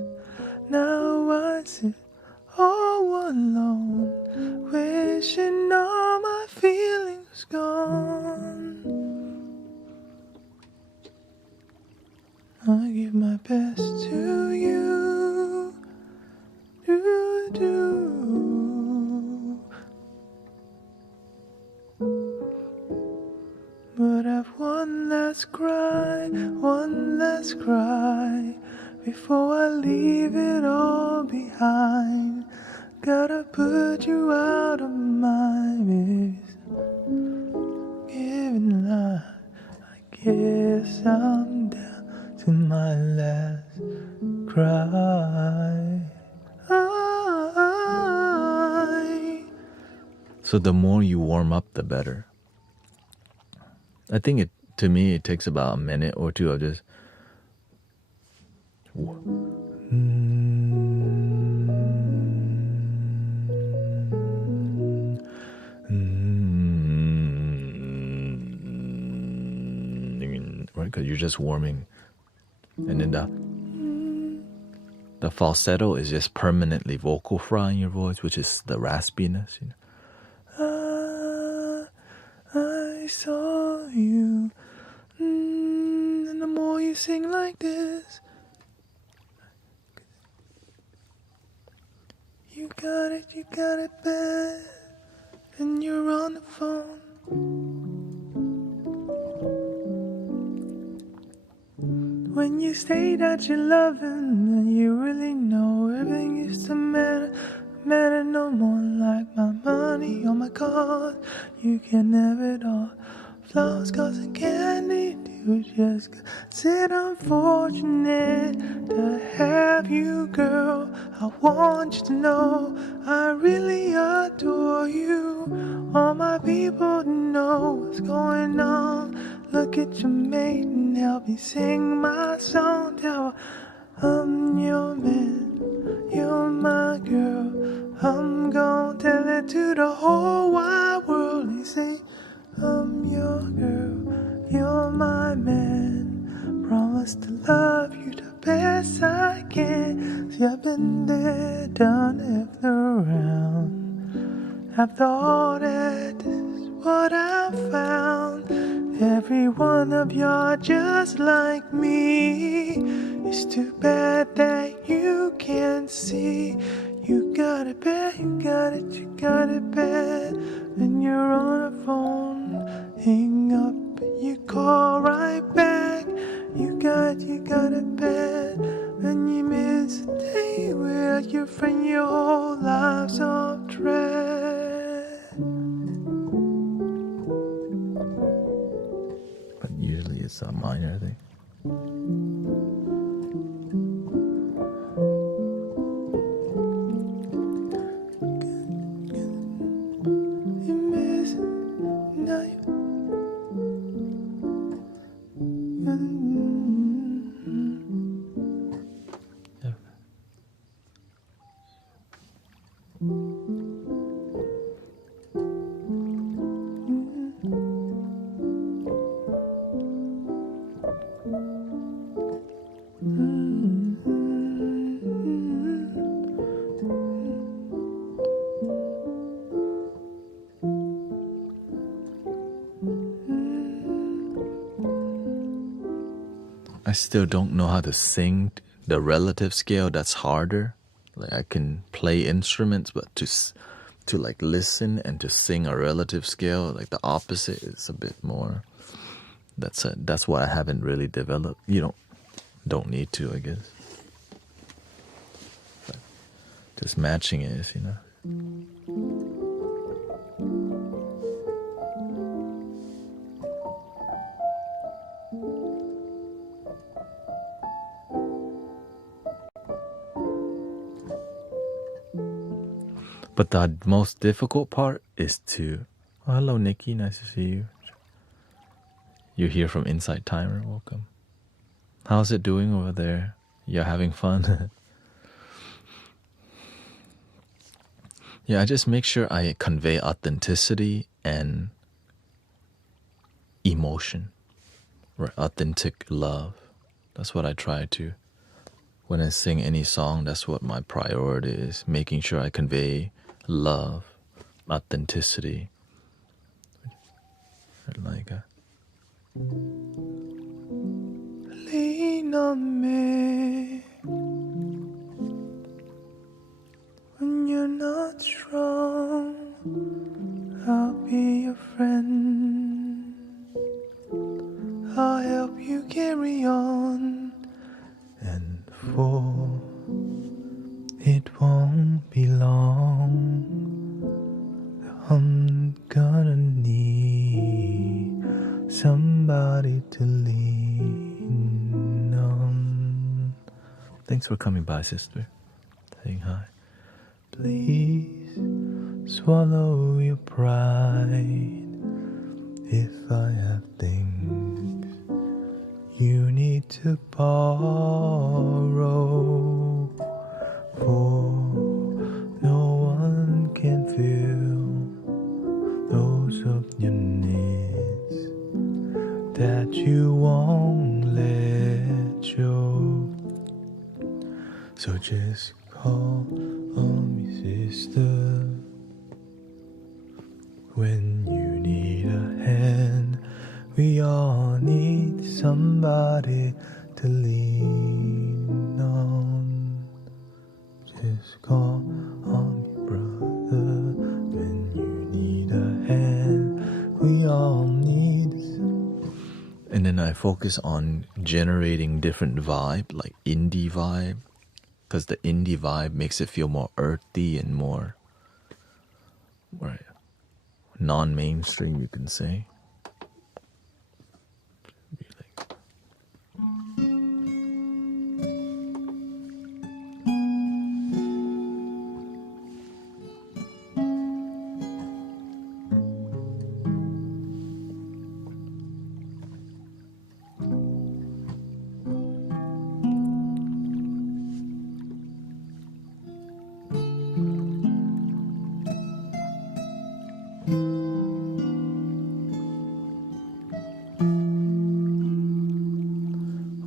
Now I sit all alone, wishing all my feelings gone. I give my best to you, do. But I've one last cry, before I leave it all behind. Gotta put you out of my business. Giving life, I guess I'm down to my last cry. So the more you warm up, the better. I think to me it takes about a minute or two of just Right, because you're just warming, and then the falsetto is just permanently vocal fry in your voice, which is the raspiness. I saw you, and the more you sing like this, you got it bad, and you're on the phone. When you say that you're loving, and you really know everything used to matter no more, like my money or my cars. You can have it all. Flowers, cars, and candy. You just said I'm fortunate to have you, girl. I want you to know I really adore you. All my people know what's going on. Look at your mate and help me sing my song. Tell her I'm your man, you're my girl. I'm gonna tell it to the whole wide world. They say I'm your girl, you're my man. Promise to love you the best I can. See, I've been there, done it around. After all that, this is what I found. Every one of y'all just like me. It's too bad that you can't see. You got it bad, you got it bad. When you're on the phone, hang up and you call right back. You got it bad. When you miss a day with your friend, your whole life's off track. But usually it's a minor thing. You miss it, now you I still don't know how to sing the relative scale. That's harder. Like I can play instruments, but to like listen and to sing a relative scale, like the opposite, is a bit more. That's why I haven't really developed. You don't need to, I guess. But just matching is, But the most difficult part is to. Oh, hello, Nikki. Nice to see you. You're here from Insight Timer. Welcome. How's it doing over there? You're having fun? Yeah, I just make sure I convey authenticity and emotion, right? Authentic love. That's what I try to. When I sing any song, that's what my priority is. Making sure I convey love, authenticity. Like lean on me when you're not strong. I'll be your friend. I'll help you carry on. And for it won't be long, I'm gonna need somebody to lean on. Thanks for coming by, sister. Saying hi. Please swallow your pride. If I have things you need to borrow, for no one can fill those of your needs that you won't let show. So just call on me, sister, when you need a hand. We all need somebody to lean on. Just call on me, brother, when you need a hand. We all need. And then I focus on generating different vibe, like indie vibe, because the indie vibe makes it feel more earthy and more non-mainstream, you can say.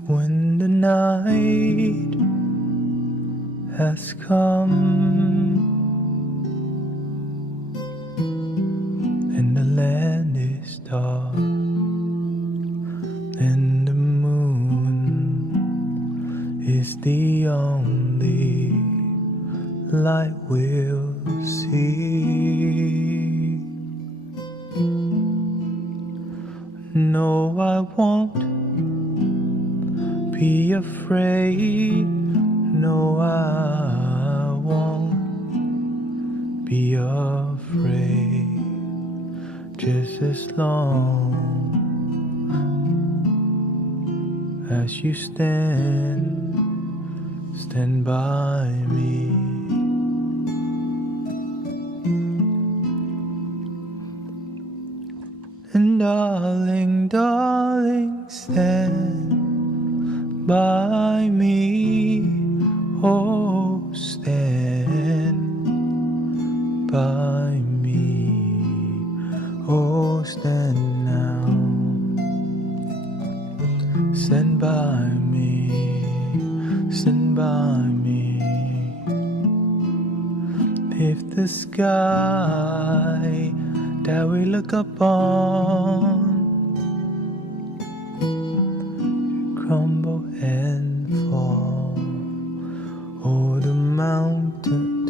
When the night has come and the land is dark and the moon is the only light we'll see. No, I won't be afraid. No, I won't be afraid. Just as long as you stand by me. And darling, darling, stand by me. Oh, stand by me. Oh, stand now. Stand by me. Stand by me. If the sky that we look upon crumble and fall, or the mountain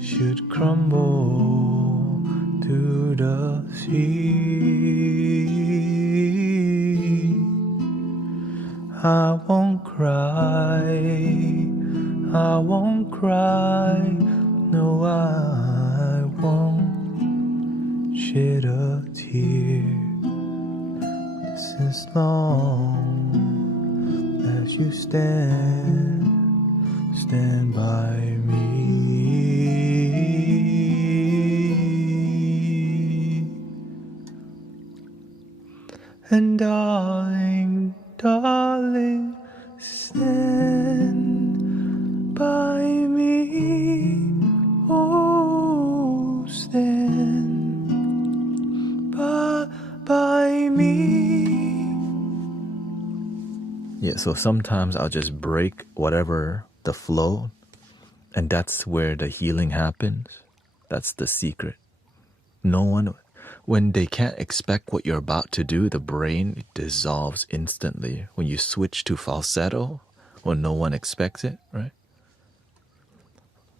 should crumble to the sea, I won't cry, I won't cry, no, I won't shed a tear. As long as you stand by me. And darling, darling, stand by me. Oh, stand by me. Yeah, so sometimes I'll just break whatever the flow, and that's where the healing happens. That's the secret. No one, when they can't expect what you're about to do, the brain dissolves instantly. When you switch to falsetto, when no one expects it, right?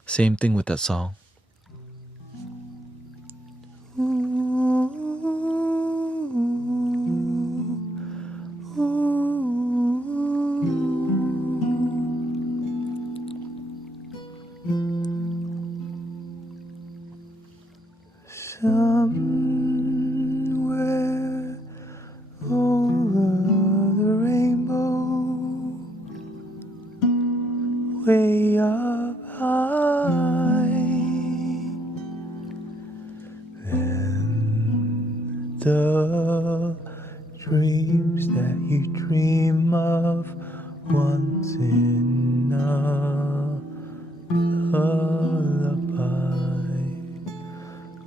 Same thing with that song. Somewhere over the rainbow, way up high, then the dream you dream of once in a lullaby.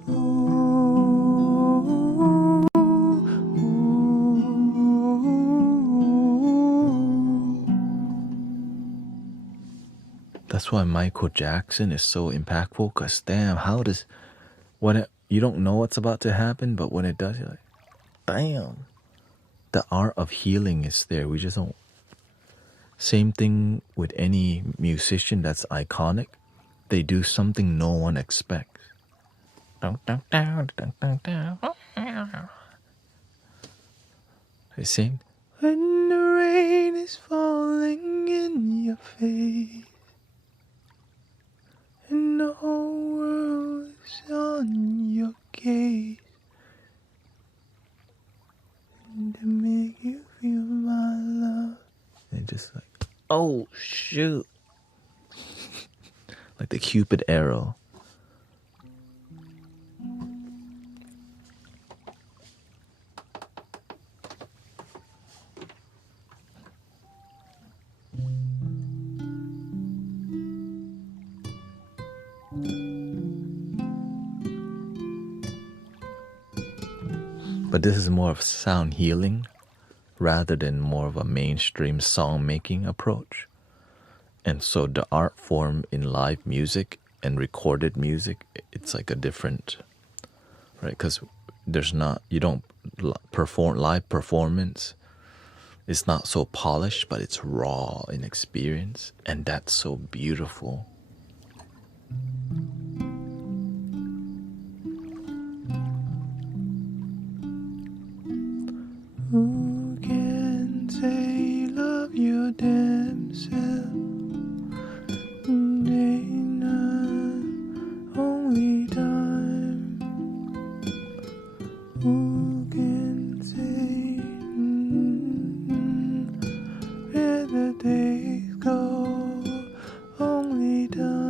Ooh, That's why Michael Jackson is so impactful, because damn, you don't know what's about to happen, but when it does, you're like, bam. The art of healing is there. We just don't. Same thing with any musician that's iconic. They do something no one expects. They sing, when the rain is falling in your face and the whole world is on your case, and to make you feel my love. And just like, oh shoot. Like the Cupid arrow. But this is more of sound healing rather than more of a mainstream song making approach. And so the art form in live music and recorded music, it's like a different, right? Because you don't perform live performance. It's not so polished, but it's raw in experience. And that's so beautiful. Who can say love your damn self? Day night, only time. Who can say where the days go? Only time.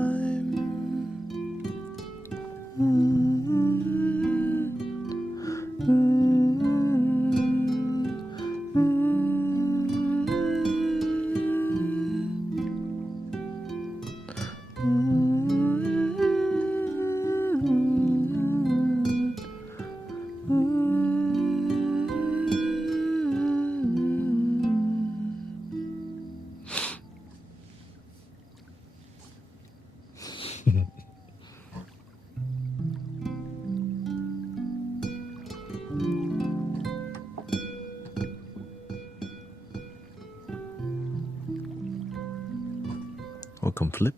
Welcome, Flip.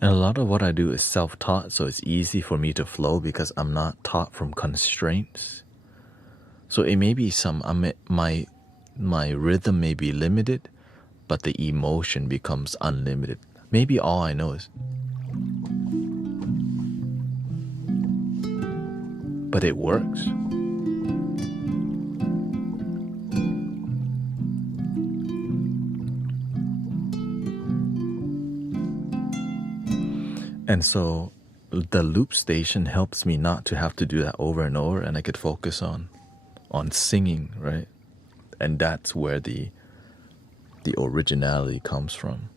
And a lot of what I do is self-taught, so it's easy for me to flow because I'm not taught from constraints. So it may be my rhythm may be limited, but the emotion becomes unlimited. Maybe all I know is, but it works. And so the loop station helps me not to have to do that over and over, and I could focus on singing, right? And that's where the originality comes from.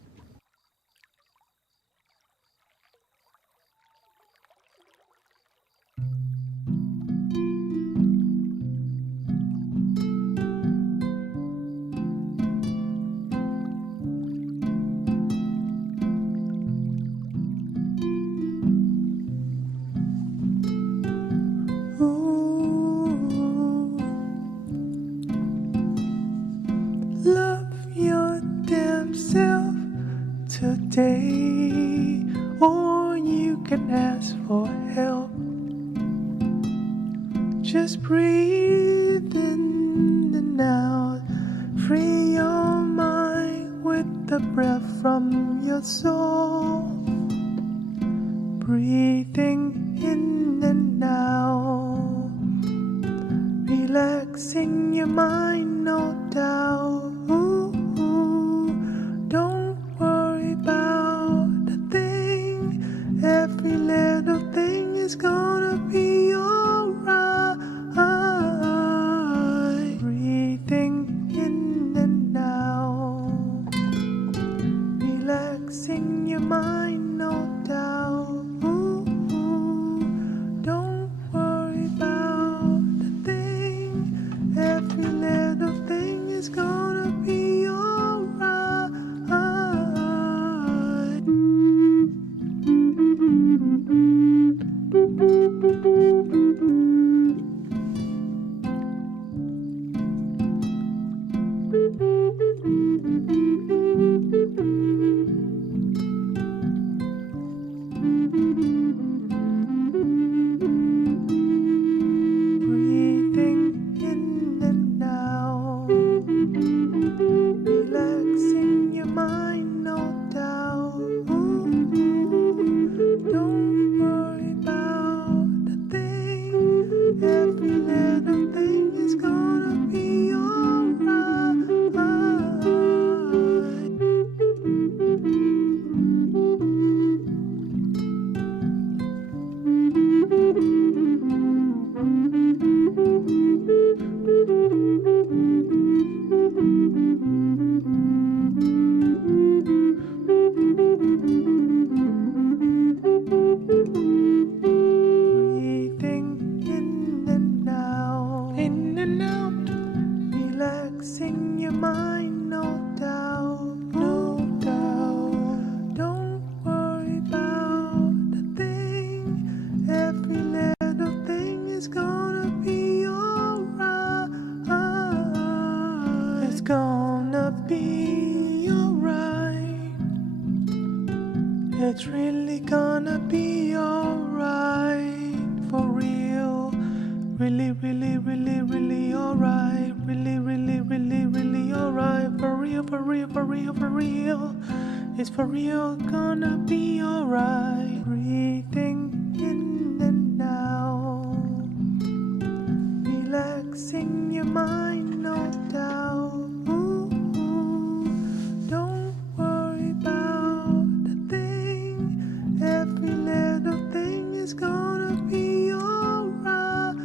Love your damn self today, or you can ask for help. Just breathe in and out, free your mind with the breath from your soul. Breathing in and out, relaxing your mind, no doubt. Don't worry is gonna be alright. Breathing in and out, relaxing your mind, no doubt. Don't worry about a thing. Every little thing is gonna be alright. Breathing in and out, relaxing your mind, no doubt. Don't worry about a thing. Every little thing is gonna be alright. Breathing in and out, relaxing your mind, no doubt, no doubt. Don't worry about a thing. Every little thing is gonna be alright. It's gonna be alright. It's really gonna be alright. For real. Really, really, really, really alright. Really, really, really, really alright. For real, for real, for real, for real. It's for real gonna be alright. Breathing in and out, relaxing your mind, no doubt. Don't worry about a thing. Every little thing is gonna be alright.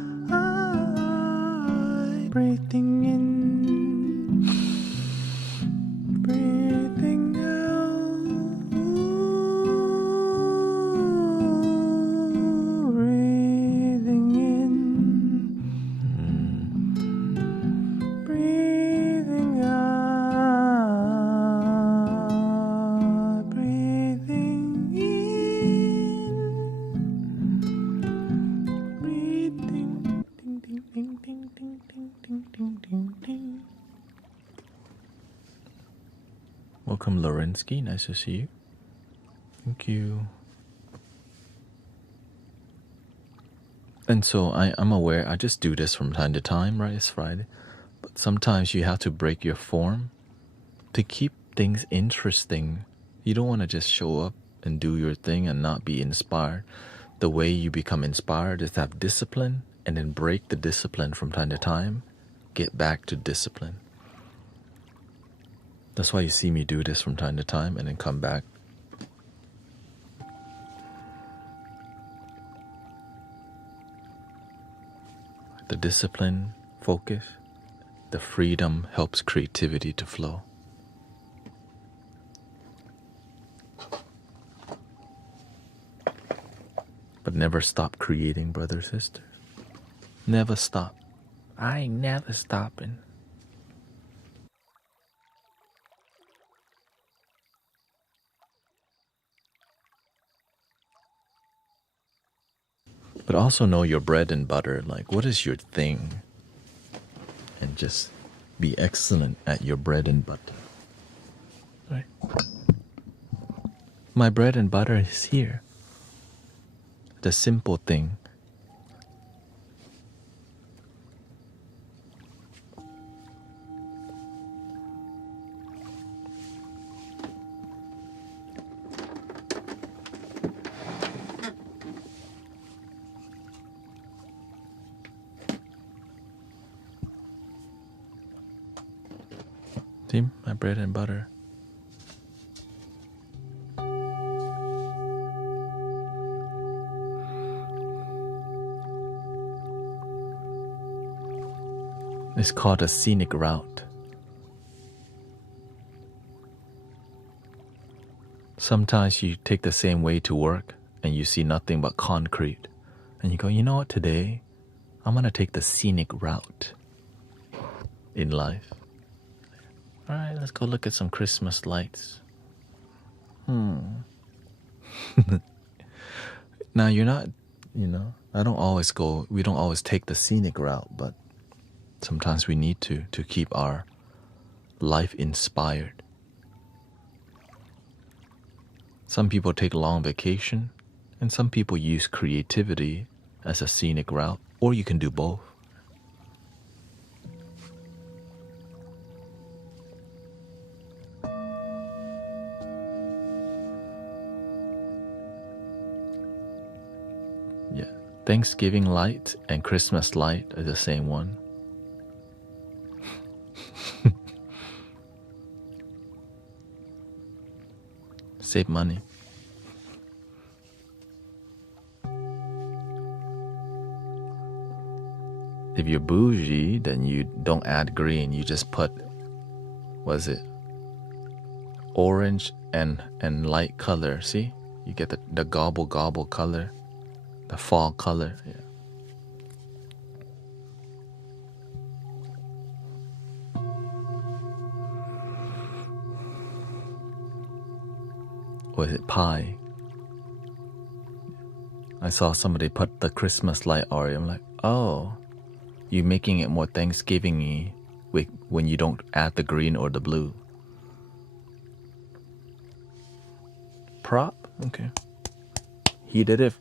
Breathing in, breathing out. Breathing in, breathing out. Breathing in, breathing. Ding, ding, ding, ding, ding, ding, ding, ding, ding, ding. Welcome, Lorensky. Nice to see you. Thank you. And so I'm aware I just do this from time to time, right? It's Friday. But sometimes you have to break your form to keep things interesting. You don't want to just show up and do your thing and not be inspired. The way you become inspired is to have discipline and then break the discipline from time to time. Get back to discipline. That's why you see me do this from time to time and then come back. The discipline, focus, the freedom helps creativity to flow. But never stop creating, brothers, sisters. Never stop. I ain't never stopping. But also know your bread and butter. Like, what is your thing? And just be excellent at your bread and butter. Right? My bread and butter is here. The simple thing. See, my bread and butter. It's called a scenic route. Sometimes you take the same way to work and you see nothing but concrete. And you go, you know what, today I'm going to take the scenic route in life. All right, let's go look at some Christmas lights. Now you're not, we don't always take the scenic route, but sometimes we need to keep our life inspired. Some people take long vacation, and some people use creativity as a scenic route, or you can do both. Yeah, Thanksgiving light and Christmas light are the same one. Save money. If you're bougie, then you don't add green. You just put, orange and light color. See? You get the gobble color, the fall color. Yeah. Or is it pie? I saw somebody put the Christmas light already. I'm like, oh, you're making it more Thanksgiving-y when you don't add the green or the blue. Prop? Okay. He did it.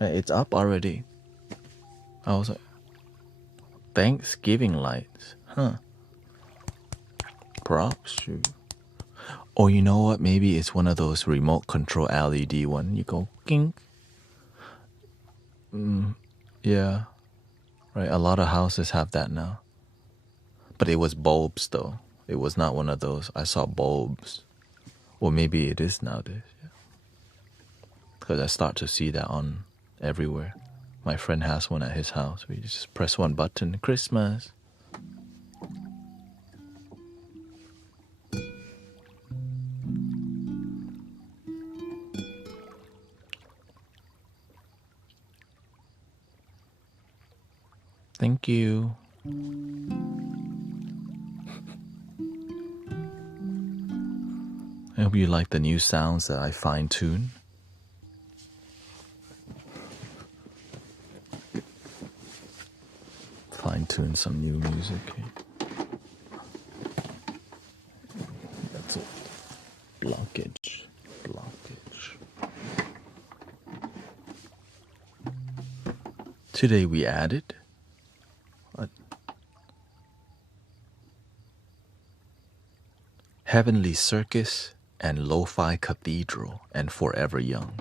It's up already. I was like, Thanksgiving lights. Huh. Props, shoot. Or you know what? Maybe it's one of those remote control LED one. You go, kink. Yeah. Right, a lot of houses have that now. But it was bulbs though. It was not one of those. I saw bulbs. Or maybe it is nowadays. Yeah. Because I start to see that on everywhere. My friend has one at his house. We just press one button. Christmas. Thank you. I hope you like the new sounds that I fine-tune. Fine-tune some new music. That's it. Blockage. Today we added Heavenly Circus and Lo-Fi Cathedral and Forever Young.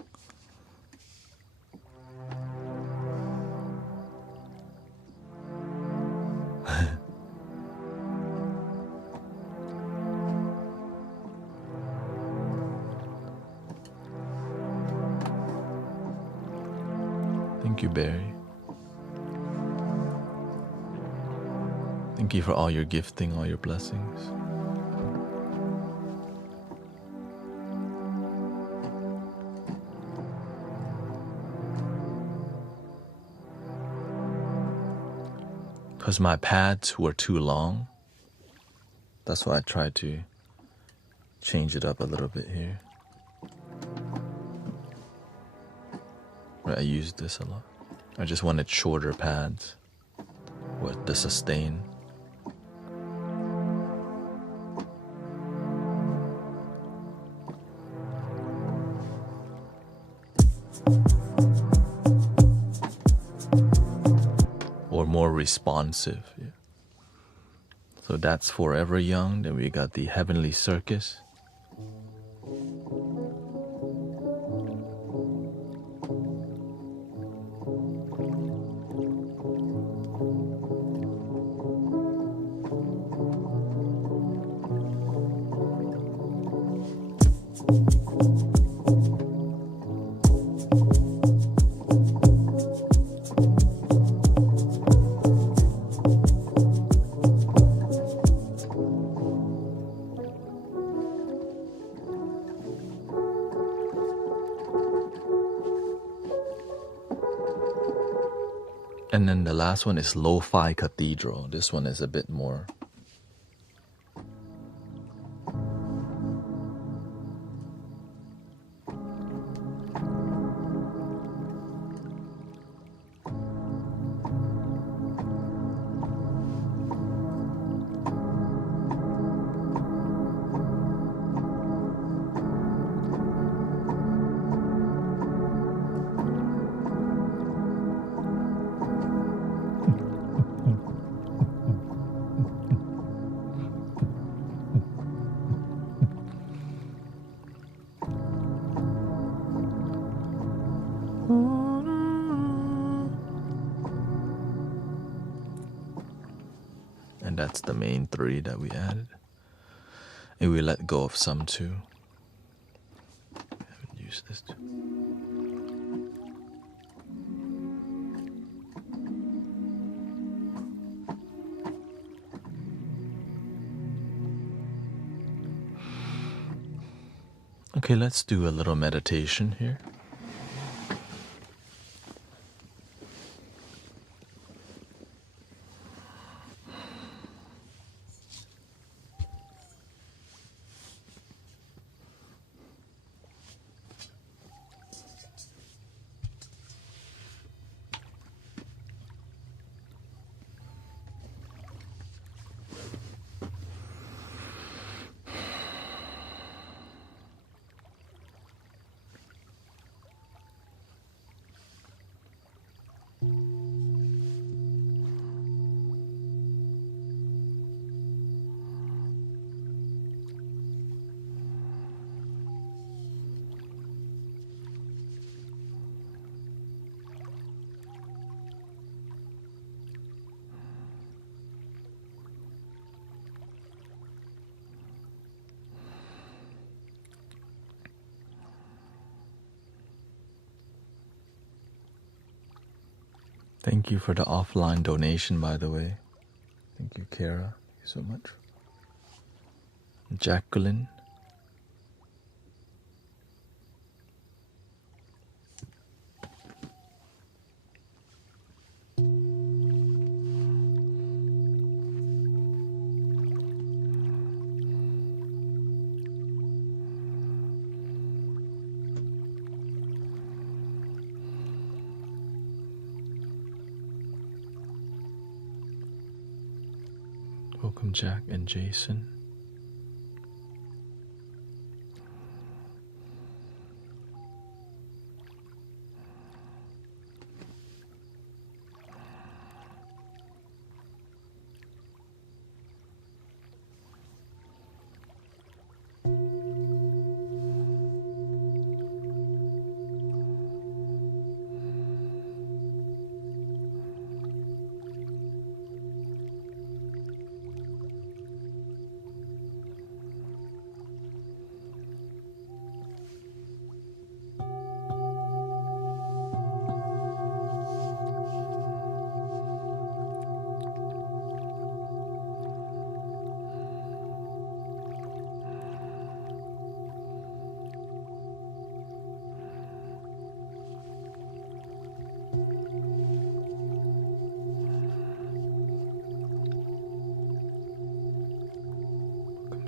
Thank you, Barry. Thank you for all your gifting, all your blessings. Because my pads were too long. That's why I tried to change it up a little bit here. Right, I used this a lot. I just wanted shorter pads with the sustain. Or more responsive. Yeah. So that's Forever Young. Then we got the Heavenly Circus. And then the last one is Lo-Fi Cathedral. This one is a bit more. And that's the main three that we added. And we let go of some too. I haven't used this too. Okay, let's do a little meditation here. Thank you for the offline donation, by the way. Thank you, Kara. Thank you so much. Jacqueline. Welcome, Jack and Jason.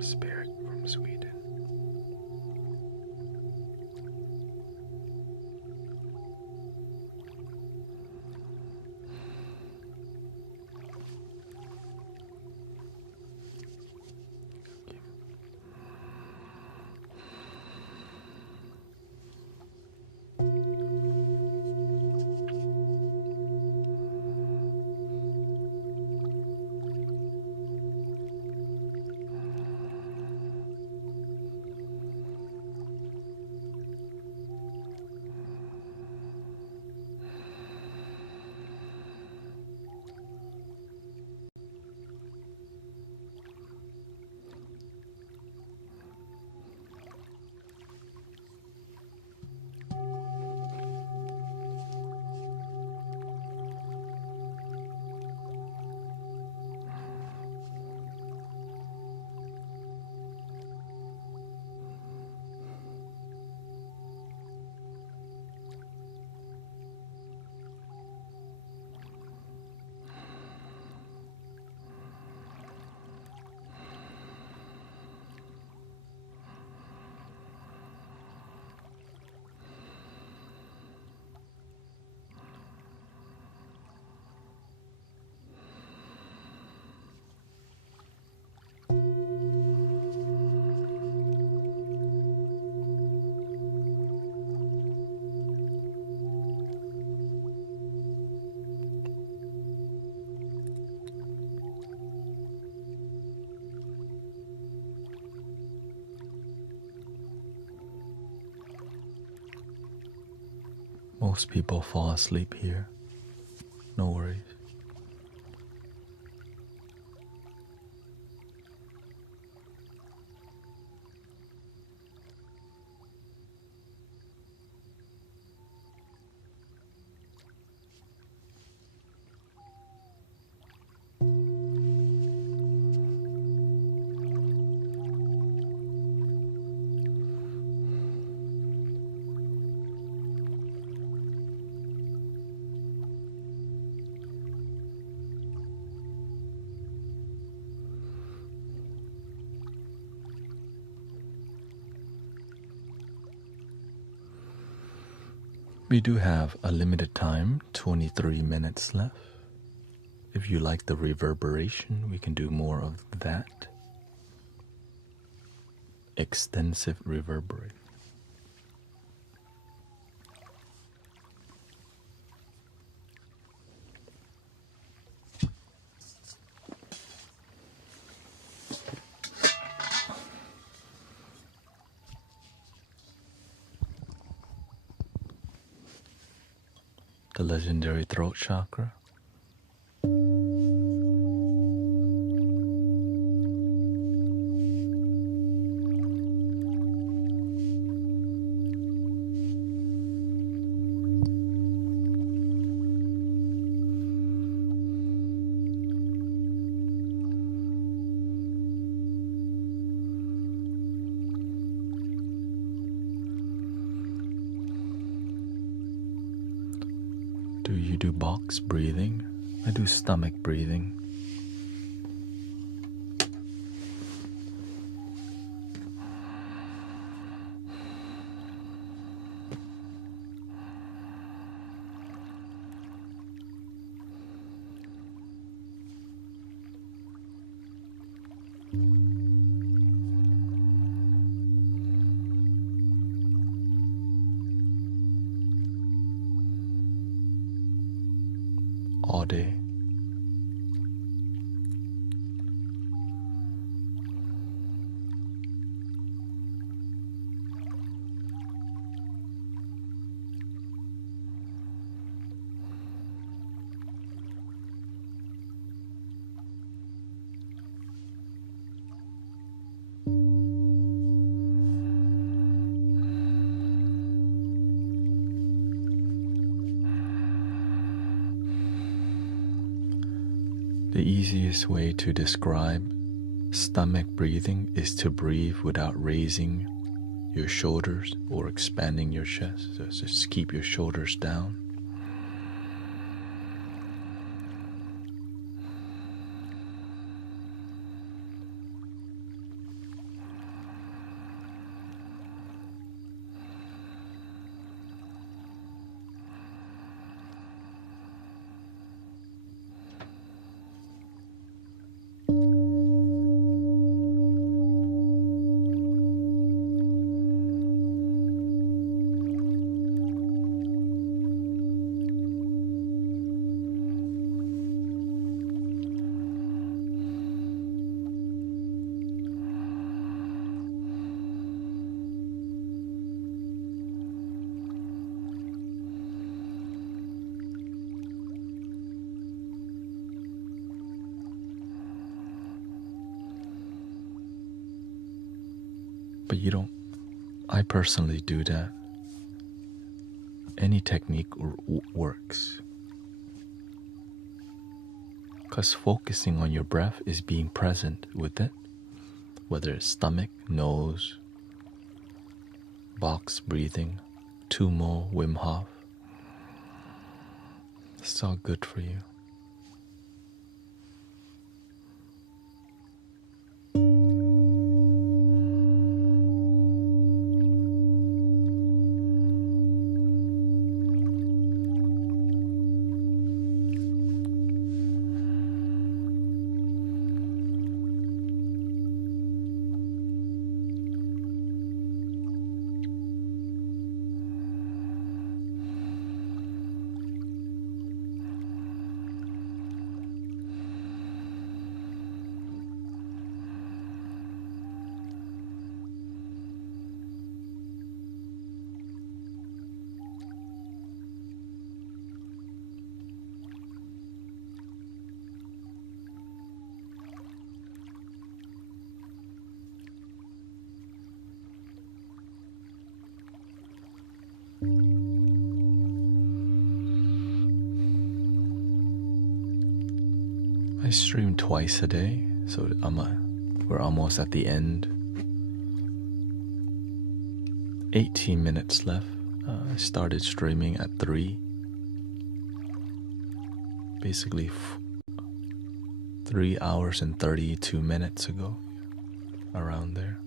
Spirit from Sweden. Most people fall asleep here. No worries. We do have a limited time, 23 minutes left. If you like the reverberation, we can do more of that. Extensive reverberate. The legendary throat chakra. Do you do box breathing? I do stomach breathing. All day. The easiest way to describe stomach breathing is to breathe without raising your shoulders or expanding your chest. So just keep your shoulders down. But you don't, I personally do that. Any technique works. Because focusing on your breath is being present with it, whether it's stomach, nose, box breathing, Tumo, Wim Hof. It's all good for you. I stream twice a day, so we're almost at the end. 18 minutes left. I started streaming at 3. Basically 3 hours and 32 minutes ago. Around there.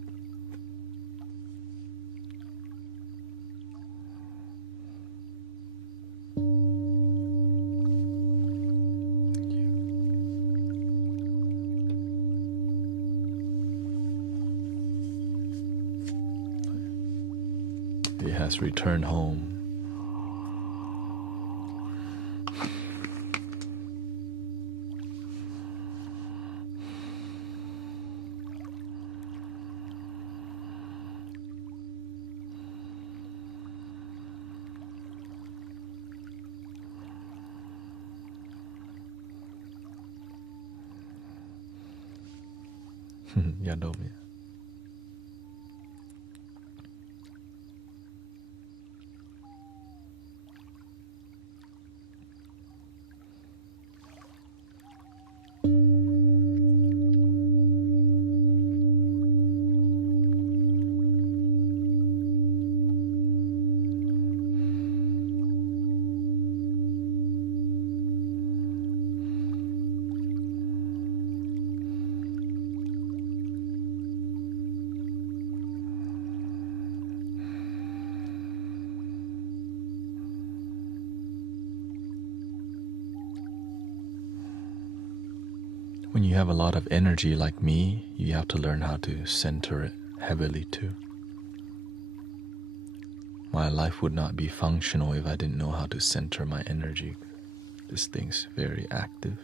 He has returned home. Yadomia. When you have a lot of energy like me, you have to learn how to center it heavily too. My life would not be functional if I didn't know how to center my energy. This thing's very active.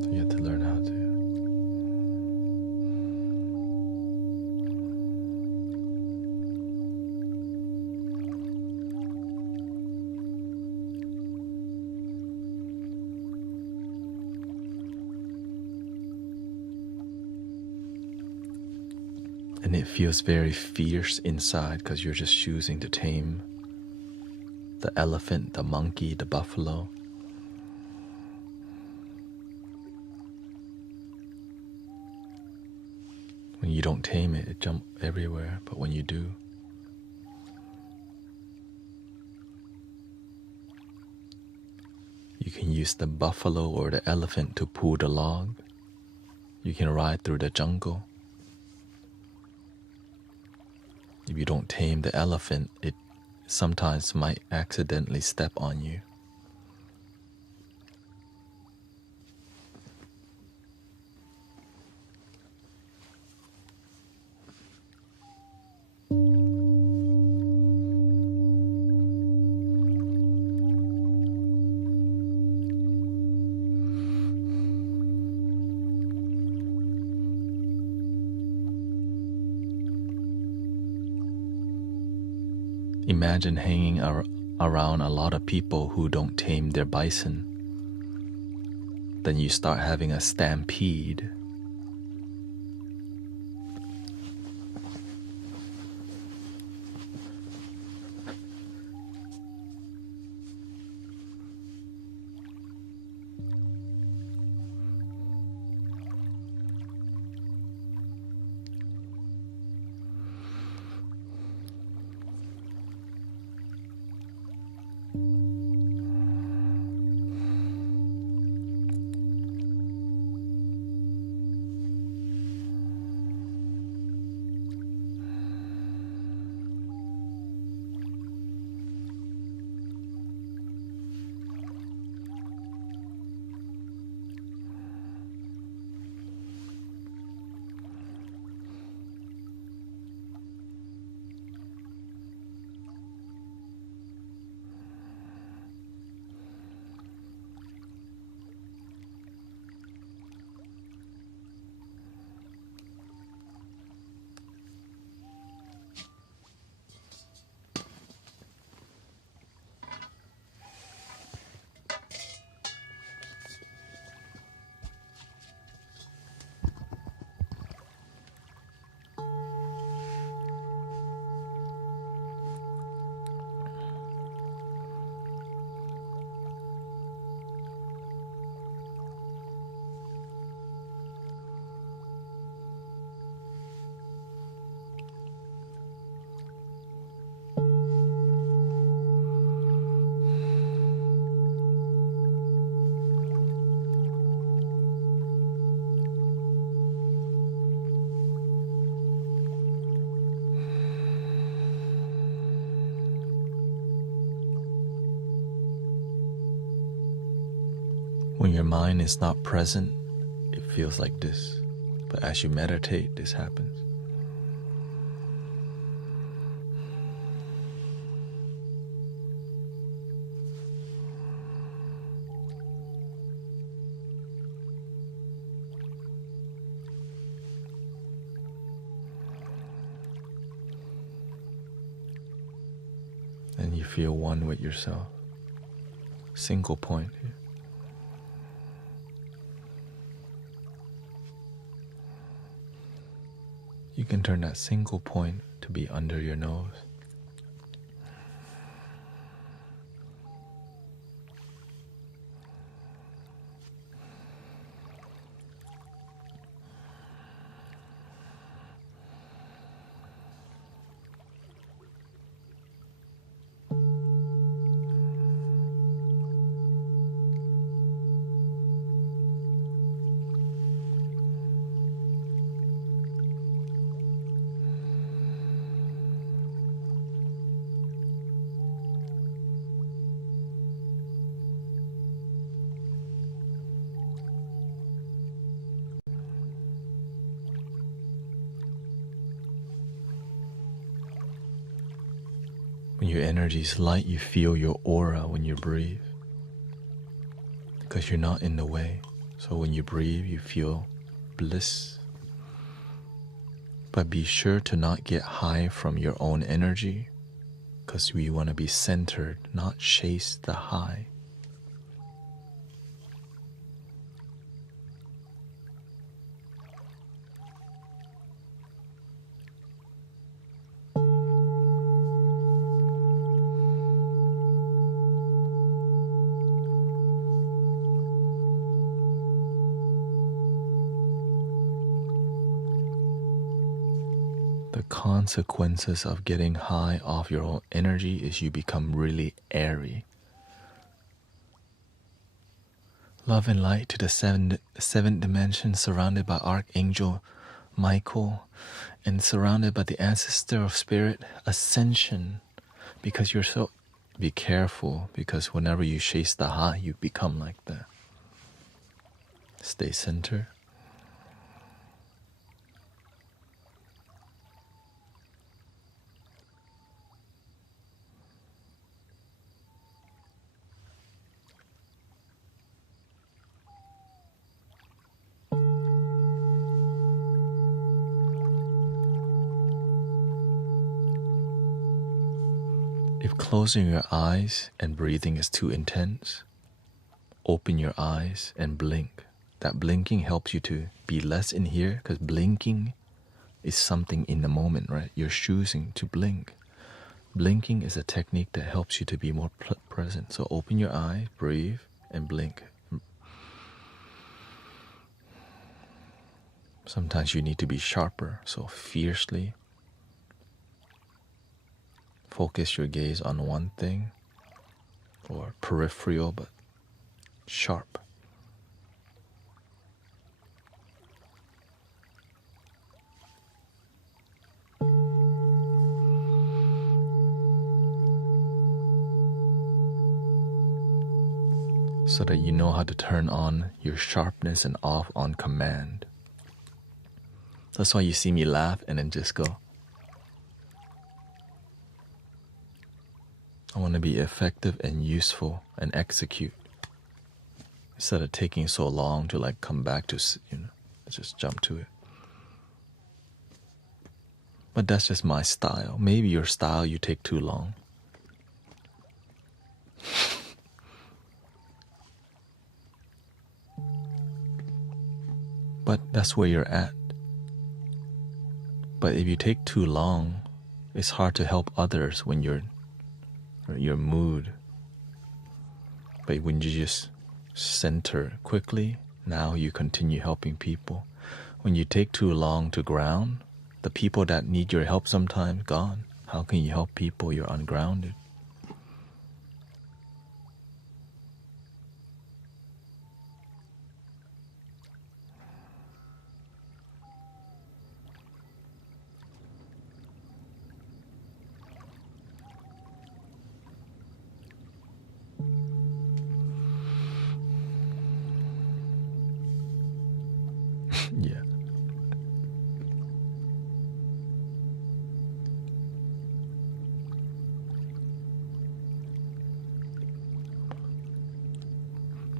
So you have to learn how to. And it feels very fierce inside because you're just choosing to tame the elephant, the monkey, the buffalo. When you don't tame it, it jumps everywhere. But when you do, you can use the buffalo or the elephant to pull the log. You can ride through the jungle. If you don't tame the elephant, it sometimes might accidentally step on you. Imagine hanging around a lot of people who don't tame their bison. Then you start having a stampede. When your mind is not present, it feels like this. But as you meditate, this happens. And you feel one with yourself. Single point here. You can turn that single point to be under your nose. When your energy is light, you feel your aura when you breathe, because you're not in the way. So when you breathe, you feel bliss. But be sure to not get high from your own energy, because we want to be centered, not chase the high. The consequences of getting high off your own energy is you become really airy. Love and light to the seventh dimension, surrounded by Archangel Michael and surrounded by the ancestor of spirit, ascension. Because you're so... Be careful, because whenever you chase the high, you become like that. Stay centered. If closing your eyes and breathing is too intense, open your eyes and blink. That blinking helps you to be less in here, because blinking is something in the moment, right? You're choosing to blink. Blinking is a technique that helps you to be more present. So open your eyes, breathe, and blink. Sometimes you need to be sharper, so fiercely focus your gaze on one thing, or peripheral but sharp. So that you know how to turn on your sharpness and off on command. That's why you see me laugh and then just go. I want to be effective and useful and execute, instead of taking so long to like come back to, just jump to it. But that's just my style. Maybe your style, you take too long. But that's where you're at. But if you take too long, it's hard to help others when your mood. But when you just center quickly, now you continue helping people. When you take too long to ground, the people that need your help sometimes gone. How can you help people? You're ungrounded.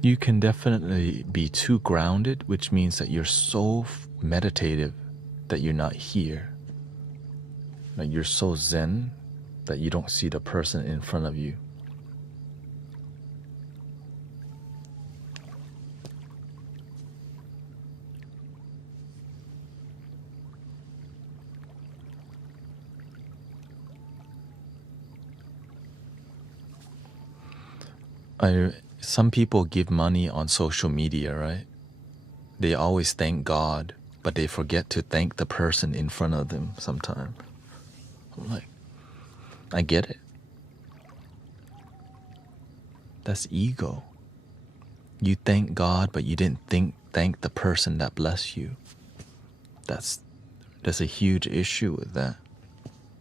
You can definitely be too grounded, which means that you're so meditative that you're not here. Like you're so zen that you don't see the person in front of you. Some people give money on social media, right? They always thank God, but they forget to thank the person in front of them sometimes. I'm like, I get it. That's ego. You thank God, but you didn't thank the person that blessed you. There's a huge issue with that.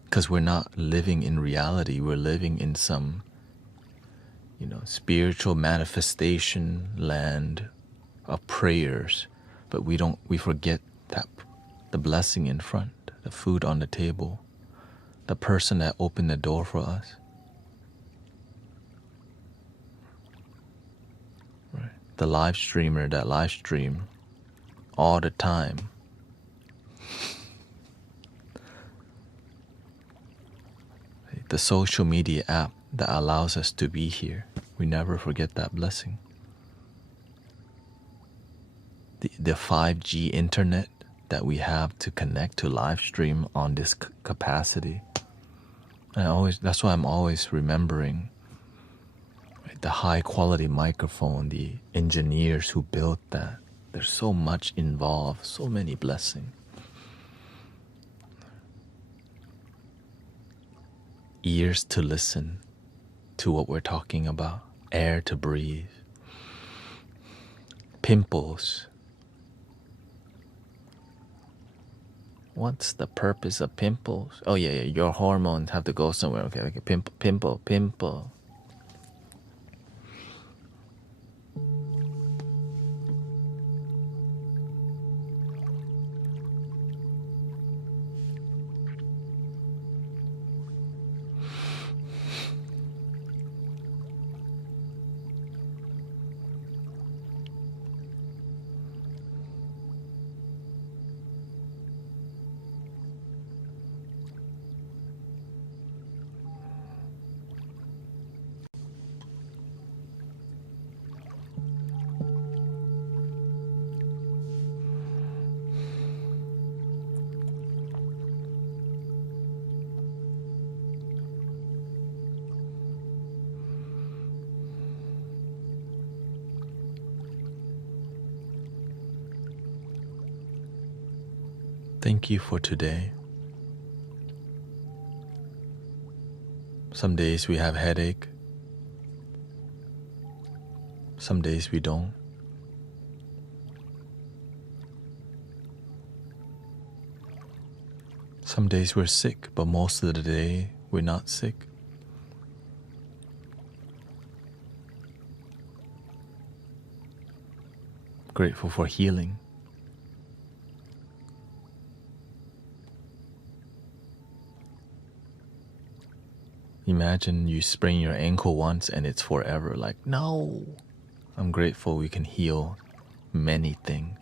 Because we're not living in reality. We're living in some, spiritual manifestation land of prayers. But we forget that the blessing in front, the food on the table, the person that opened the door for us. Right? The live streamer that live stream all the time. The social media app that allows us to be here. We never forget that blessing. The 5G internet that we have to connect to live stream on this capacity. That's why I'm always remembering, right, the high quality microphone, the engineers who built that. There's so much involved, so many blessings. Ears to listen to what we're talking about, air to breathe, pimples. What's the purpose of pimples? Oh yeah, your hormones have to go somewhere. Okay, pimple. Thank you for today. Some days we have headache. Some days we don't. Some days we're sick, but most of the day we're not sick. Grateful for healing. Imagine you sprain your ankle once and it's forever. Like, no. I'm grateful we can heal many things.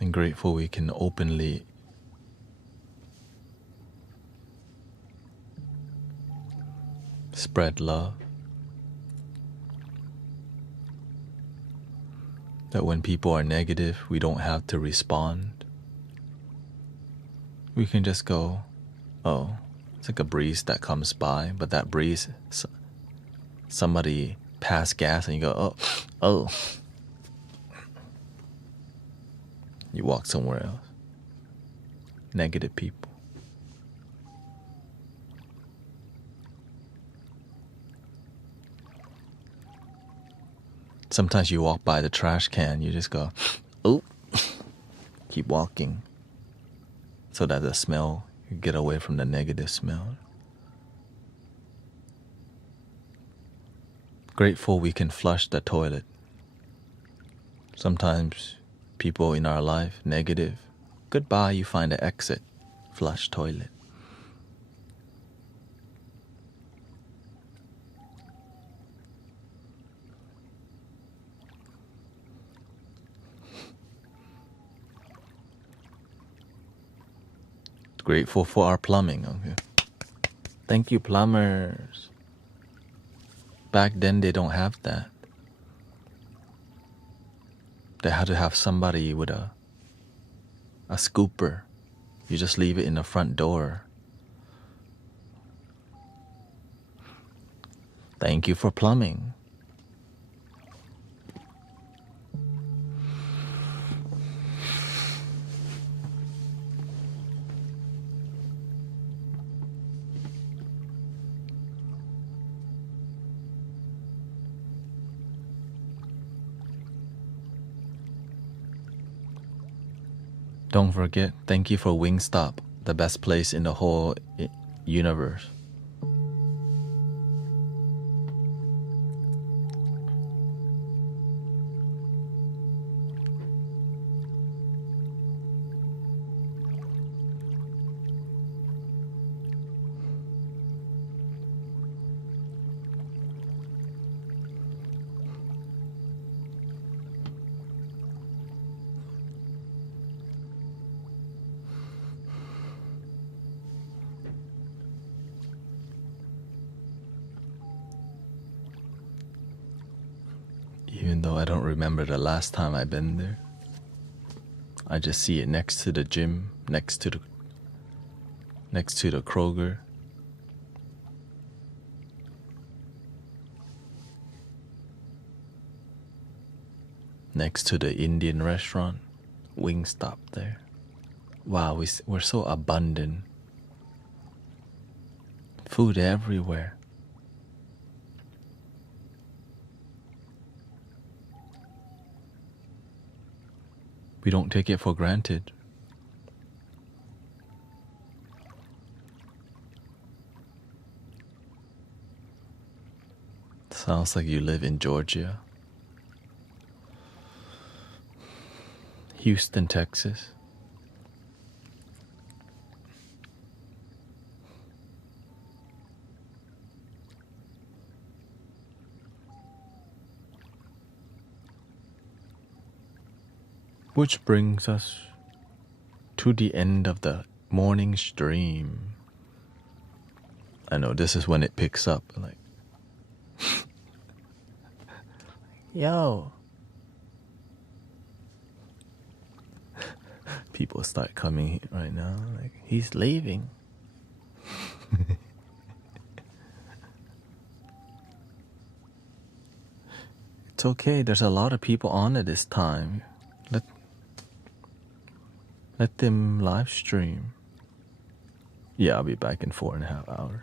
And grateful we can openly spread love. That when people are negative, we don't have to respond. We can just go, oh, it's like a breeze that comes by, but that breeze, somebody pass gas and you go, oh. You walk somewhere else. Negative people. Sometimes you walk by the trash can, you just go, oh, keep walking. So that the smell, you get away from the negative smell. Grateful we can flush the toilet. Sometimes people in our life, negative. Goodbye, you find an exit. Flush toilet. Grateful for our plumbing. Okay. Thank you, plumbers. Back then, they don't have that. They had to have somebody with a scooper. You just leave it in the front door. Thank you for plumbing. Don't forget, thank you for Wingstop, the best place in the whole universe. Even though I don't remember the last time I've been there. I just see it next to the gym, next to the Kroger. Next to the Indian restaurant, Wingstop there. Wow, we're so abundant. Food everywhere. We don't take it for granted. Sounds like you live in Georgia. Houston, Texas. Which brings us to the end of the morning stream. I know this is when it picks up, like, yo. People start coming right now, like, he's leaving. It's okay, there's a lot of people on at this time. Let them live stream. Yeah, I'll be back in 4.5 hours.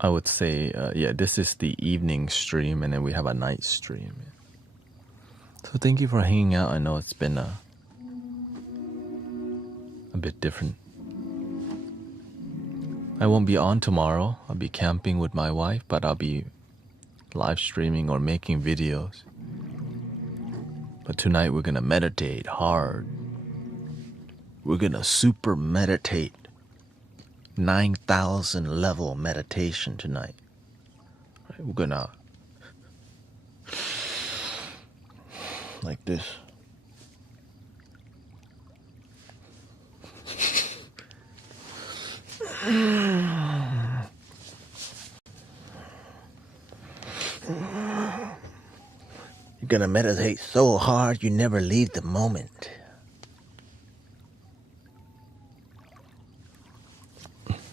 I would say, yeah, this is the evening stream, and then we have a night stream. So thank you for hanging out. I know it's been a bit different. I won't be on tomorrow. I'll be camping with my wife, but I'll be live streaming or making videos. But tonight we're gonna meditate hard. We're gonna super meditate. 9,000 level meditation tonight. Right, we're gonna like this. You're gonna meditate so hard you never leave the moment.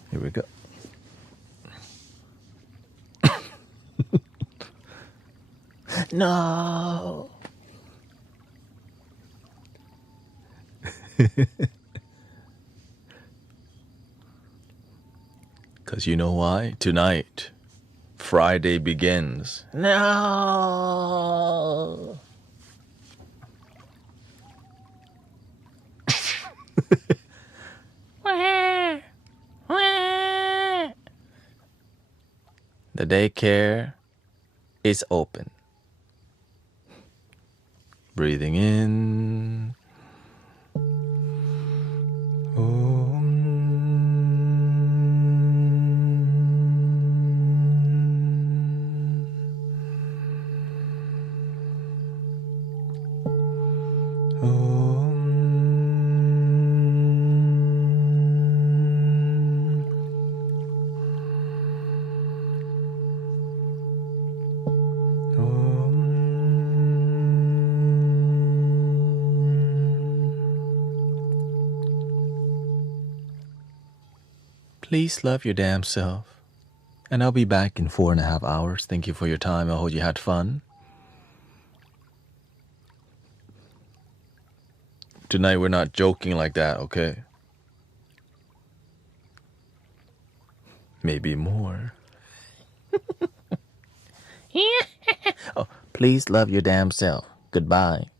Here we go. No. Because you know why? Tonight, Friday begins. No. The daycare is open. Breathing in. Om. Please love your damn self. And I'll be back in 4.5 hours. Thank you for your time. I hope you had fun. Tonight we're not joking like that, okay? Maybe more. Oh, please love your damn self. Goodbye.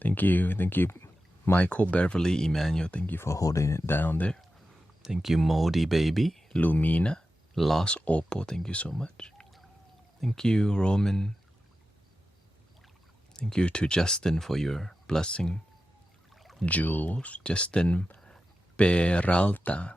Thank you. Thank you, Michael, Beverly, Emmanuel. Thank you for holding it down there. Thank you, Modi Baby, Lumina, Lost Oppo. Thank you so much. Thank you, Roman. Thank you to Justin for your blessing. Jules, Justin Peralta.